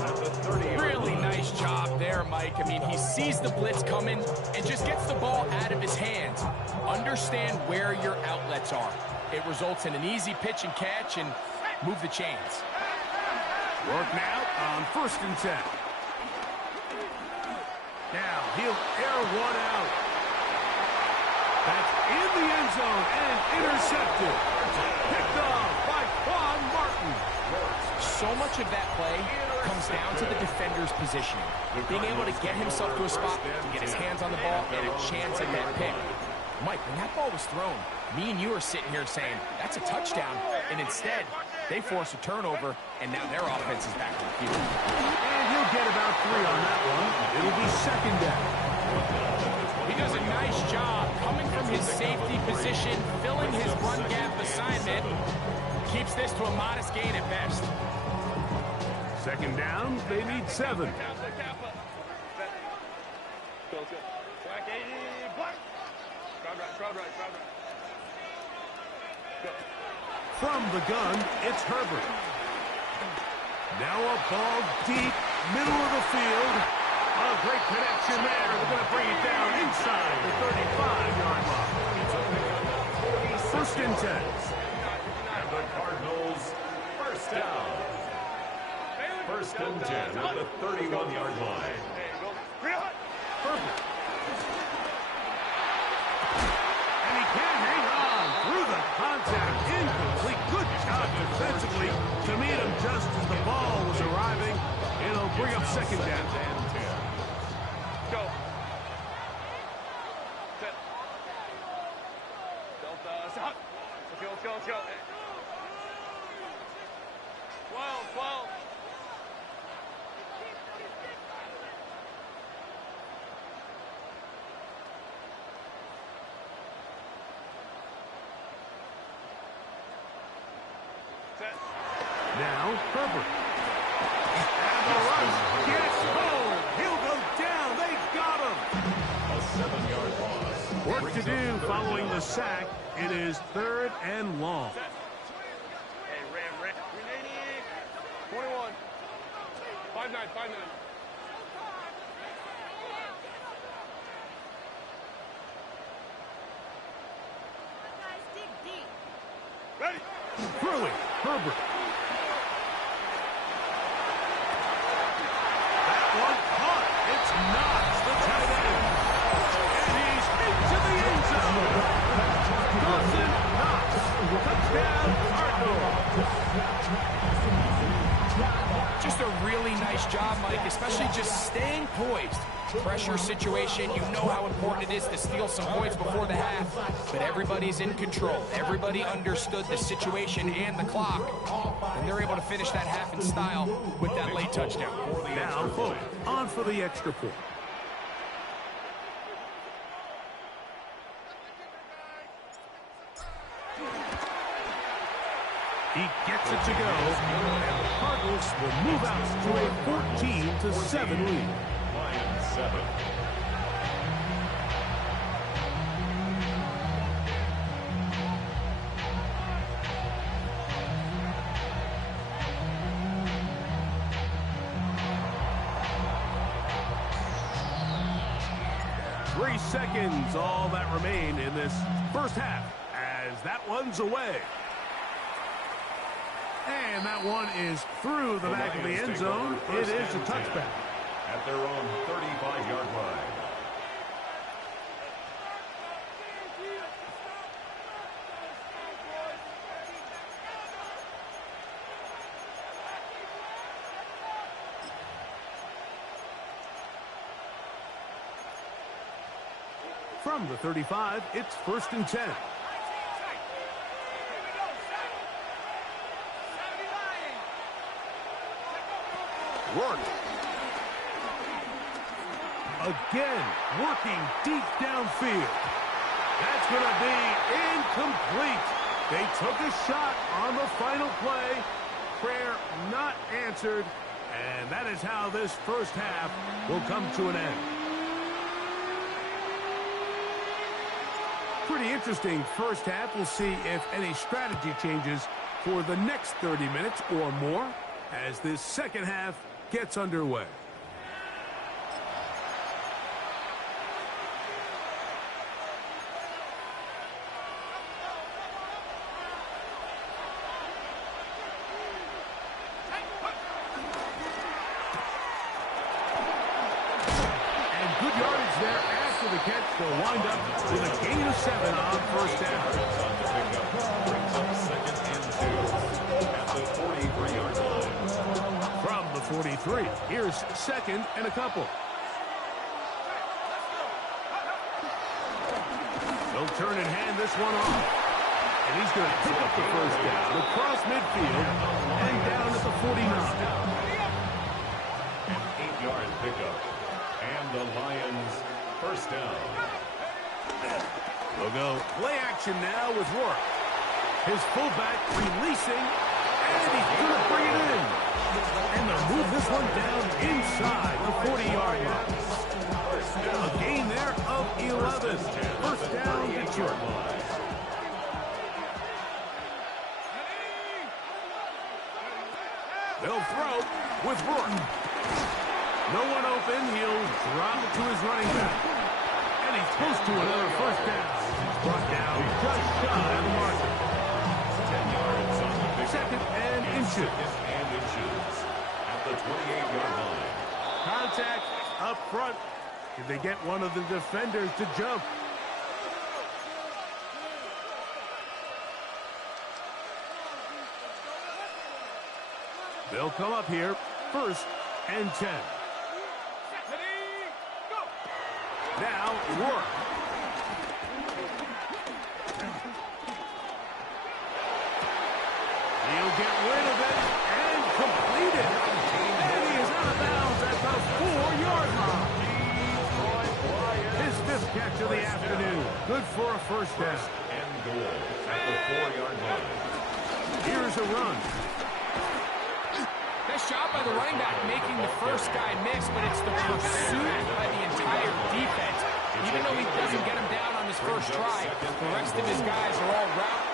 Really nice job there, Mike. I mean, he sees the blitz coming and just gets the ball out of his hands. Understand where your outlets are. It results in an easy pitch and catch and move the chains. Rourke now on 1st and 10. Now, he'll air one out. That's in the end zone and intercepted. Picked off by Quan Martin. So much of that play comes down to the defender's positioning. Being able to get himself to a spot, to get his hands on the ball, and a chance at that pick. Mike, when that ball was thrown, me and you are sitting here saying, that's a touchdown. And instead, They force a turnover, and now their offense is back on the field. And he'll get about 3 on that one. It'll be second down. He does a nice job coming from his safety position, filling his run gap assignment. Keeps this to a modest gain at best. Second down, they need 7. From the gun, it's Herbert. Now a ball deep, middle of the field. A great connection there. They're going to bring it down inside the 35-yard line. First and 10. And the Cardinals, first down. First and 10 at the 31-yard line. Herbert. And he can't hang on through the contact. Incomplete. Good job defensively to meet him just as the ball was arriving. It'll bring up second down. Go. Let's go. 12. Now, Herbert. And the rush gets home. He'll go down. They got him. A 7-yard loss. Work to do following the sack. It is 3rd and long. Hey, Ram. 21. 5-9. Ready? Throwing. Herbert. That one caught. It's Knox, the tight end. And he's into the end zone. Dawson Knox. Touchdown, Cardinals. Just a really nice job, Mike, especially just staying poised. Pressure situation, you know how important it is to steal some points before the half, but everybody's in control. Everybody understood the situation and the clock, and they're able to finish that half in style with that late touchdown. Now, Folk on for the extra point. He gets it to go, and the Cardinals will move out to a 14-7 lead. Lions 7. Three seconds, all that remain in this first half, as that one's away. And that one is through the back of the end zone. It is a touchback. At their own 35-yard line. From the 35, it's 1st and 10. Work. Again, working deep downfield. That's going to be incomplete. They took a shot on the final play. Prayer not answered. And that is how this first half will come to an end. Pretty interesting first half. We'll see if any strategy changes for the next 30 minutes or more as this second half gets underway. And good yardage there after the catch. They'll wind up with a gain of 7 on first down. Brings up 2nd and 2 at the 43-yard line. From the 43, here's 2nd and a couple. They'll turn and hand this one off. And he's going to pick up the first down across midfield and down at the 49. An 8-yard pickup. And the Lions first down. We'll go play action now with Rourke. His fullback releasing, and he's going to bring it in. And they'll move this one down inside the 40-yard line. A gain there of 11. First down, Detroit. They'll throw with Rourke. No one open. He'll drop it to his running back. And he's close to another first down. He's brought down just shy of the marker. 10 yards on the pick. Second and inches. And inches at the 28-yard line. Contact up front. If they get one of the defenders to jump. They'll come up here. First and 10. Now, Rourke. He'll get rid of it and complete it. And he is out of bounds at the 4-yard line. His fifth catch of the afternoon. Good for a first down. And goal at the 4-yard line. Here's a run. Nice job by the running back making the first guy miss, but it's the pursuit by the entire defense. Even though he doesn't get him down on his first try, the rest of his guys are all route.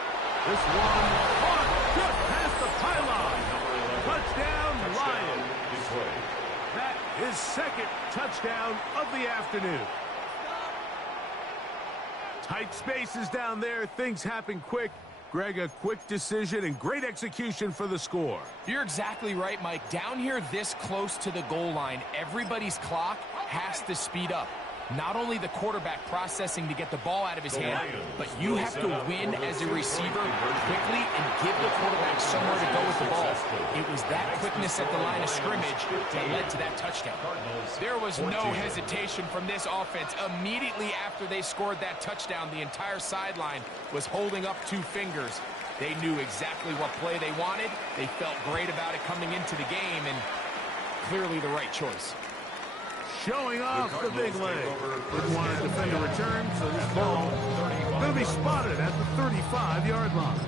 This one caught just past the pylon. Touchdown, Lions. That is second touchdown of the afternoon. Tight spaces down there. Things happen quick. Greg, a quick decision and great execution for the score. You're exactly right, Mike. Down here this close to the goal line, everybody's clock has to speed up. Not only the quarterback processing to get the ball out of his hand, but you have to win as a receiver quickly and give the quarterback somewhere to go with the ball. It was that quickness at the line of scrimmage that led to that touchdown. There was no hesitation from this offense. Immediately after they scored that touchdown, the entire sideline was holding up two fingers. They knew exactly what play they wanted. They felt great about it coming into the game, and clearly the right choice. Showing off the big leg. Didn't want to defend a return, so this ball going to be spotted at the 35-yard line.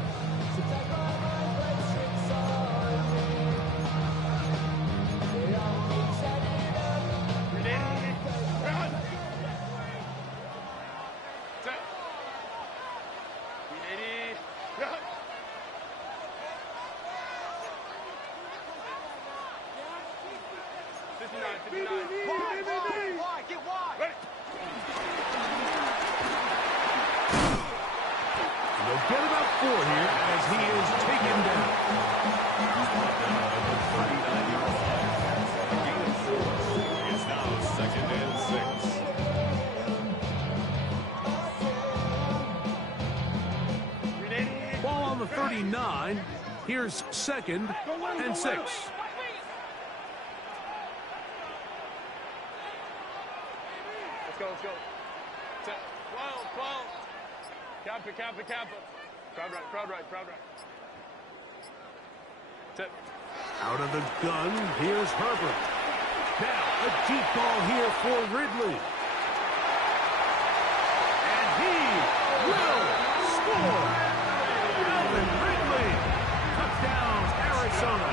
They'll get about 4 here as he is taken down. It's now second and 6. Ball on the 39. Here's second and 6. Let's go. Well. Kappa. Crowd right. Tip. Out of the gun, here's Herbert. Now, a deep ball here for Ridley. And he will score! Alvin Ridley! Touchdown, Arizona!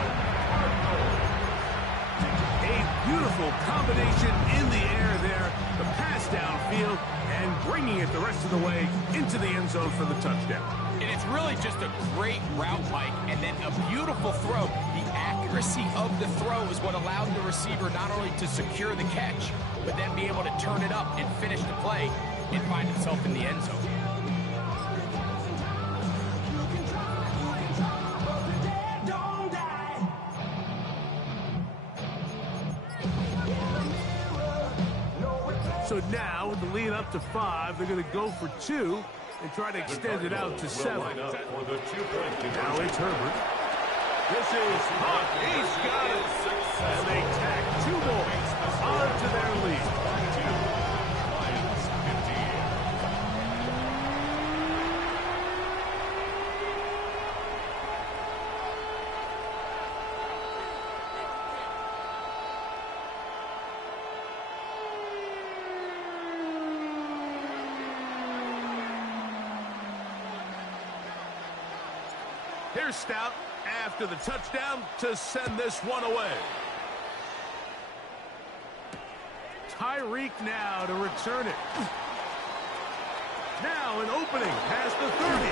A beautiful combination in the air there. The pass downfield and bringing it the rest of the way into the end zone for the touchdown. And it's really just a great route, Mike, and then a beautiful throw. The accuracy of the throw is what allowed the receiver not only to secure the catch, but then be able to turn it up and finish the play and find himself in the end zone. So now, with the lead up to 5, they're going to go for 2 and try to extend it out to 7. Now it's Herbert. This is Hunt. He's got it. And they tack 2 more onto their lead. Here's Stout after the touchdown to send this one away. Tyreek now to return it. Now an opening past the 30.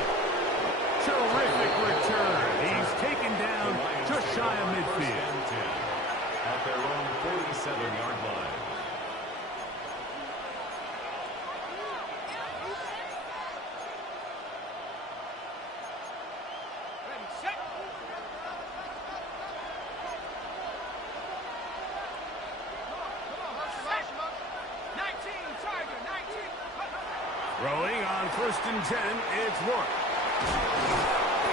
Terrific return. He's taken down just shy of midfield. At their own 47-yard line. Throwing on 1st and 10, it's Rourke.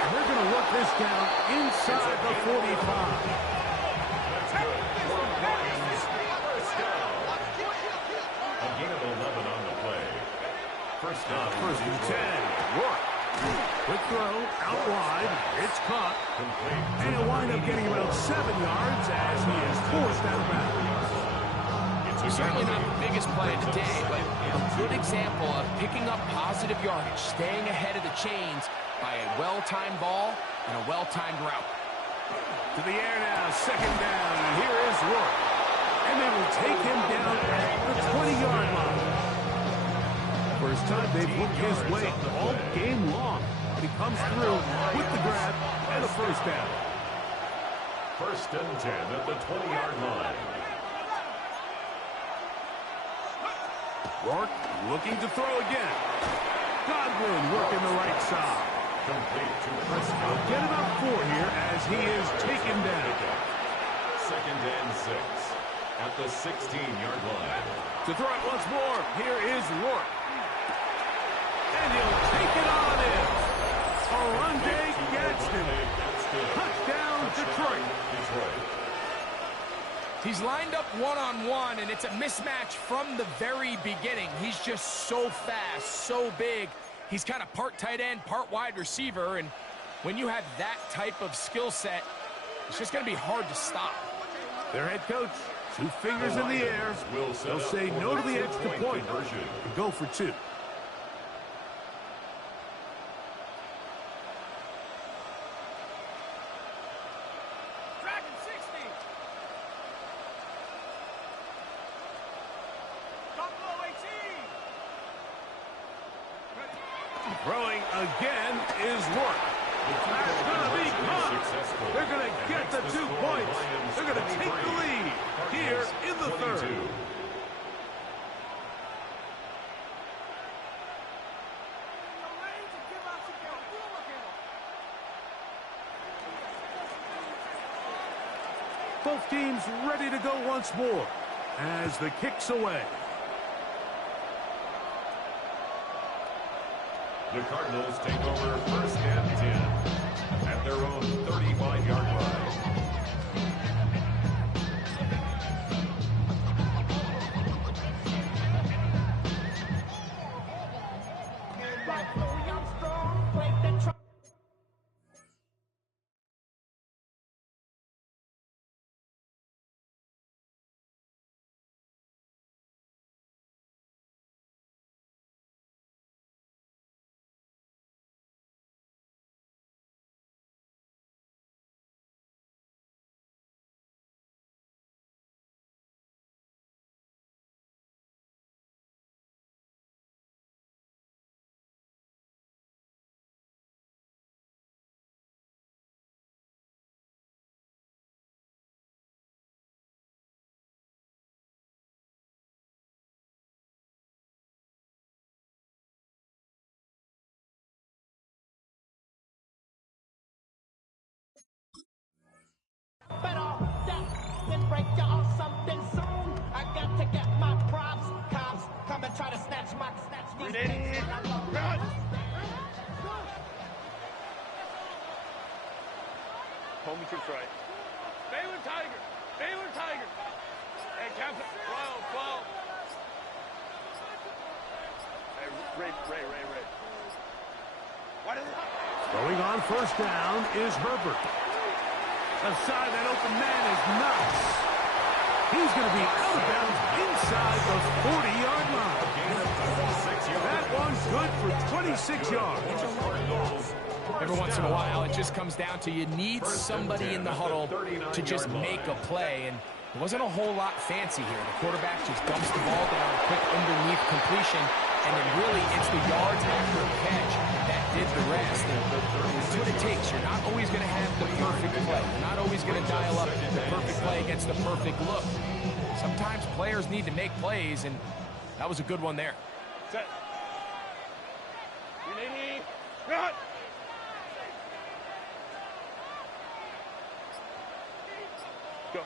They're going to work this down inside the 45. That's good. For Lions, first down. A gain of 11 on the play. First down. 1st and 10, Rourke. Quick throw, out wide. It's caught. And he'll wind up getting about 7 yards as he is forced out of bounds. Certainly not the biggest play of the day, but a good example of picking up positive yardage, staying ahead of the chains by a well-timed ball and a well-timed route. To the air now, 2nd down, and here is Rourke. And they will take him down at the 20-yard line. First time they've looked his way all game long, but he comes through with the grab and a first down. 1st and 10 at the 20-yard line. Rourke looking to throw again. Godwin working the right side. Complete to Prescott. Get about 4 here as he is taken down. 2nd and 6 at the 16-yard line. To throw it once more, here is Rourke. And he'll take it on in. Oronde Gadsden. Touchdown, Detroit. He's lined up one-on-one, and it's a mismatch from the very beginning. He's just so fast, so big. He's kind of part tight end, part wide receiver, and when you have that type of skill set, it's just going to be hard to stop. Their head coach, 2 fingers in the air. They'll say no to the extra point and go for 2. Throwing again is Rourke. That's going to be caught. They're going to get the 2 points. They're going to take the lead here in the 3rd. Both teams ready to go once more as the kick's away. The Cardinals take over 1st and 10 at their own 35-yard line. But all that can break y'all something soon. I got to get my props. Cops come and try to snatch these things. Homie tricks right. Baylor Tiger. Baylor Tiger. Hey, Captain. 12. Hey, Ray. Why does it? Going on 1st down is Herbert. Aside that open man is Knox. He's going to be out of bounds inside the 40-yard line. That one's good for 26 yards. They're Every once in a while, it just comes down to you need somebody in the huddle to just make a play, and it wasn't a whole lot fancy here. The quarterback just dumps the ball down, a quick underneath completion, and then really it's the yards after a catch that did the rest. And that's what it takes. You're not always going to have the perfect play. You're not always going to dial up the perfect play against the perfect look. Sometimes players need to make plays, and that was a good one there. Set. Cut. Go.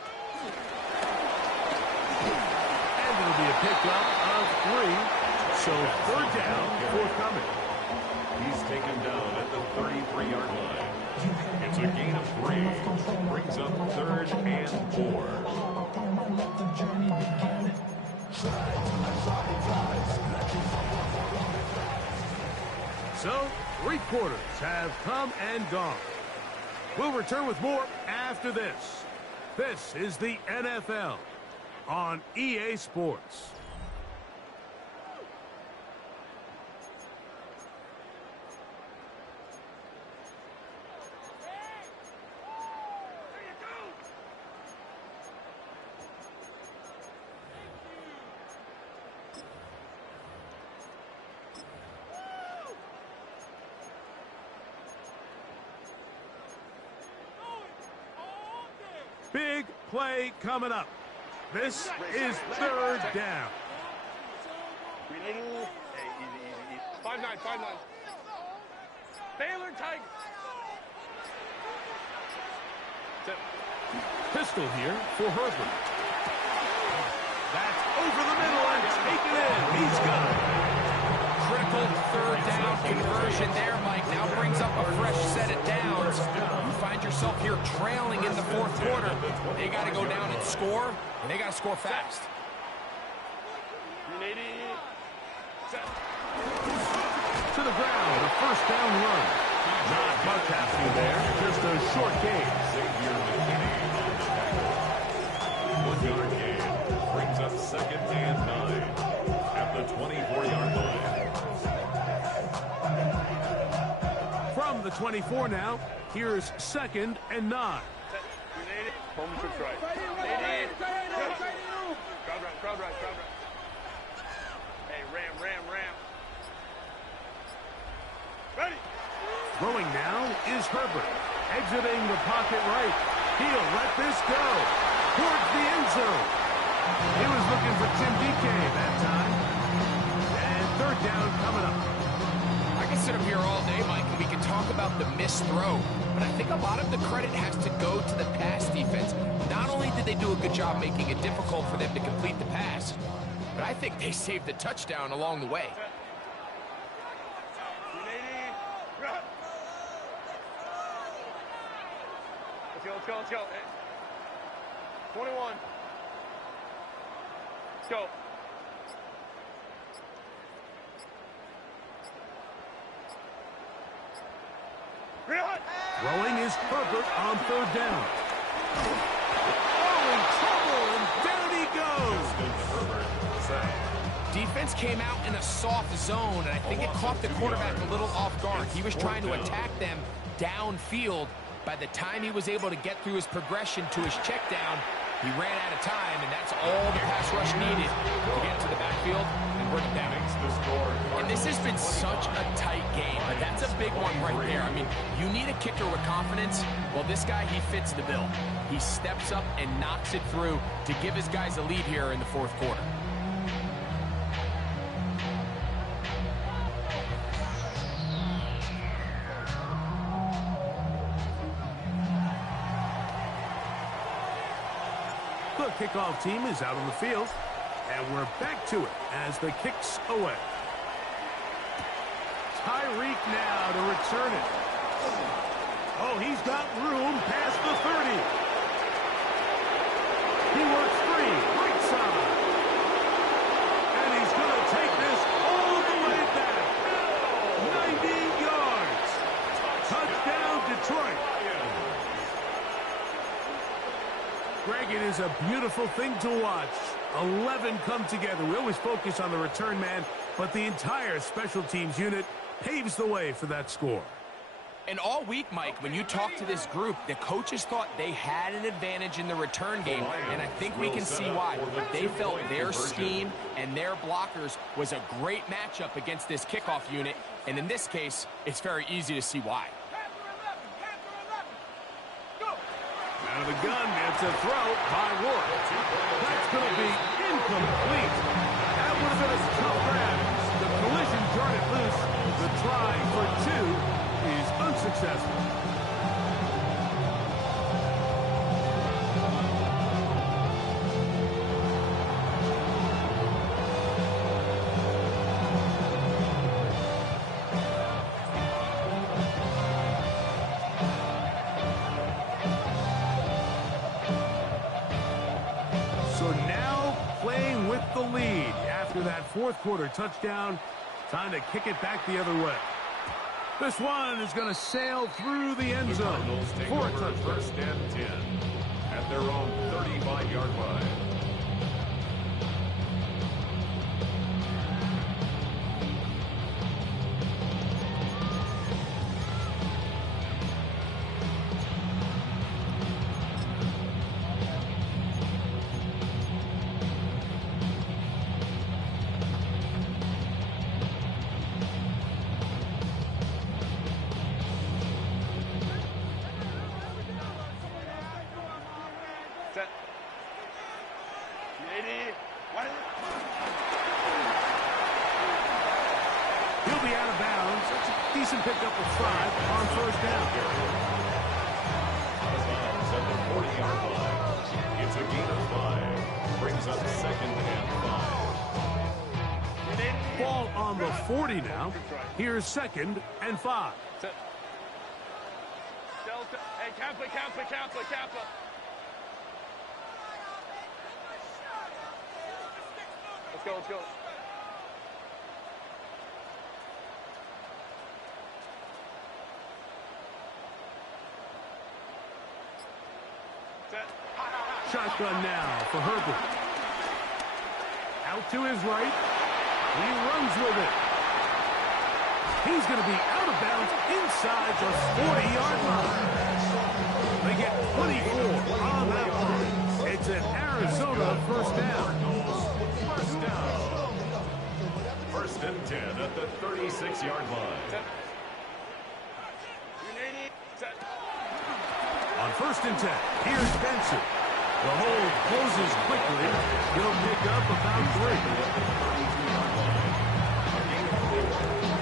And it'll be a pickup of 3. So third down forthcoming. He's taken down at the 33-yard line. It's a gain of 3. Brings up 3rd and 4. So 3 quarters have come and gone. We'll return with more after this. This is the NFL on EA Sports. Big play coming up. This is 3rd down. 5-9, 5-9. Baylor Tigers. Pistol here for Herbert. That's over the middle and taken in. He's got it. Critical 3rd down conversion there, Mike. Now brings up a fresh set of downs. You find yourself here trailing in the 4th quarter. They got to go down and score, and they got to score fast. To the ground, a 1st down run. Not much happening there, just a short gain. Xavier McKinney on the 1-yard gain. Brings up 2nd and 9 at the 24-yard line. From the 24 now, here's 2nd and 9. Home trips right. Crowd right. Hey, ram. Ready. Throwing now is Herbert. Exiting the pocket right. He'll let this go. Towards the end zone. He was looking for Tim DK that time. And 3rd down coming up. I can sit up here all day, Mike, and we can talk about the missed throw, but I think a lot of the credit has to go to the pass defense. Not only did they do a good job making it difficult for them to complete the pass, but I think they saved the touchdown along the way. Let's go. Hey. 21. Let's go. Throwing is Herbert on 3rd down. Oh, in trouble, and down he goes. Defense came out in a soft zone, and I think it caught the quarterback a little off guard. He was trying to attack them downfield. By the time he was able to get through his progression to his check down, he ran out of time, and that's all the pass rush needed to get to the backfield and bring it down. And this has been such a tight game, but that's a big one right there. I mean, you need a kicker with confidence. Well, this guy, he fits the bill. He steps up and knocks it through to give his guys a lead here in the 4th quarter. The kickoff team is out on the field, and we're back to it as the kick's away. Tyreek now to return it. Oh, he's got room past the 30. He works free, right side. And he's going to take this all the way back. 90 yards. Touchdown, Detroit. Greg, it is a beautiful thing to watch. 11 come together. We always focus on the return man, but the entire special teams unit paves the way for that score. And all week, Mike, when you talk to this group, the coaches thought they had an advantage in the return game, and I think we can see why. They felt their scheme and their blockers was a great matchup against this kickoff unit, and in this case, it's very easy to see why. Out of the gun, it's a throw by Ward. That's going to be incomplete. That would have been a tough grab. The collision turned it loose. The try for 2 is unsuccessful. So now playing with the lead after that fourth quarter touchdown. Time to kick it back the other way. This one is going to sail through the end zone for a touchdown. First and 10 at their own 35-yard line. He'll be out of bounds. That's a decent pickup of 5 on first down. At the 40-yard line. It's a gain of 5. Brings up second and 5. Ball on the 40 now. Here's second and 5. Hey, Kappa. Let's go. Shotgun now for Herbert. Out to his right. He runs with it. He's going to be out of bounds inside the 40-yard line. They get 24 on that one. It's an Arizona first down. First and 10 at the 36-yard line. On first and 10, here's Benson. The hold closes quickly. He'll pick up about 3.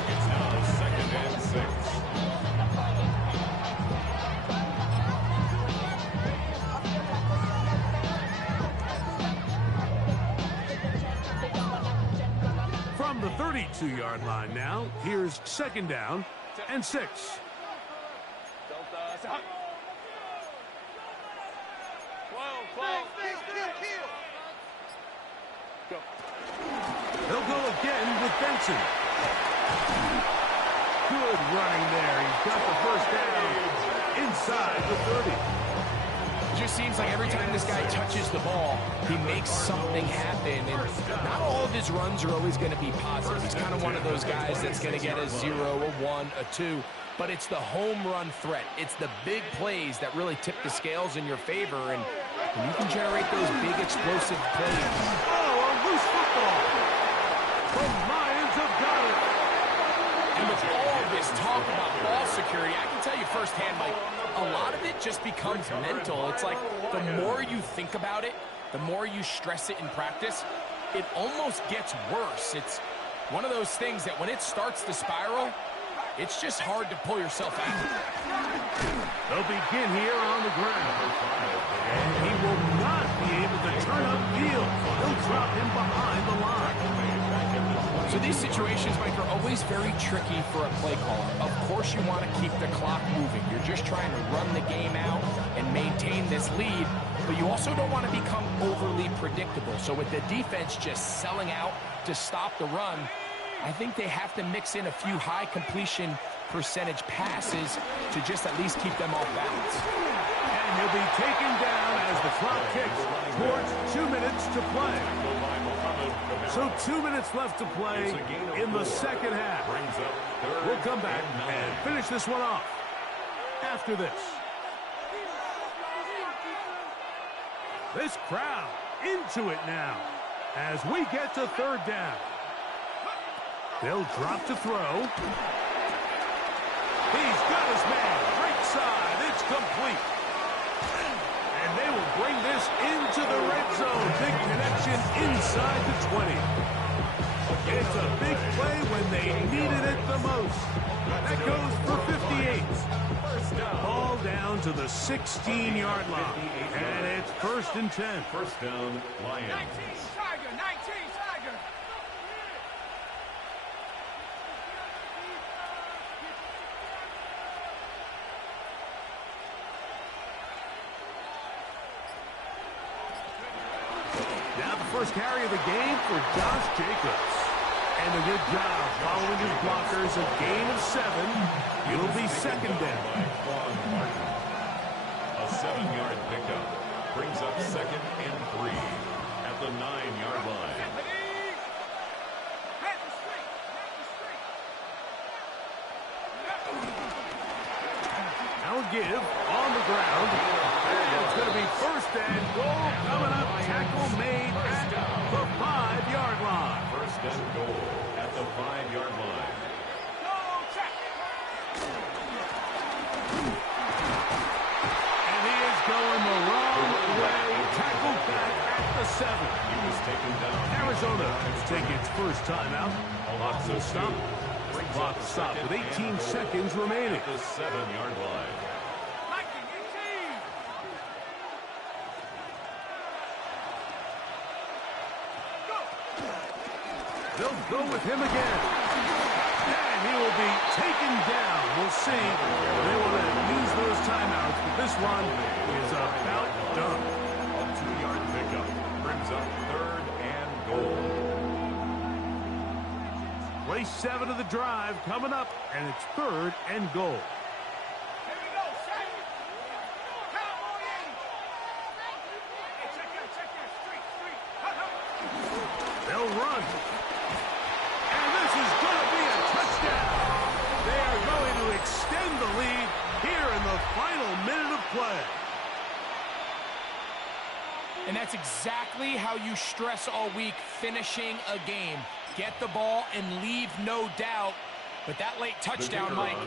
It's now second and 6. From the 32-yard line now, here's second down and 6. He'll go again with Benson. Good running there. He's got the first down inside the 30. It just seems like every time this guy touches the ball, he makes something happen. And not all of his runs are always going to be positive. He's kind of one of those guys that's going to get a 0, a 1, a 2. But it's the home run threat. It's the big plays that really tip the scales in your favor. And you can generate those big explosive plays. Oh, a loose football. The Lions have got it. And with all of this talk about ball security, I can tell you firsthand, Mike, a lot of it just becomes mental. It's like the more you think about it, the more you stress it in practice, it almost gets worse. It's one of those things that when it starts to spiral, it's just hard to pull yourself out. They'll begin here on the ground. And he will not be able to turn upfield. They'll drop him behind the line. So these situations, Mike, are always very tricky for a play caller. Of course you want to keep the clock moving. You're just trying to run the game out and maintain this lead, but you also don't want to become overly predictable. So with the defense just selling out to stop the run, I think they have to mix in a few high completion percentage passes to just at least keep them off balance. And he'll be taken down as the clock ticks towards 2 minutes to play. So 2 minutes left to play in the second half. We'll come back and finish this one off after this. This crowd into it now as we get to third down. They'll drop to throw. He's got his man. Right side. It's complete. And they will bring this into the red zone. Big connection inside the 20. It's a big play when they needed it the most. That goes for 58. Ball down to the 16-yard line. And it's 1st and 10. First down, Lions. 19 Tiger. Now the first carry of the game for Josh Jacobs. And a good job following his blockers. A gain of 7. It'll be second down. A 7-yard pickup brings up 2nd and 3 at the 9-yard line. Now give on the ground. And it's going to be 1st and goal coming up. Tackle made at the 5-yard line. 1st and goal at the 5-yard line. And he is going the wrong way. Tackled back at the 7. He was taken down. Arizona will take its first time out. Clock will stop. Clock will stop with 18 seconds remaining. At the 7-yard line. They'll go with him again. And he will be taken down. We'll see. They will then use those timeouts, but this one is about done. A 2-yard pickup brings up 3rd and goal. Play 7 of the drive coming up, and it's 3rd and goal. They'll run. And this is going to be a touchdown. They are going to extend the lead here in the final minute of play. And that's exactly how you stress all week, finishing a game. Get the ball and leave no doubt. But that late touchdown, Mike,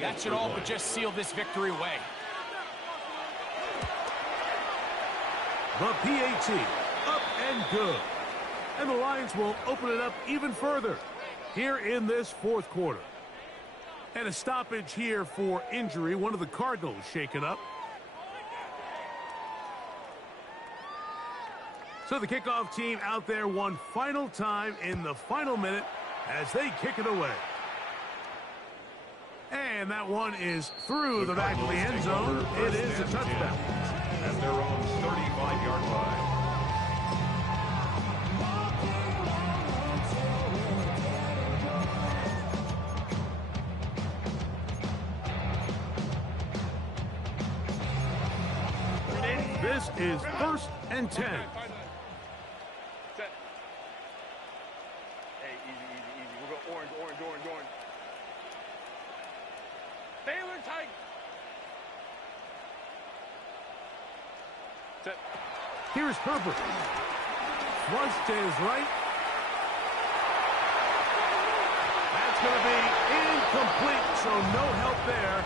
that should all but just seal this victory away. The PAT, up and good. And the Lions will open it up even further here in this 4th quarter. And a stoppage here for injury. One of the Cardinals shaken up. So the kickoff team out there one final time in the final minute as they kick it away. And that one is through the back of the end zone. It is a touchdown. At their own 35-yard line. This is 1st and 10. Set. Hey, easy. We'll go orange. Baylor tight. Set. Here's Herbert. Flush to his right. That's going to be incomplete, so no help there.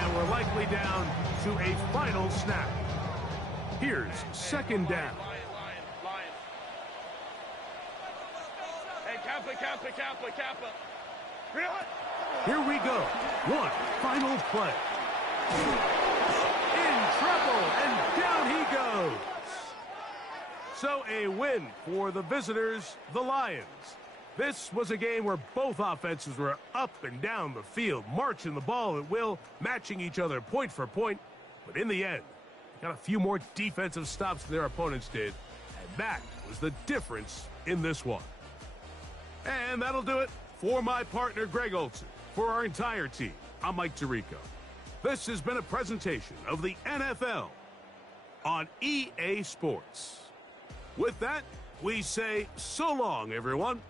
And we're likely down to a final snap. Here's 2nd down. Lion. Hey, Kappa. Really? Here we go. One final play. In trouble, and down he goes. So a win for the visitors, the Lions. This was a game where both offenses were up and down the field, marching the ball at will, matching each other point for point. But in the end, got a few more defensive stops than their opponents did. And that was the difference in this one. And that'll do it for my partner, Greg Olson. For our entire team, I'm Mike Tirico. This has been a presentation of the NFL on EA Sports. With that, we say so long, everyone.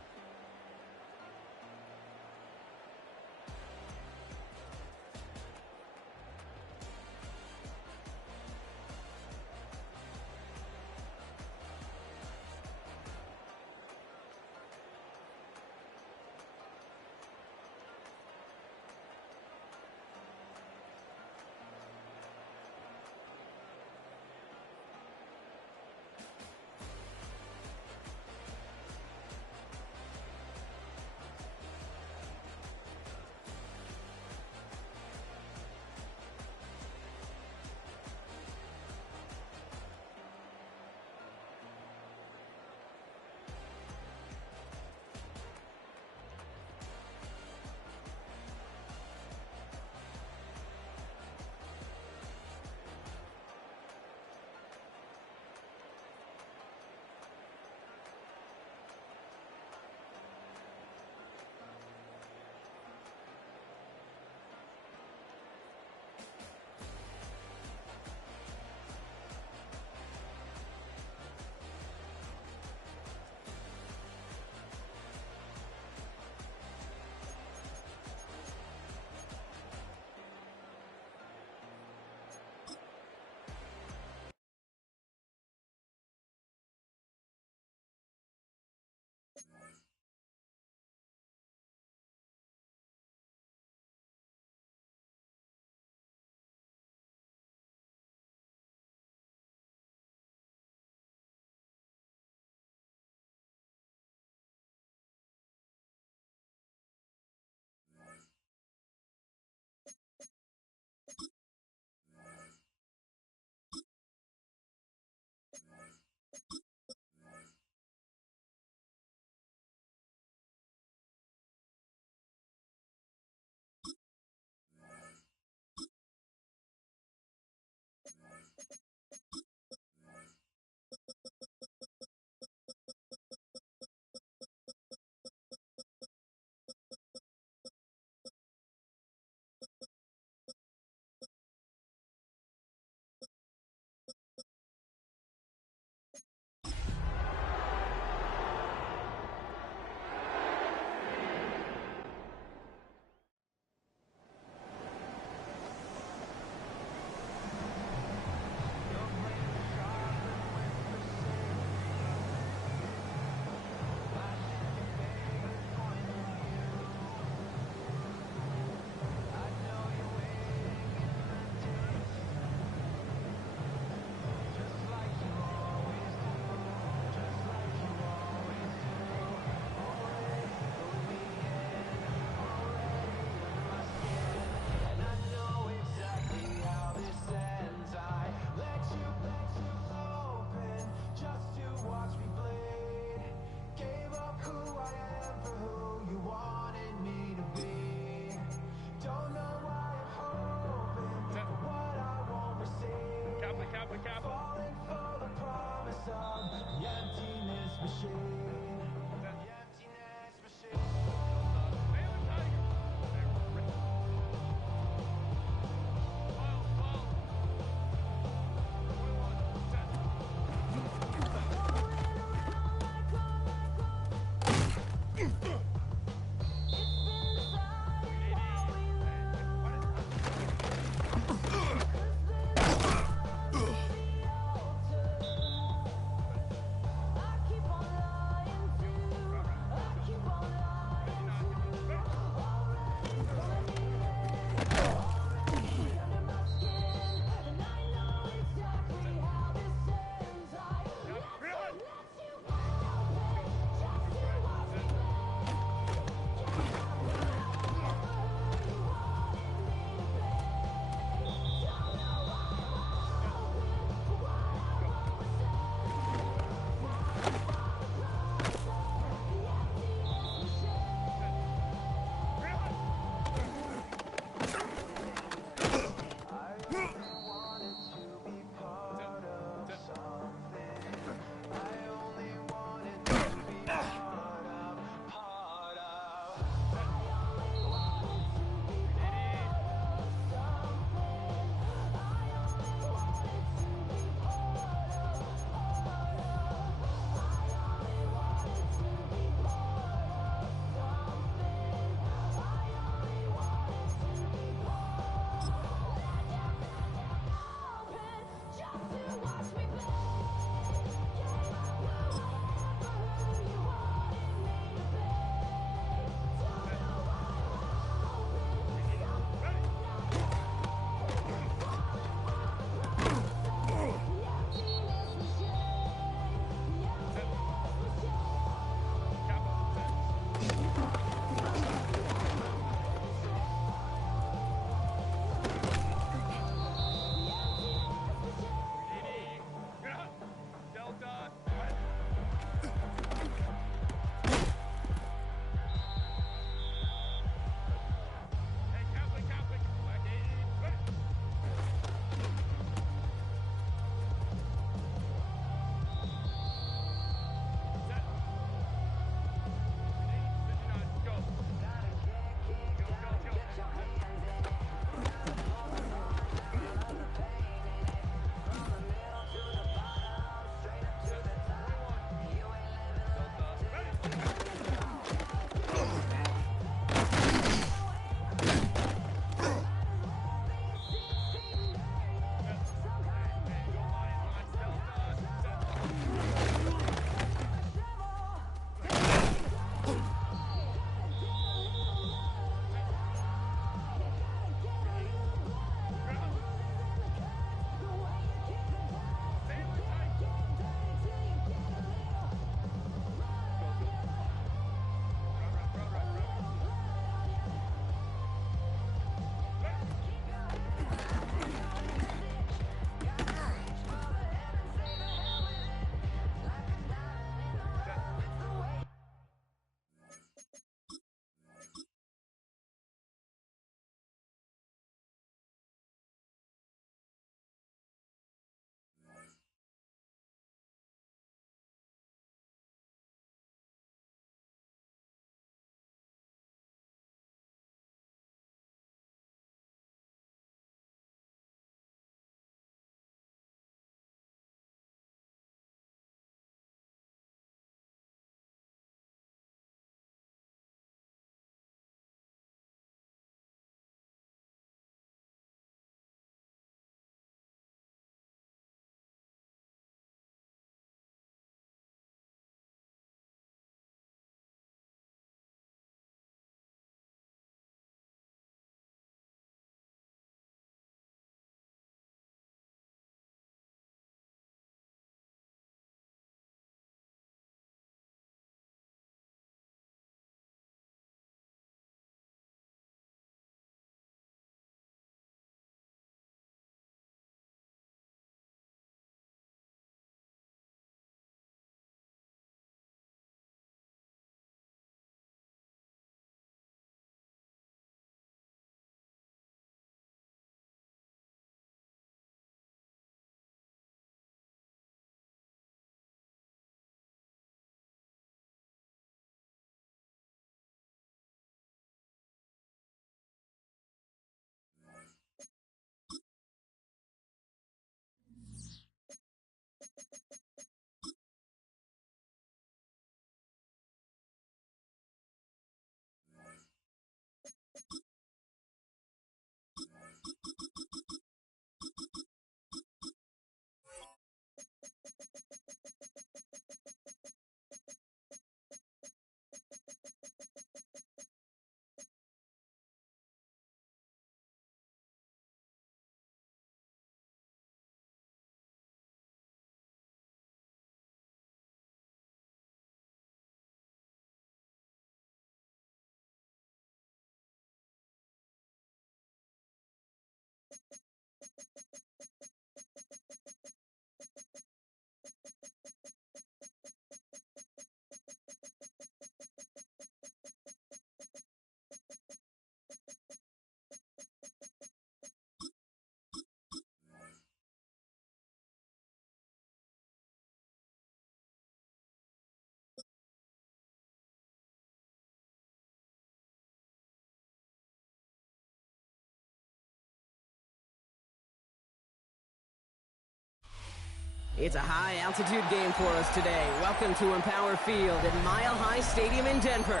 It's a high-altitude game for us today. Welcome to Empower Field at Mile High Stadium in Denver.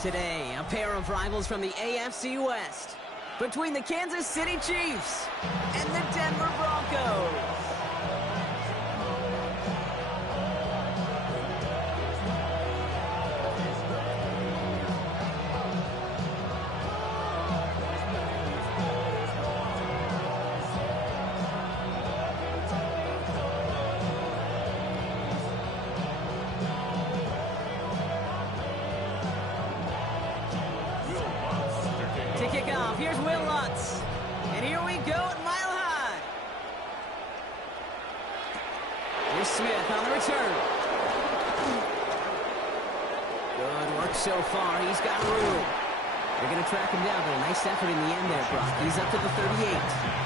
Today, a pair of rivals from the AFC West between the Kansas City Chiefs and the Denver Broncos. To kick off, here's Will Lutz. And here we go at Mile High. Here's Smith on the return. Good work so far. He's got room. They're going to track him down, but a nice effort in the end there, Brock. He's up to the 38.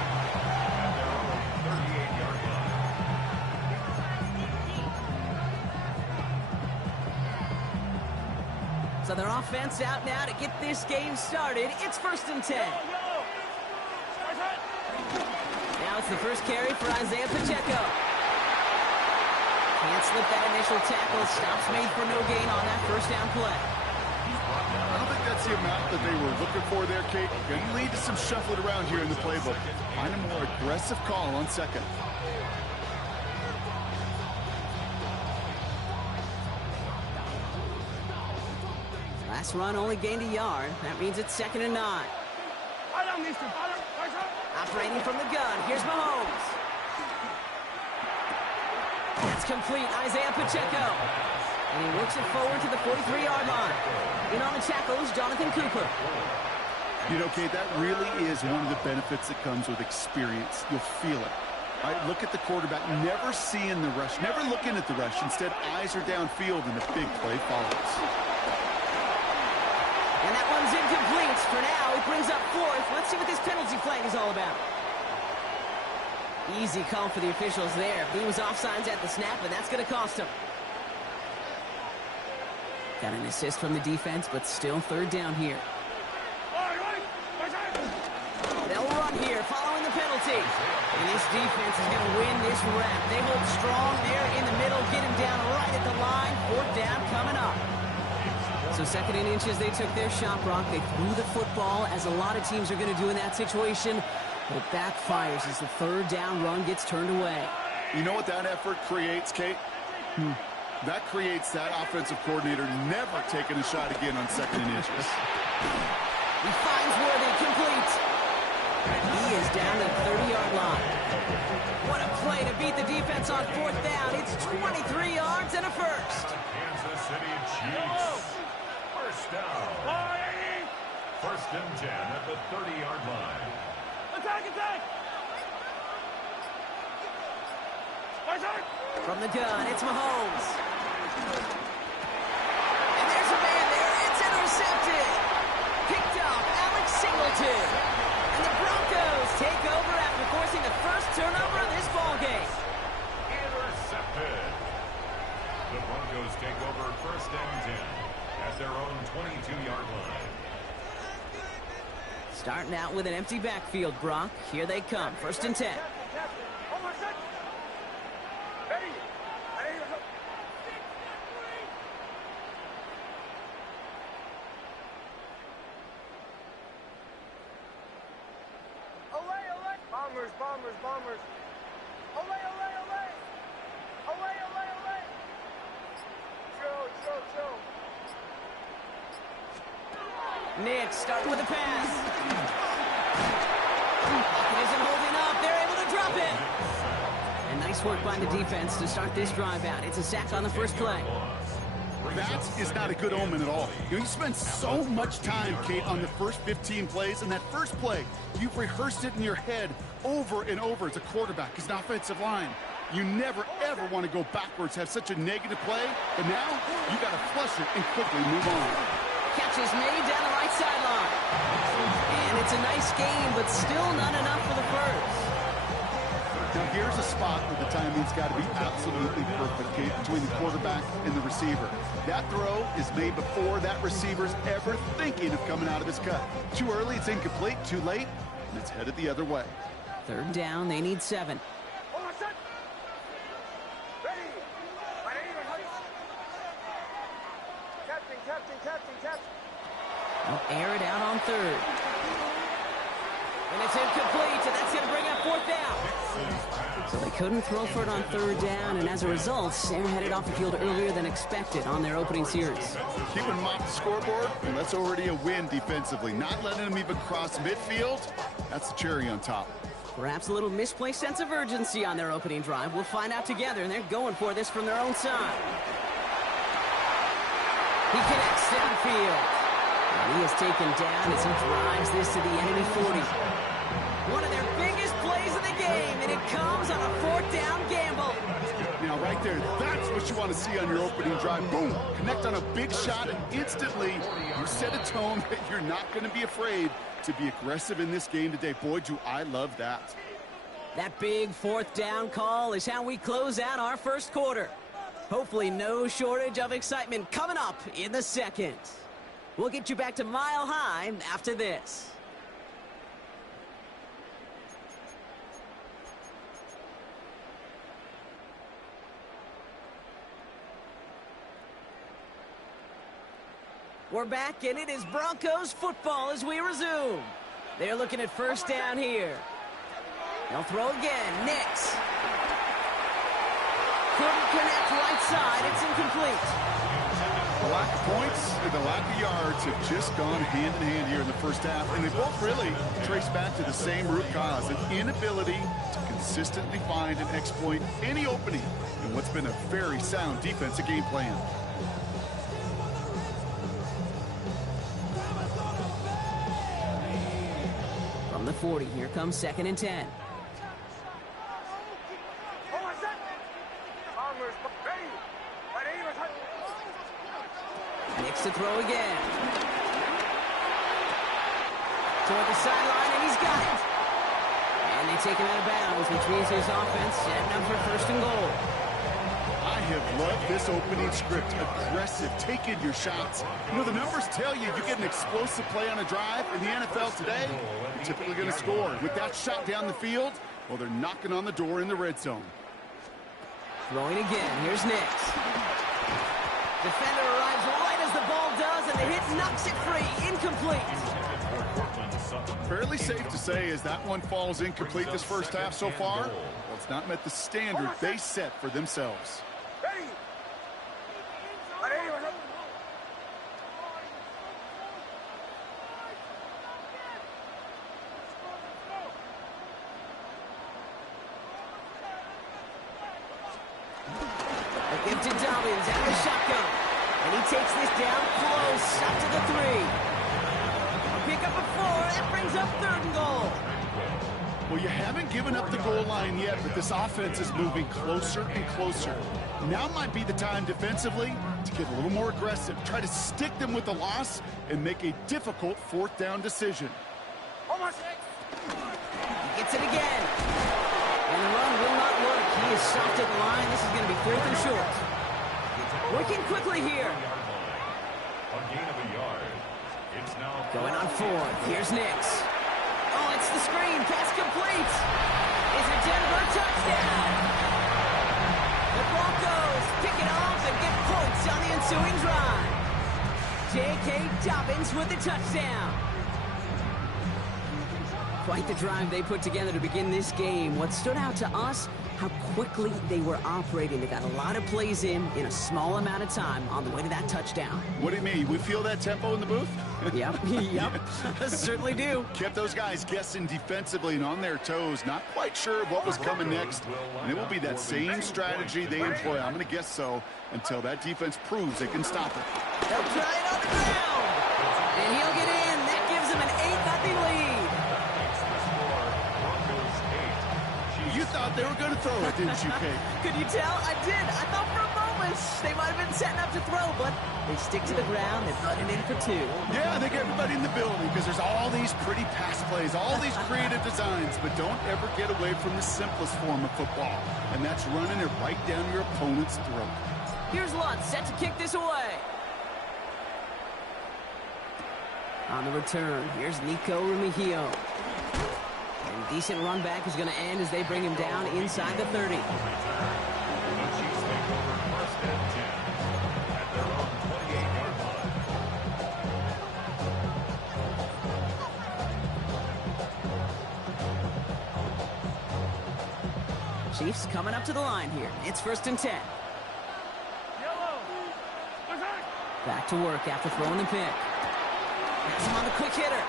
So their offense out now to get this game started. It's 1st and 10. Now it's the first carry for Isaiah Pacheco. Can't slip that initial tackle. Stops made for no gain on that first down play. I don't think that's the amount that they were looking for there, Kate. Going to lead to some shuffling around here in the playbook. Find a more aggressive call on second. Last run only gained a yard. That means it's 2nd and 9. Operating from the gun. Here's Mahomes. That's complete. Isaiah Pacheco. And he works it forward to the 43-yard line. In on the tackle is Jonathan Cooper. You know, Kate, that really is one of the benefits that comes with experience. You'll feel it. All right, look at the quarterback. Never seeing the rush. Never looking at the rush. Instead, eyes are downfield, and the big play follows. And that one's incomplete. For now, it brings up 4th. Let's see what this penalty flag is all about. Easy call for the officials there. He was offsides at the snap, and that's going to cost him. Got an assist from the defense, but still 3rd down here. They'll run here following the penalty. And this defense is going to win this rep. They hold strong there in the middle, get him down right at the line. 4th down coming up. So 2nd and inches, they took their shot, Brock. They threw the football, as a lot of teams are going to do in that situation. But it backfires as the 3rd down run gets turned away. You know what that effort creates, Kate? That creates that offensive coordinator never taking a shot again on 2nd and inches. He finds Worthy, complete. And he is down to the 30-yard line. What a play to beat the defense on 4th down. It's 23 yards and a first. Kansas City Chiefs. First down. 1st and 10 at the 30-yard line. Attack! From the gun, it's Mahomes. And there's a man there. It's intercepted. Picked off Alex Singleton. And the Broncos take over after forcing the first turnover of this ballgame. Intercepted. The Broncos take over 1st and 10 at their own 22-yard line. Starting out with an empty backfield, Brock. Here they come. 1st and 10. Bombers. Olay. Chill. Nick starting with a pass. Pocket isn't holding up. They're able to drop it. And nice work by the defense to start this drive out. It's a sack on the first play. That is not a good omen at all. You spend so much time, Kate, on the first 15 plays, and that first play, you've rehearsed it in your head over and over as a quarterback, as an offensive line. You never, ever want to go backwards, have such a negative play, but now you got to flush it and quickly move on. Catch is made down the right sideline. And it's a nice game, but still not enough for the first. Now here's a spot where the timing's got to be absolutely perfect, Kate, between the quarterback and the receiver. That throw is made before that receiver's ever thinking of coming out of his cut. Too early, it's incomplete. Too late, and it's headed the other way. 3rd down, they need 7. They'll air it out on third. And it's incomplete, and that's going to bring up fourth down. So they couldn't throw for it on third down, and as a result, they're headed off the field earlier than expected on their opening series. Keeping them off the scoreboard, and that's already a win defensively. Not letting them even cross midfield, that's the cherry on top. Perhaps a little misplaced sense of urgency on their opening drive. We'll find out together, and they're going for this from their own side. He connects downfield. And he is taken down as he drives this to the enemy 40. One of their biggest plays of the game, and it comes on a fourth down gamble. Now, right there, that's what you want to see on your opening drive. Boom! Connect on a big shot, and instantly you set a tone that you're not going to be afraid to be aggressive in this game today. Boy, do I love that. That big fourth down call is how we close out our first quarter. Hopefully no shortage of excitement coming up in the second. We'll get you back to Mile High after this. We're back, and it is Broncos football as we resume. They're looking at first down here. They'll throw again. Nix. Couldn't connect right side. It's incomplete. The lack of points and the lack of yards have just gone hand in hand here in the first half, and they both really trace back to the same root cause, an inability to consistently find and exploit any opening in what's been a very sound defensive game plan. From the 40, here comes 2nd and 10. Nix to throw again. Toward the sideline, and he's got it. And they take him out of bounds, which means his offense setting up for first and goal. I have loved this opening script. Aggressive, taking your shots. You know, the numbers tell you get an explosive play on a drive. In the NFL today, you're typically going to score. With that shot down the field, well, they're knocking on the door in the red zone. Throwing again. Here's Nix. Defender arrives right as the ball does, and the hit knocks it free. Incomplete. Fairly safe to say as that one falls incomplete this first half so far, well, it's not met the standard they set for themselves. Gifted Dobbins out of the shotgun. And he takes this down close, up to the 3. A pick up a 4. That brings up 3rd and goal. Well, you haven't given up the goal line yet, but this offense is moving closer and closer. Now might be the time defensively to get a little more aggressive. Try to stick them with the loss and make a difficult fourth down decision. He gets it again. And the run will not work. He is stopped at the line. This is going to be 4th and short. Working quickly here. Going on 4th. Here's Nix. Oh, it's the screen. Pass complete. It's a Denver touchdown. The Broncos pick it off and get points on the ensuing drive. J.K. Dobbins with the touchdown. Quite the drive they put together to begin this game. What stood out to us, how quickly they were operating. They got a lot of plays in a small amount of time on the way to that touchdown. What do you mean? We feel that tempo in the booth? Yep, certainly do. Kept those guys guessing defensively and on their toes, not quite sure what was coming next. And it will be that same strategy they employ, I'm going to guess so, until that defense proves they can stop it. They'll try it on the ground. And he'll get in. That gives them an 8-0 lead. You thought they were going to throw it, didn't you, Kate? Could you tell? I did. I thought for a moment they might have been setting up to throw, but they stick to the ground. They're running in for 2. Yeah, I think everybody in the building, because there's all these pretty pass plays, all these creative designs, but don't ever get away from the simplest form of football, and that's running it right down your opponent's throat. Here's Lutz set to kick this away. On the return, here's Nico Remigio. And decent run back is going to end as they bring him down inside the 30. Chiefs coming up to the line here. It's 1st and 10. Back to work after throwing the pick. Has him on the quick hitter.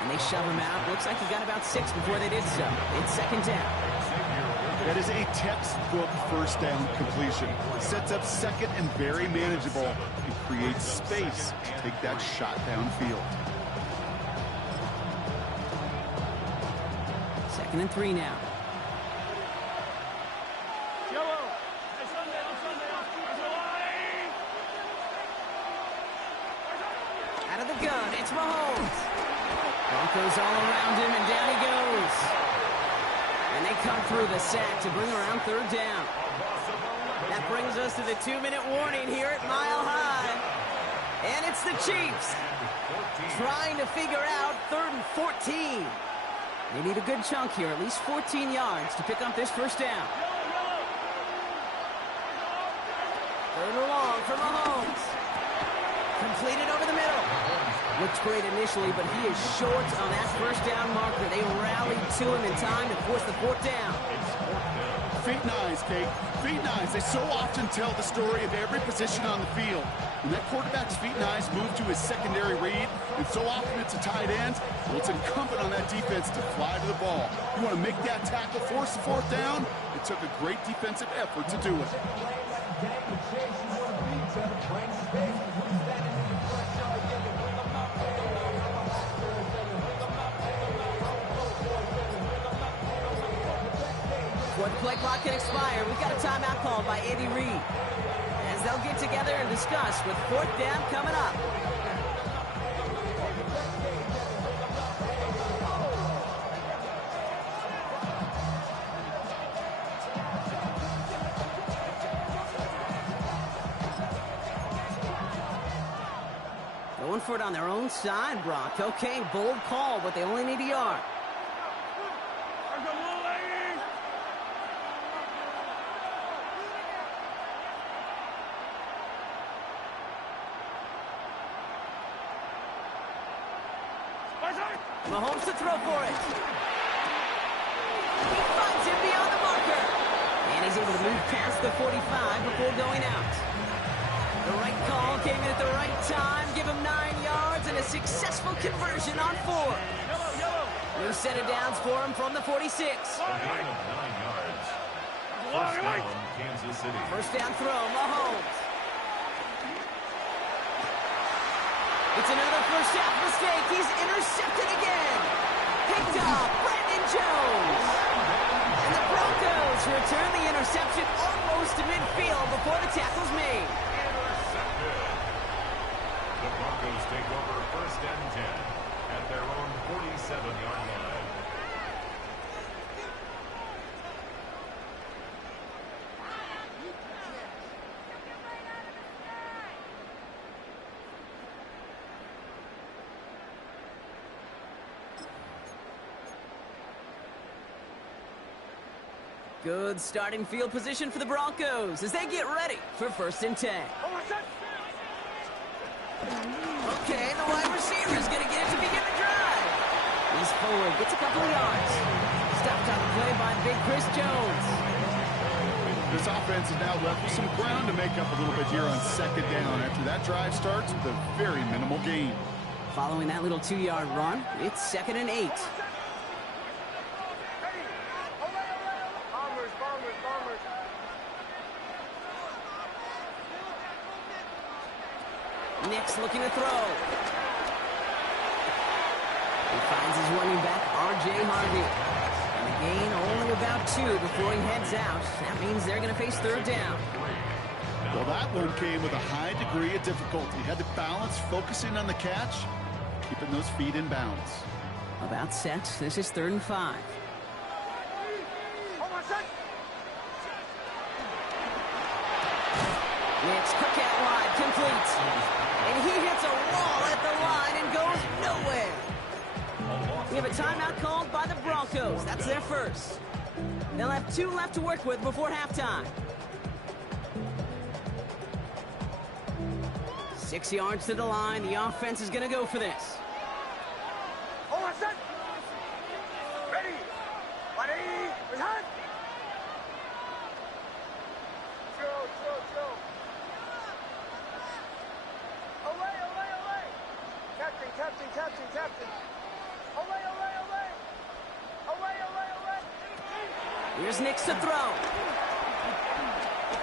And they shove him out. Looks like he got about 6 before they did so. It's 2nd down. That is a textbook first down completion. Sets up second and very manageable. It creates space to take that shot downfield. 2nd and 3 now. Out of the gun, it's Mahomes. Broncos all around him, and down he goes. And they come through the sack to bring around 3rd down. That brings us to the 2-minute warning here at Mile High. And it's the Chiefs trying to figure out 3rd and 14. They need a good chunk here, at least 14 yards to pick up this 1st down. 3rd and long for Mahomes. Completed over the middle. Looks great initially, but he is short on that 1st down marker. They rallied to him in time to force the 4th down. Feet and eyes, Kate. Feet and eyes. They so often tell the story of every position on the field. When that quarterback's feet and eyes move to his secondary read, and so often it's a tight end, well, it's incumbent on that defense to fly to the ball. You want to make that tackle, force the 4th down? It took a great defensive effort to do it. Before the play clock can expire, we've got a timeout called by Andy Reid, as they'll get together and discuss with 4th down coming up. Going for it on their own side, Brock. Okay, bold call, but they only need a yard. Mahomes to throw for it. He finds him beyond the marker. And he's able to move past the 45 before going out. The right call came in at the right time. Give him 9 yards and a successful conversion on 4. New set of downs for him from the 46. A gain of 9 yards. 1st down, Kansas City. 1st down throw, Mahomes. It's another 1st half mistake. He's intercepted again. Picked off Brandon Jones. And the Broncos return the interception almost to midfield before the tackle's made. Intercepted. The Broncos take over 1st and 10 at their own 47-yard line. Good starting field position for the Broncos as they get ready for 1st and 10. Okay, the wide receiver is going to get it to begin the drive. He's forward, gets a couple of yards. Stopped on the play by big Chris Jones. This offense is now left with some ground to make up a little bit here on 2nd down after that drive starts with a very minimal gain. Following that little 2-yard run, it's 2nd and 8. Nix looking to throw. He finds his running back, R.J. Harvey. And the gain only about 2 before he heads out. That means they're going to face 3rd down. Well, that one came with a high degree of difficulty. Had to balance focusing on the catch, keeping those feet in bounds. About set. This is 3rd and 5. Nix, quick out wide, complete. And he hits a wall at the line and goes nowhere. We have a timeout called by the Broncos. That's their first. They'll have 2 left to work with before halftime. 6 yards to the line. The offense is going to go for this. Here's Nix to throw.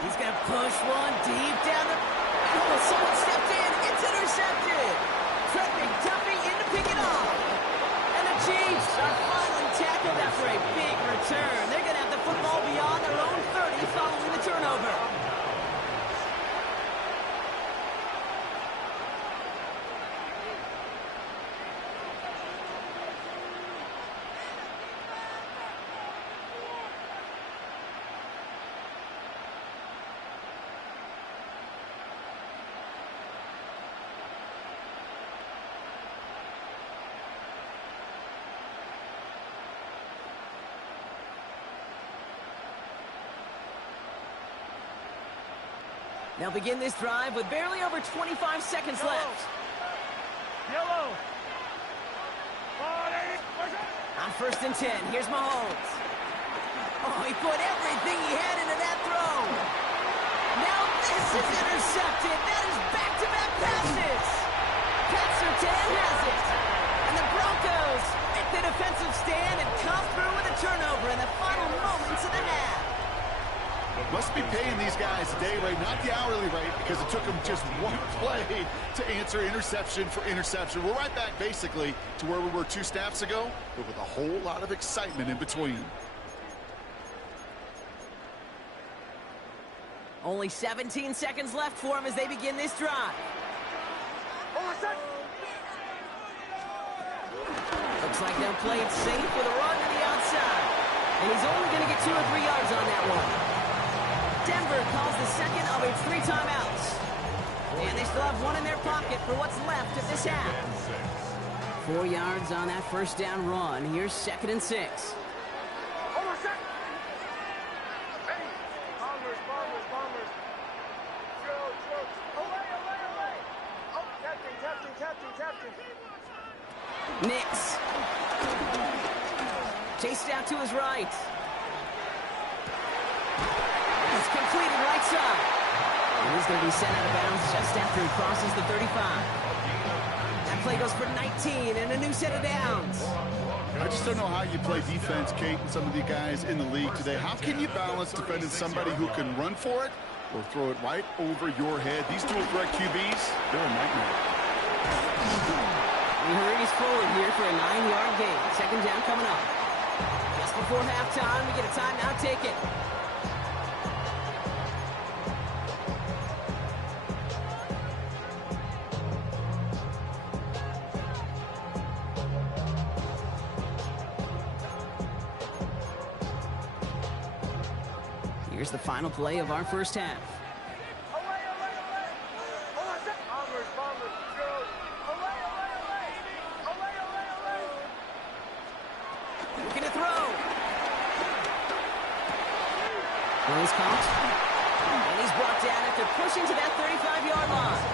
He's going to push one deep down the... Oh, someone stepped in. It's intercepted. Fred McDuffie in to pick it off. And the Chiefs are finally tackled after a big return. They're going to have the football beyond their own 30 following the turnover. They'll begin this drive with barely over 25 seconds left. Yellow. On 1st and 10, here's Mahomes. Oh, he put everything he had into that throw. Now this is intercepted. That is back-to-back passes. Pat Surtain has it. And the Broncos make the defensive stand and come through with a turnover in the final moments of the half. Must be paying these guys a day rate, not the hourly rate, because it took them just one play to answer interception for interception. We're right back, basically, to where we were 2 snaps ago, but with a whole lot of excitement in between. Only 17 seconds left for him as they begin this drive. Looks like they'll play it safe with a run to the outside. And he's only going to get 2 or 3 yards on that one. Denver calls the second of its 3 timeouts. And they still have 1 in their pocket for what's left of this half. 4 yards on that 1st down run. Here's 2nd and 6. Nix. Chased out to his right. It's completed right side. And he's going to be sent out of bounds just after he crosses the 35. That play goes for 19 and a new set of downs. I just don't know how you play defense, Kate, and some of the guys in the league today. How can you balance defending somebody who can run for it or throw it right over your head? These dual threat QBs, they're a nightmare. He hurries forward here for a 9-yard gain. 2nd down coming up. Just before halftime, we get a timeout taken. Here's the final play of our 1st half. Looking to throw. Throws caught. And he's brought down after pushing to that 35-yard line.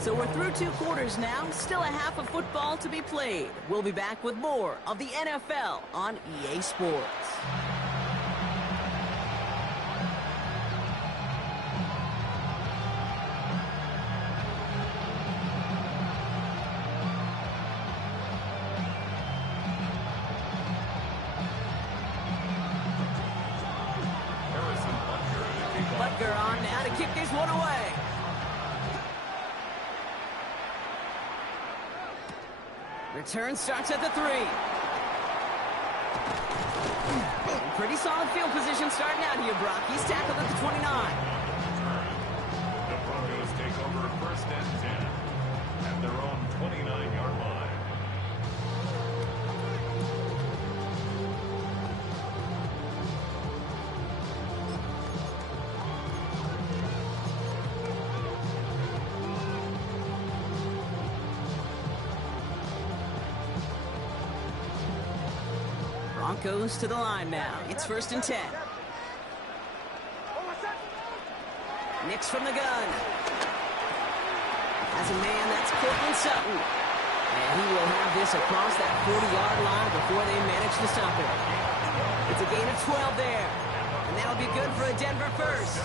So we're through 2 quarters now, still a half of football to be played. We'll be back with more of the NFL on EA Sports. Butker on now to kick this one away. Return starts at the 3. Pretty solid field position starting out here, Brock. He's tackled at the 29. The Broncos take over 1st and 10 at their own 29-yard line. Broncos to the line now. It's 1st and 10. Nix from the gun. As a man, that's Cortland Sutton. And he will have this across that 40-yard line before they manage to stop it. It's a gain of 12 there. And that'll be good for a Denver first.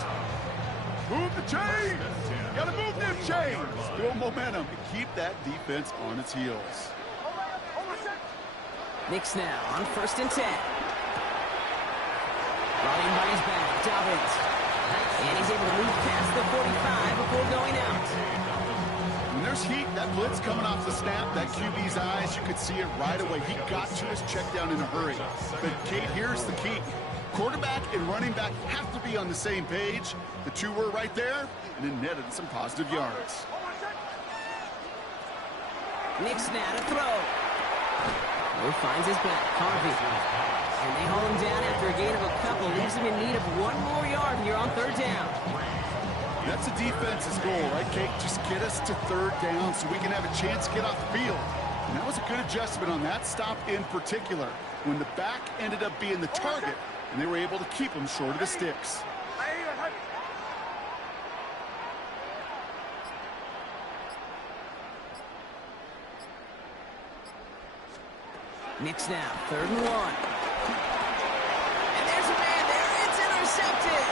Move the chains! Gotta move them chains! Build momentum and keep that defense on its heels. Knicks now on 1st and 10. Running by his back, Dobbins. And he's able to move past the 45 before going out. When there's heat, that blitz coming off the snap, that QB's eyes, you could see it right away. He got to his check down in a hurry. But, Kate, here's the key. Quarterback and running back have to be on the same page. The two were right there, and it netted some positive yards. Knicks now to throw. Moore finds his back, Harvey. And they hold him down after a gain of a couple. Leaves him in need of one more yard here on 3rd down. That's a defense's goal, right, Kate? Just get us to 3rd down so we can have a chance to get off the field. And that was a good adjustment on that stop in particular, when the back ended up being the target, and they were able to keep him short of the sticks. Knicks now, 3rd and 1. And there's a man there. It's intercepted.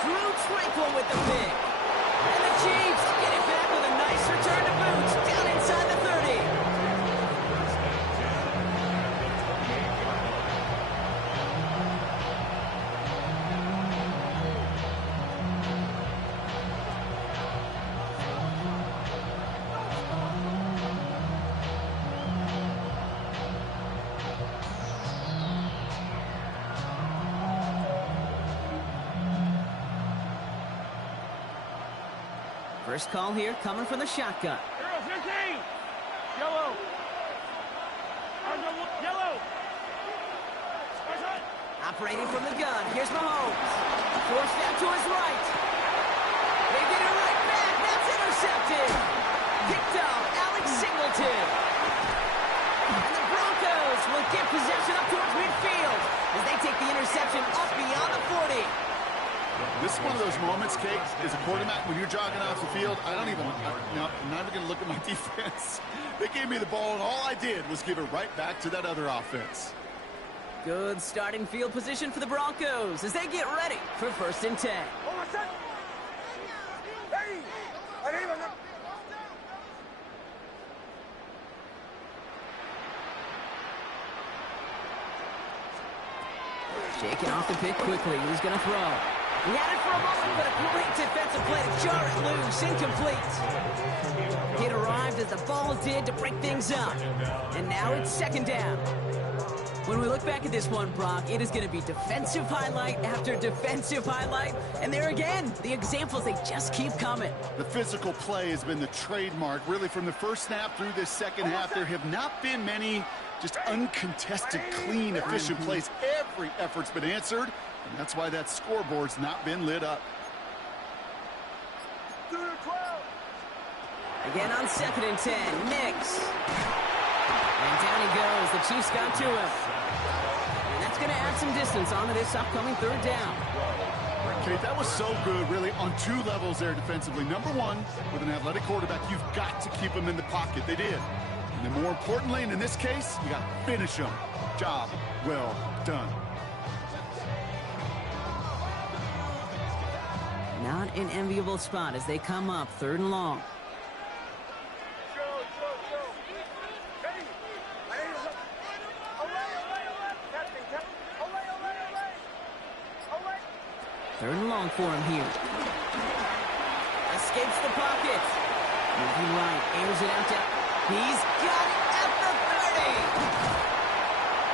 Drew Tranquill with the pick. And the Chiefs get it back with a nice return to Boots down inside the 30. First call here coming from the shotgun. Yellow. Yellow. Operating from the gun. Here's Mahomes. Forced out to his right. They get it right back. That's intercepted. Picked up Alex Singleton. And the Broncos will get possession up towards midfield as they take the interception up beyond the 40. This is one of those moments, Kate, as a quarterback, when you're jogging off the field, I'm not even going to look at my defense. They gave me the ball, and all I did was give it right back to that other offense. Good starting field position for the Broncos as they get ready for 1st and 10. Shaking off the pick quickly. He's going to throw. He had it for a moment, but a great defensive play to jar it loose. Incomplete. It arrived as the ball did to break things up. And now it's 2nd down. When we look back at this one, Brock, it is going to be defensive highlight after defensive highlight. And there again, the examples, they just keep coming. The physical play has been the trademark. Really, from the first snap through this second half, there have not been many just uncontested, clean, efficient plays. Every effort's been answered, and that's why that scoreboard's not been lit up. Again on 2nd and 10, Knicks. And down he goes. The Chiefs got to him. And that's going to add some distance onto this upcoming 3rd down. Kate, that was so good, really, on 2 levels there defensively. Number one, with an athletic quarterback, you've got to keep him in the pocket. They did. And then more importantly, and in this case, you got to finish him. Job well done. Not an enviable spot as they come up 3rd and long. Third and long for him here. Escapes the pocket. Moving right, airs it out to... He's got it at the 30.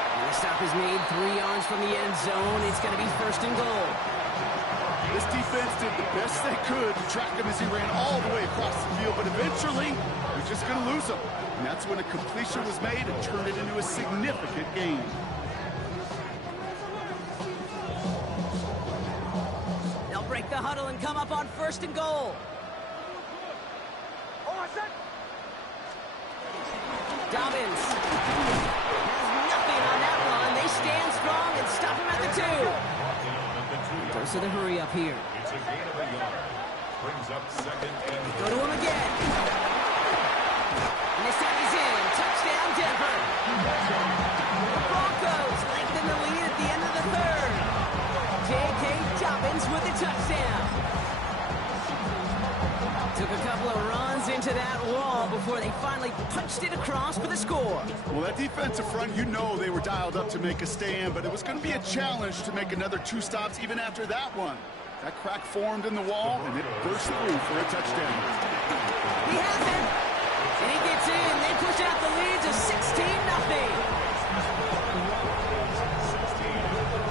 And the stop is made 3 yards from the end zone. It's going to be 1st and goal. This defense did the best they could to track him as he ran all the way across the field, but eventually, they're just going to lose him. And that's when a completion was made and turned it into a significant gain. They'll break the huddle and come up on 1st and goal. Dobbins has nothing on that run. They stand strong and stop him at the 2. Goes to the hurry up here. It's a gain of a yard. Brings up 2nd and go to him again. And this time he's in. Touchdown, Denver. The Broncos lengthen the lead at the end of the third. J.K. Dobbins with the touchdown. Took a couple of runs into that wall before they finally punched it across for the score. Well, that defensive front, you know they were dialed up to make a stand, but it was going to be a challenge to make another 2 stops even after that one. That crack formed in the wall, and it burst through for a touchdown. He has it, and he gets in. They push out the lead to 16-0.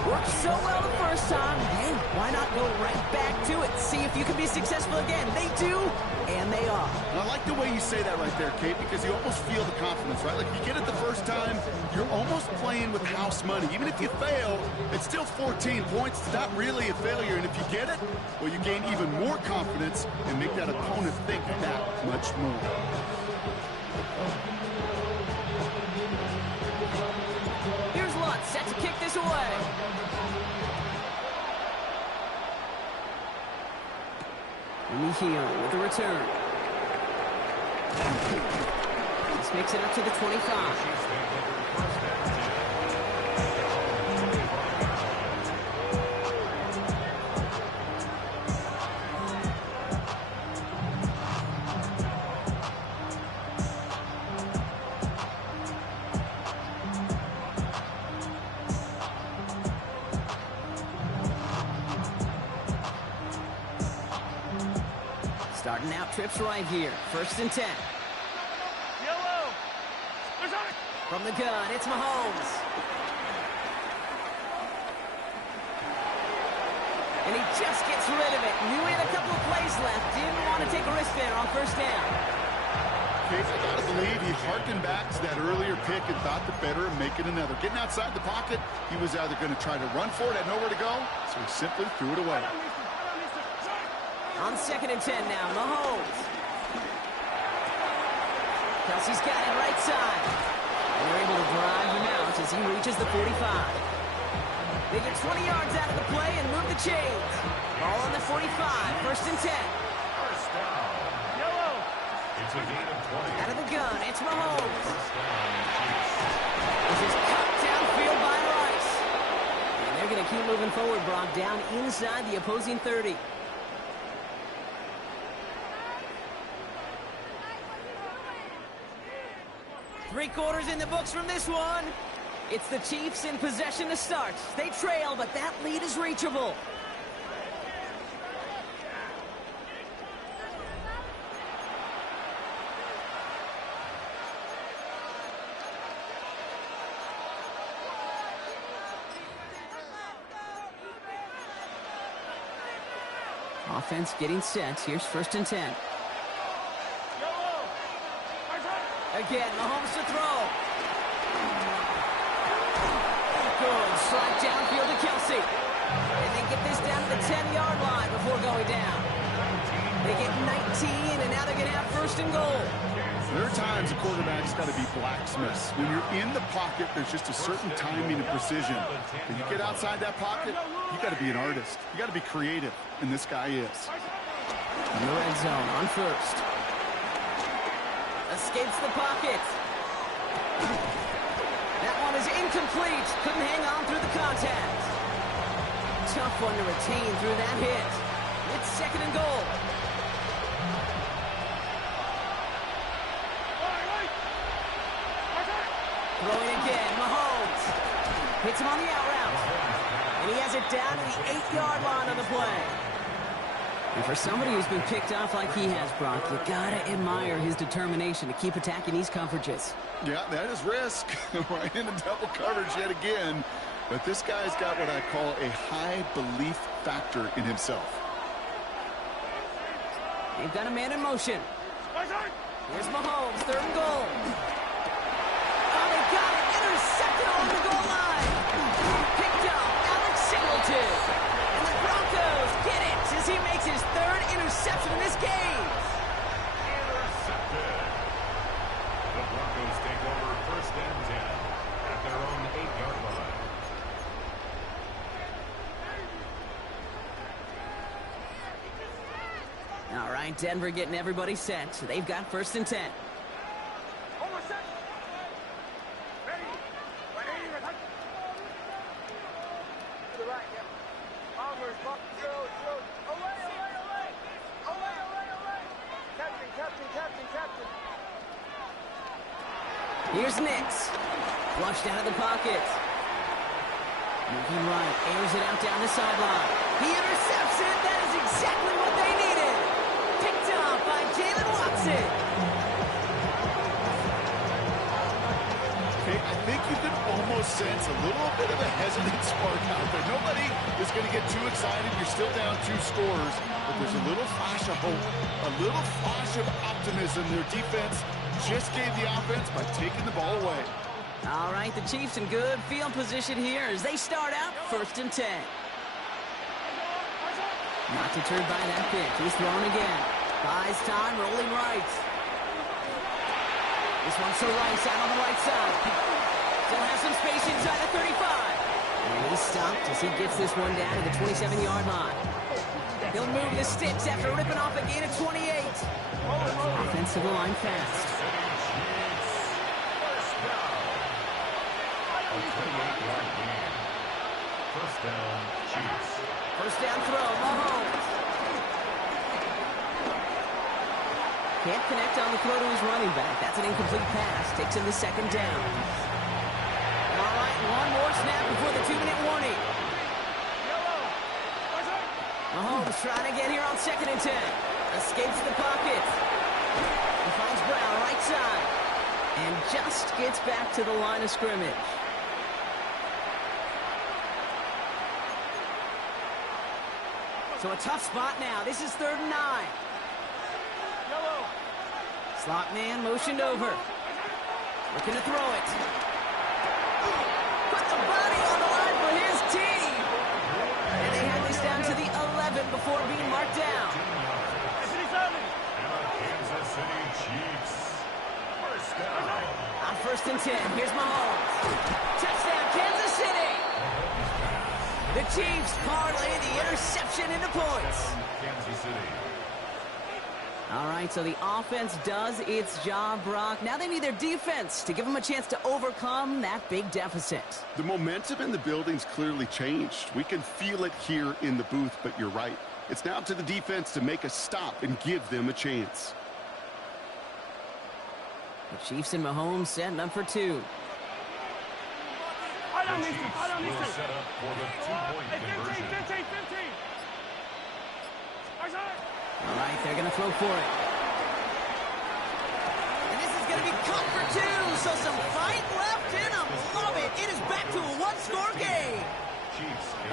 Worked so well the first time. Hey, why not go right back to it? See if you can be successful again. They do, and they are. And I like the way you say that right there, Kate, because you almost feel the confidence, right? Like, if you get it the first time, you're almost playing with house money. Even if you fail, it's still 14 points. It's not really a failure. And if you get it, well, you gain even more confidence and make that opponent think that much more. Here's Lutz set to kick this away. Mihio with the return. This makes it up to the 25. Starting out trips right here. 1st and 10. Yellow. From the gun, it's Mahomes. And he just gets rid of it. Knew he had a couple of plays left. Didn't want to take a risk there on 1st down. Case, I gotta believe he harkened back to that earlier pick and thought the better of making another. Getting outside the pocket, he was either going to try to run for it, had nowhere to go, so he simply threw it away. On 2nd and 10 now, Mahomes. Kelsey's got it right side. And they're able to drive him out as he reaches the 45. They get 20 yards out of the play and move the chains. Ball on the 45, 1st and 10. First down. Yellow. It's a gain of 20. Out of the gun, it's Mahomes. This is cut downfield by Rice. And they're going to keep moving forward, Brock, down inside the opposing 30. Three-quarters in the books from this one. It's the Chiefs in possession to start. They trail, but that lead is reachable. Offense getting set. Here's 1st and 10. Again, Mahomes to throw. Good. Slide downfield to Kelsey. And they get this down to the 10-yard line before going down. They get 19, and now they're going to have 1st and goal. There are times a quarterback's got to be blacksmiths. When you're in the pocket, there's just a certain timing and precision. When you get outside that pocket, you got to be an artist. You got to be creative, and this guy is. In the red zone on 1st. Escapes the pocket. That one is incomplete. Couldn't hang on through the contact. Tough one to retain through that hit. It's 2nd and goal. Throwing again, Mahomes. Hits him on the out route. And he has it down to the 8-yard line on the play. And for somebody who's been picked off like he has, Brock, you gotta admire his determination to keep attacking these coverages. Yeah, that is risk. Right into double coverage yet again. But this guy's got what I call a high belief factor in himself. They've got a man in motion. Here's Mahomes, 3rd and goal. Oh, they got it. Intercepted on the goal line. Picked up Alex Singleton. And the Broncos get it as he makes his 3rd interception in this game. Intercepted. The Broncos take over 1st and 10 at their own 8-yard line. All right, Denver getting everybody set. So they've got 1st and 10. Here's Nix. Flushed out of the pocket. Moving right. Airs it out down the sideline. He intercepts it. That is exactly what they needed. Picked off by Jalen Watson. Okay, I think you can almost sense a little bit of a hesitant spark out there. Nobody is going to get too excited. You're still down 2 scores, but there's a little flash of hope, a little flash of optimism. Their defense just gave the offense by taking the ball away. All right, the Chiefs in good field position here as they start out 1st and 10. Not deterred by that pick. He's thrown again. Buys time, rolling right. This one's to Rice out on the right side. Still has some space inside the 35. And he's stopped as he gets this one down to the 27-yard line. He'll move the sticks after ripping off a gain of 28. Offensive line fast. First down, Chiefs. First down throw, Mahomes. Can't connect on the throw to his running back. That's an incomplete pass. Takes him to 2nd down. All right, one more snap before the 2-minute warning. Mahomes trying to get here on 2nd and 10. Escapes the pocket. He finds Brown right side. And just gets back to the line of scrimmage. So a tough spot now. This is 3rd and 9. Slot man motioned over. Looking to throw it. Put the body on the line for his team. And they have this down to the 11 before being marked down. Kansas City Chiefs. First down. On 1st and 10, here's Mahomes. Touchdown, Kansas City. The Chiefs parlay the interception into points. Kansas City. All right, so the offense does its job, Brock. Now they need their defense to give them a chance to overcome that big deficit. The momentum in the building's clearly changed. We can feel it here in the booth, but you're right. It's now up to the defense to make a stop and give them a chance. The Chiefs and Mahomes setting up for 2. The Chiefs will set up for the 2-point conversion. 15. All right, they're going to throw for it. And this is going to be caught for 2, so some fight left in them. Love it. It is back to a 1-score game.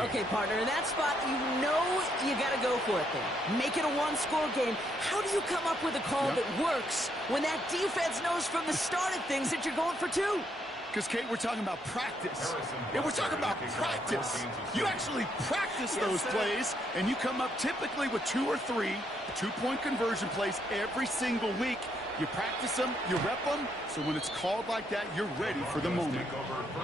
Okay, partner, in that spot, you know you got to go for it there. Make it a 1-score game. How do you come up with a call that works when that defense knows from the start of things that you're going for 2? Because, Kate, we're talking about practice. And we're talking about practice. You actually practice those plays, and you come up typically with 2 or 3 2-point conversion plays every single week. You practice them, you rep them, so when it's called like that, you're ready for the moment.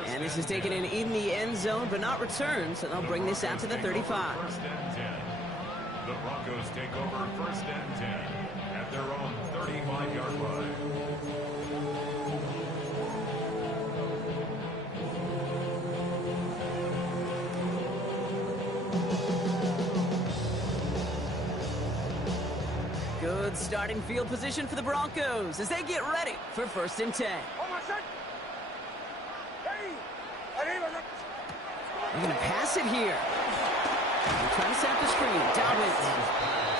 And this is taken in the end zone, but not returned, so they'll bring this out to the 35. 1st and 10. The Broncos take over 1st and 10 at their own 35-yard line. Good starting field position for the Broncos as they get ready for 1st and 10. They're going to pass it here. They're trying to set up the screen. Dobbins.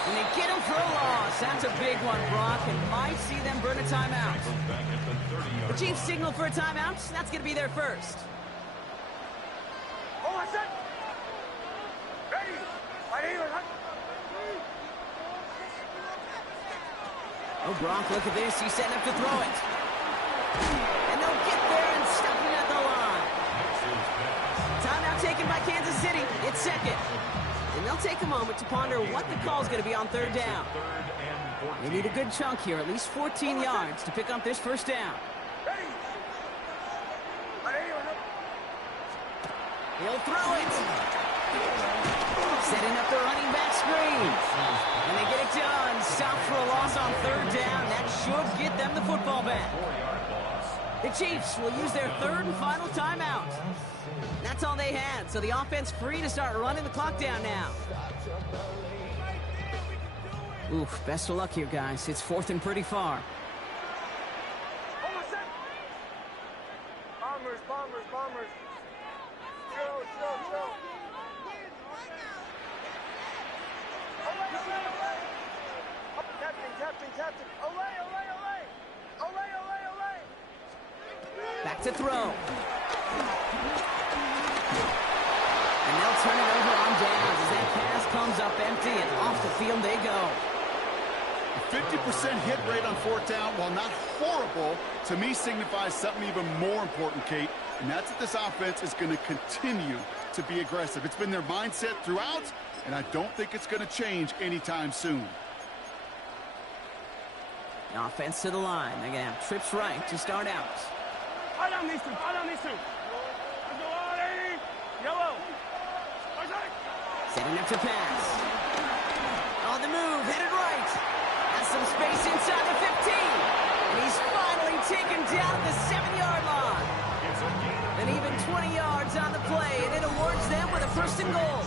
And they get him for a loss. That's a big one, Brock, and might see them burn a timeout. The Chiefs signal for a timeout. That's going to be their first. Oh, Brock, look at this. He's setting up to throw it. And they'll get there and stop him at the line. Timeout taken by Kansas City. It's 2nd. And they'll take a moment to ponder what the call is going to be on 3rd down. They need a good chunk here, at least 14 yards to pick up this 1st down. He'll throw it. Setting up the running back screen. And they get it done. Stop for a loss on 3rd down. That should get them the football back. The Chiefs will use their third and final timeout. That's all they had, so the offense free to start running the clock down now. Oof, best of luck here, guys. It's 4th and pretty far. Bombers, bombers, bombers. Chill, chill, chill. Captain, captain, captain. Olay, olay, olay. Olay, olay, olay. Back to throw. And they'll turn it over on downs as that pass comes up empty and off the field they go. A 50% hit rate on 4th down, while not horrible, to me signifies something even more important, Kate, and that's that this offense is going to continue to be aggressive. It's been their mindset throughout, and I don't think it's going to change anytime soon. The offense to the line. They're going to have trips right to start out. Fire down these two, fire down these two. Let's go, Artie. Yellow. Setting up to pass. On the move, headed right. Has some space inside the 15. And he's finally taken down at the 7-yard line. And even 20 yards on the play, and it awards them with a 1st and goal.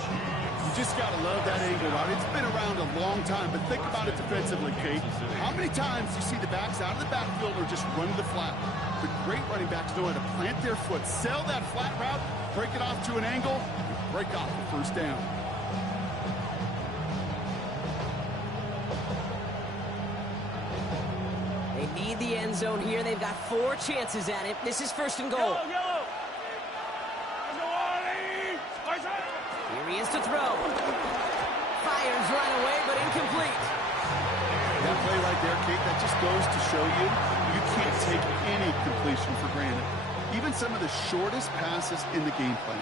You just got to love that angle route. It's been around a long time, but think about it defensively, Kate. How many times do you see the backs out of the backfield or just run to the flat? The great running backs know how to plant their foot, sell that flat route, break it off to an angle, and break off the 1st down. They need the end zone here. They've got 4 chances at it. This is 1st and goal. Yellow, yellow. Let's go, Artie. Here he is to throw. Fires right away, but incomplete. That play right there, Kate, that just goes to show you, you can't take any completion for granted. Even some of the shortest passes in the game plan.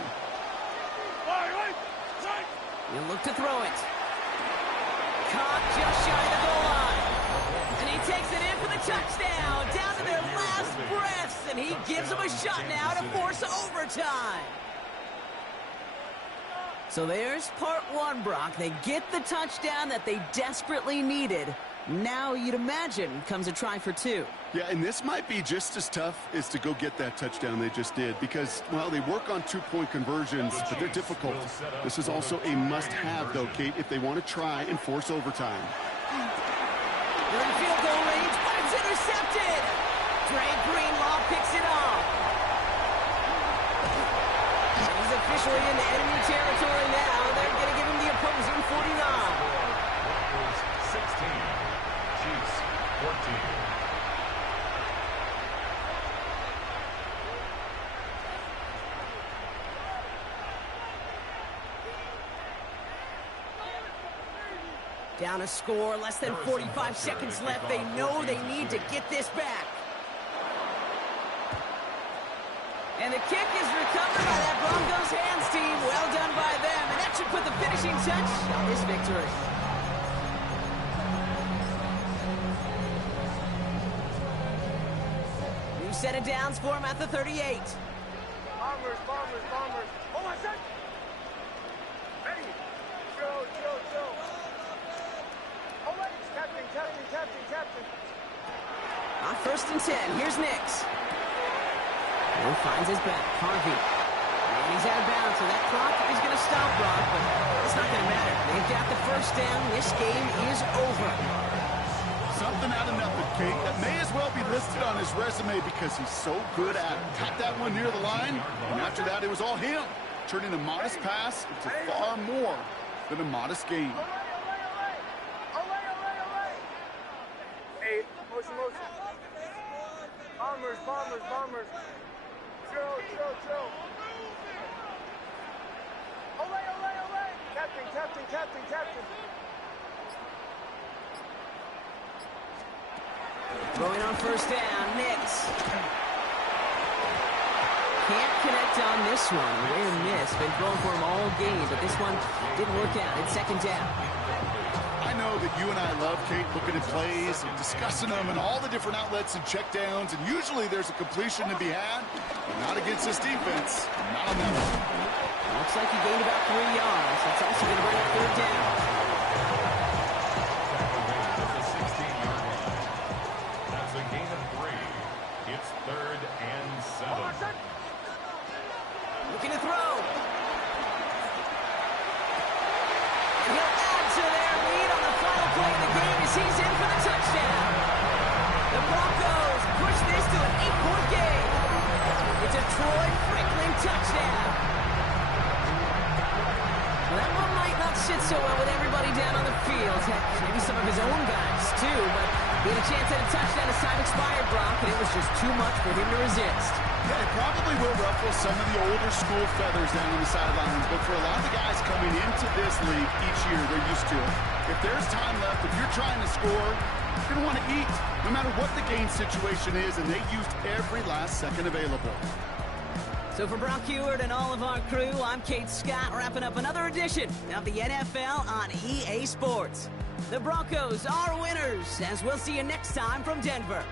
He'll look to throw it. Caught just shy of the goal line. And he takes it in for the touchdown. Down to their last breaths. And he gives them a shot now to force overtime. So there's part 1, Brock. They get the touchdown that they desperately needed. Now you'd imagine comes a try for 2. Yeah, and this might be just as tough as to go get that touchdown they just did because, well, they work on 2-point conversions, but they're difficult. This is also a must-have, though, Kate, if they want to try and force overtime. They're in field goal range, but it's intercepted. Dre Greenlaw picks it off. He's officially into enemy territory now. They're going to give him the opposing 49. 16, Chiefs 14. Down a score, less than 45 seconds left. They know they need to get this back. And the kick is recovered by that Broncos hands team. Well done by them. And that should put the finishing touch on this victory. New set of downs for him at the 38. Bombers, bombers, bombers. Oh, my God. Hey. Chill, chill, chill. Oh, wait. Captain, captain, captain, captain. On 1st and 10, here's Nix. He finds his back, Harvey. And he's out of bounds, so that clock is going to stop, Brock, but it's not going to matter. They've got the 1st down. This game is over. Something out of nothing, Kate. That may as well be listed on his resume because he's so good at it. Caught that one near the line, and after that, it was all him. Turning a modest pass into far more than a modest game. Hey, motion, motion. Bombers, bombers, bombers. Chill, chill, chill. Olay, olay, olay. Captain, captain, captain, captain. Throwing on 1st down, Nix. Can't connect on this one. Rare miss. Been throwing for him all game, but this one didn't work out. It's 2nd down. I know that you and I love, Kate, looking at plays and discussing them and all the different outlets and checkdowns, and usually there's a completion to be had, but not against this defense. Not on that one. Looks like he gained about 3 yards. That's also going to bring up 3rd down. That's a gain of 3. It's 3rd but he had a chance at a touchdown as time expired, Brock, and it was just too much for him to resist. Yeah, it probably will ruffle some of the older school feathers down on the sidelines, but for a lot of the guys coming into this league each year, they're used to it. If there's time left, if you're trying to score, you're going to want to eat, no matter what the game situation is, and they used every last second available. So for Brock Huard and all of our crew, I'm Kate Scott, wrapping up another edition of the NFL on EA Sports. The Broncos are winners, as we'll see you next time from Denver.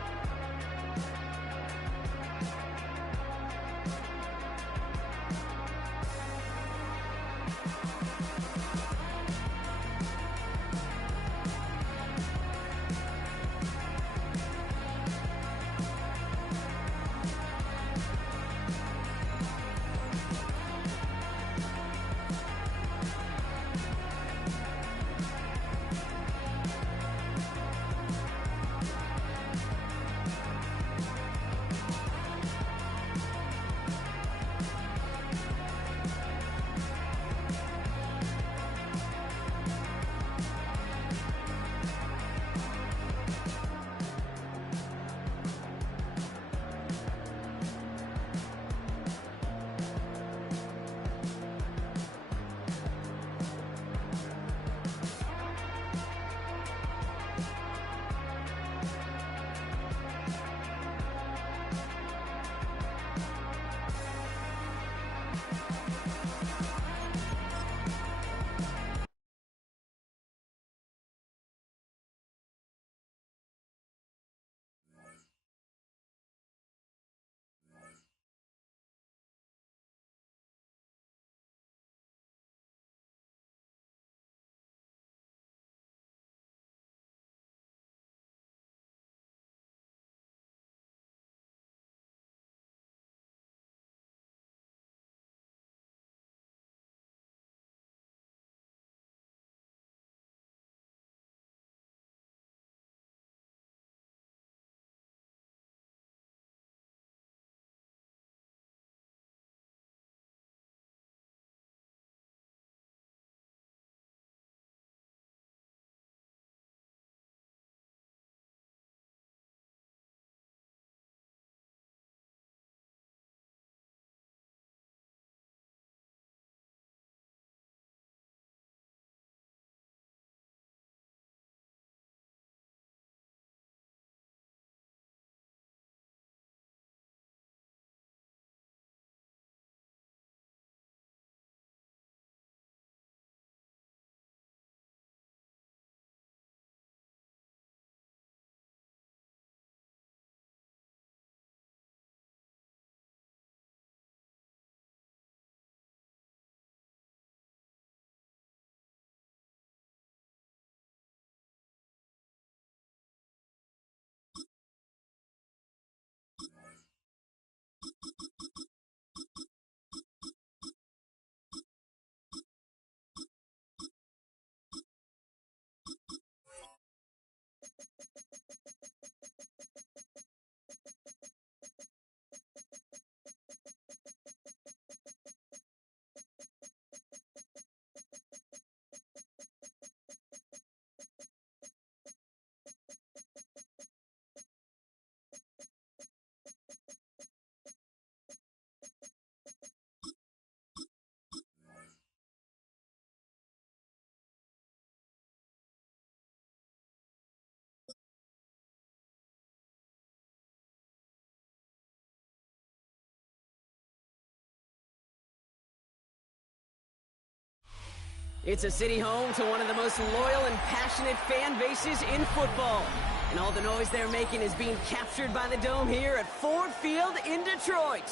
It's a city home to one of the most loyal and passionate fan bases in football. And all the noise they're making is being captured by the Dome here at Ford Field in Detroit.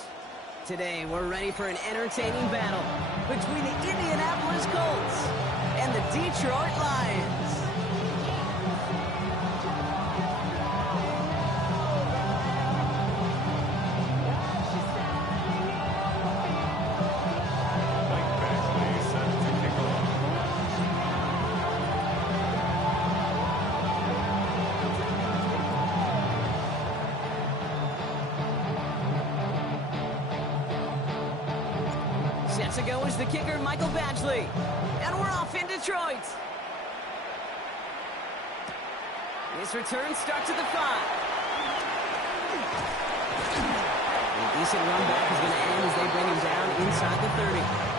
Today, we're ready for an entertaining battle between the Indianapolis Colts and the Detroit Lions. Set to go is the kicker, Michael Badgley. And we're off in Detroit. This return starts at the 5. A decent run back is going to end as they bring him down inside the 30.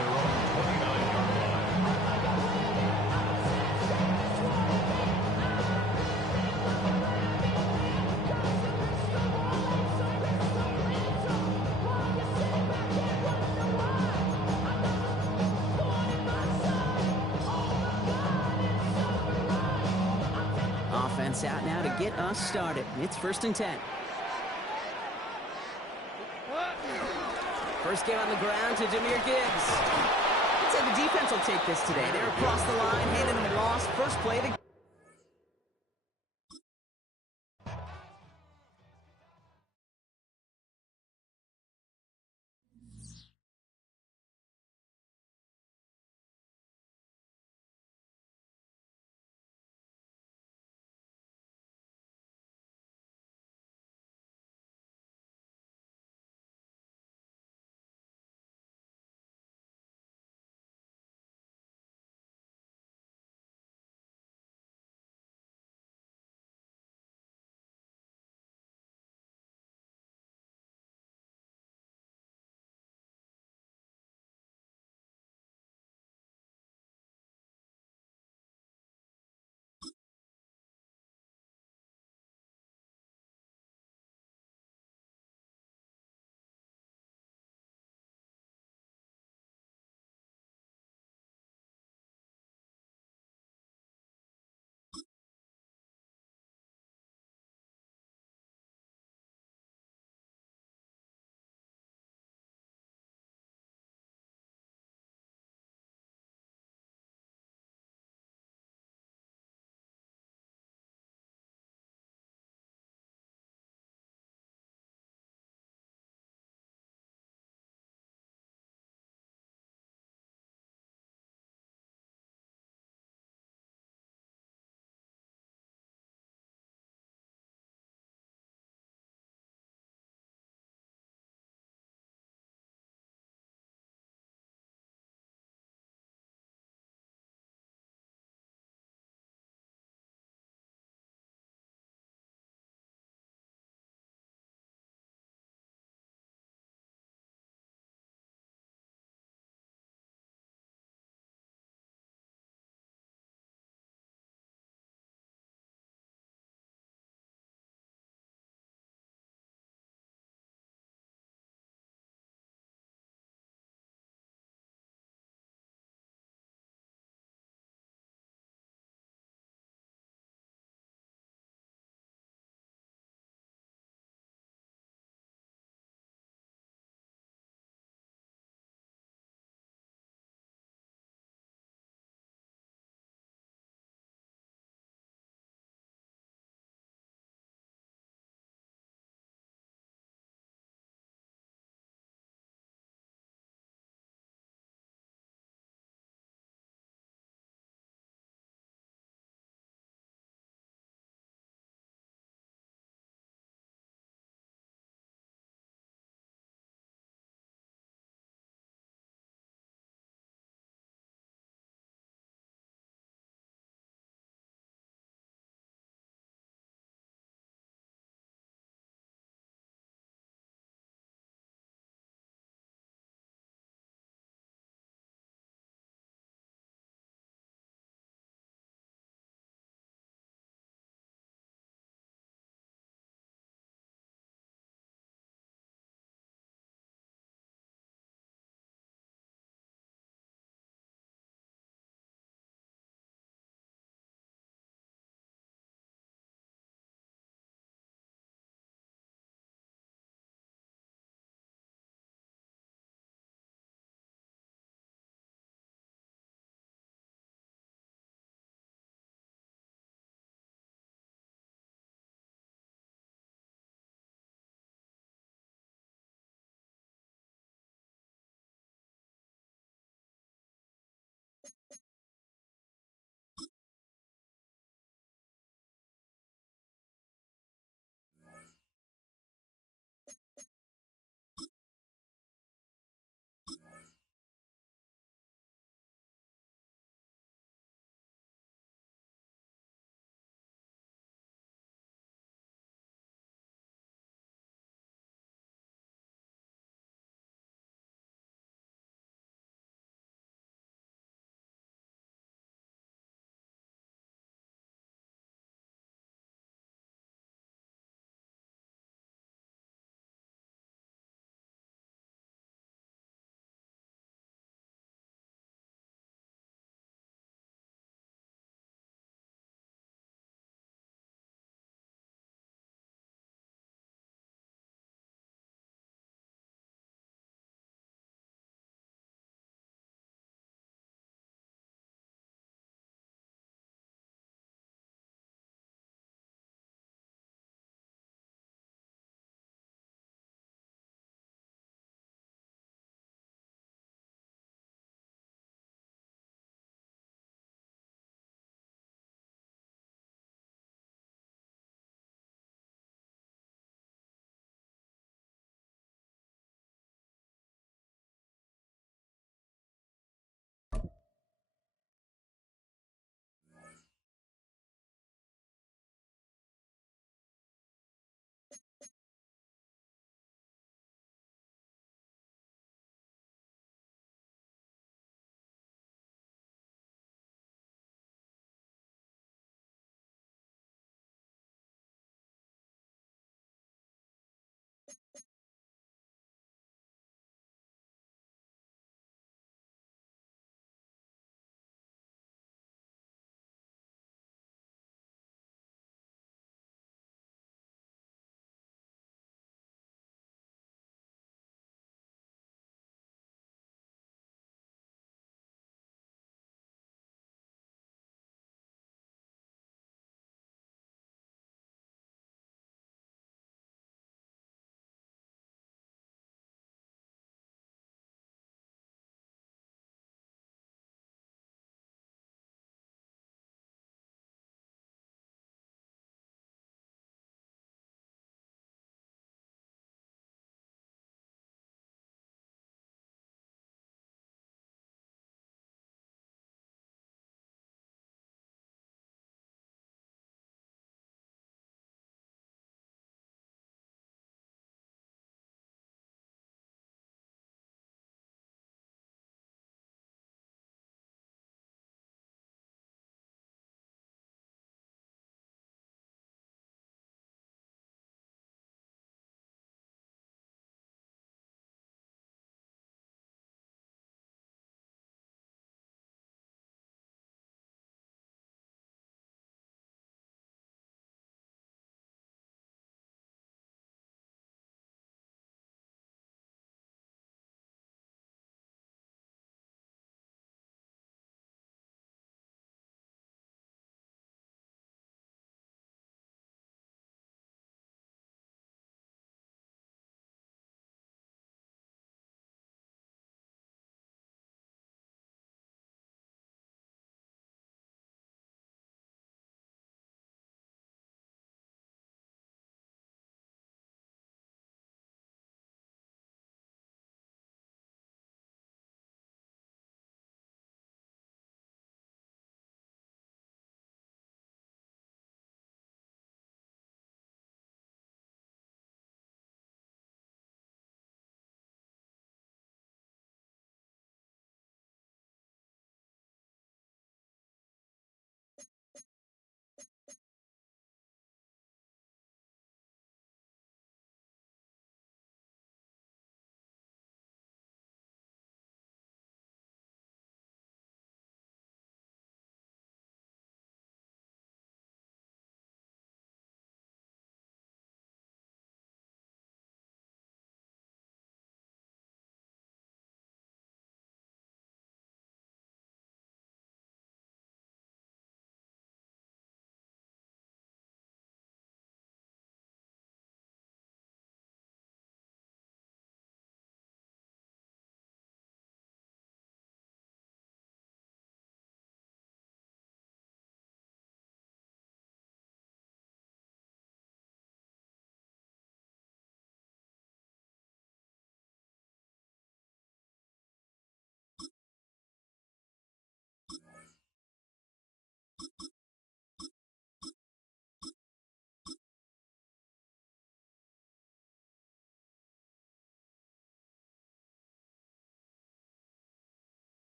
Offense out now to get us started. It's 1st and 10. First game on the ground to Jahmyr Gibbs. I'd say the defense will take this today. They're across the line, handing them a loss. First play to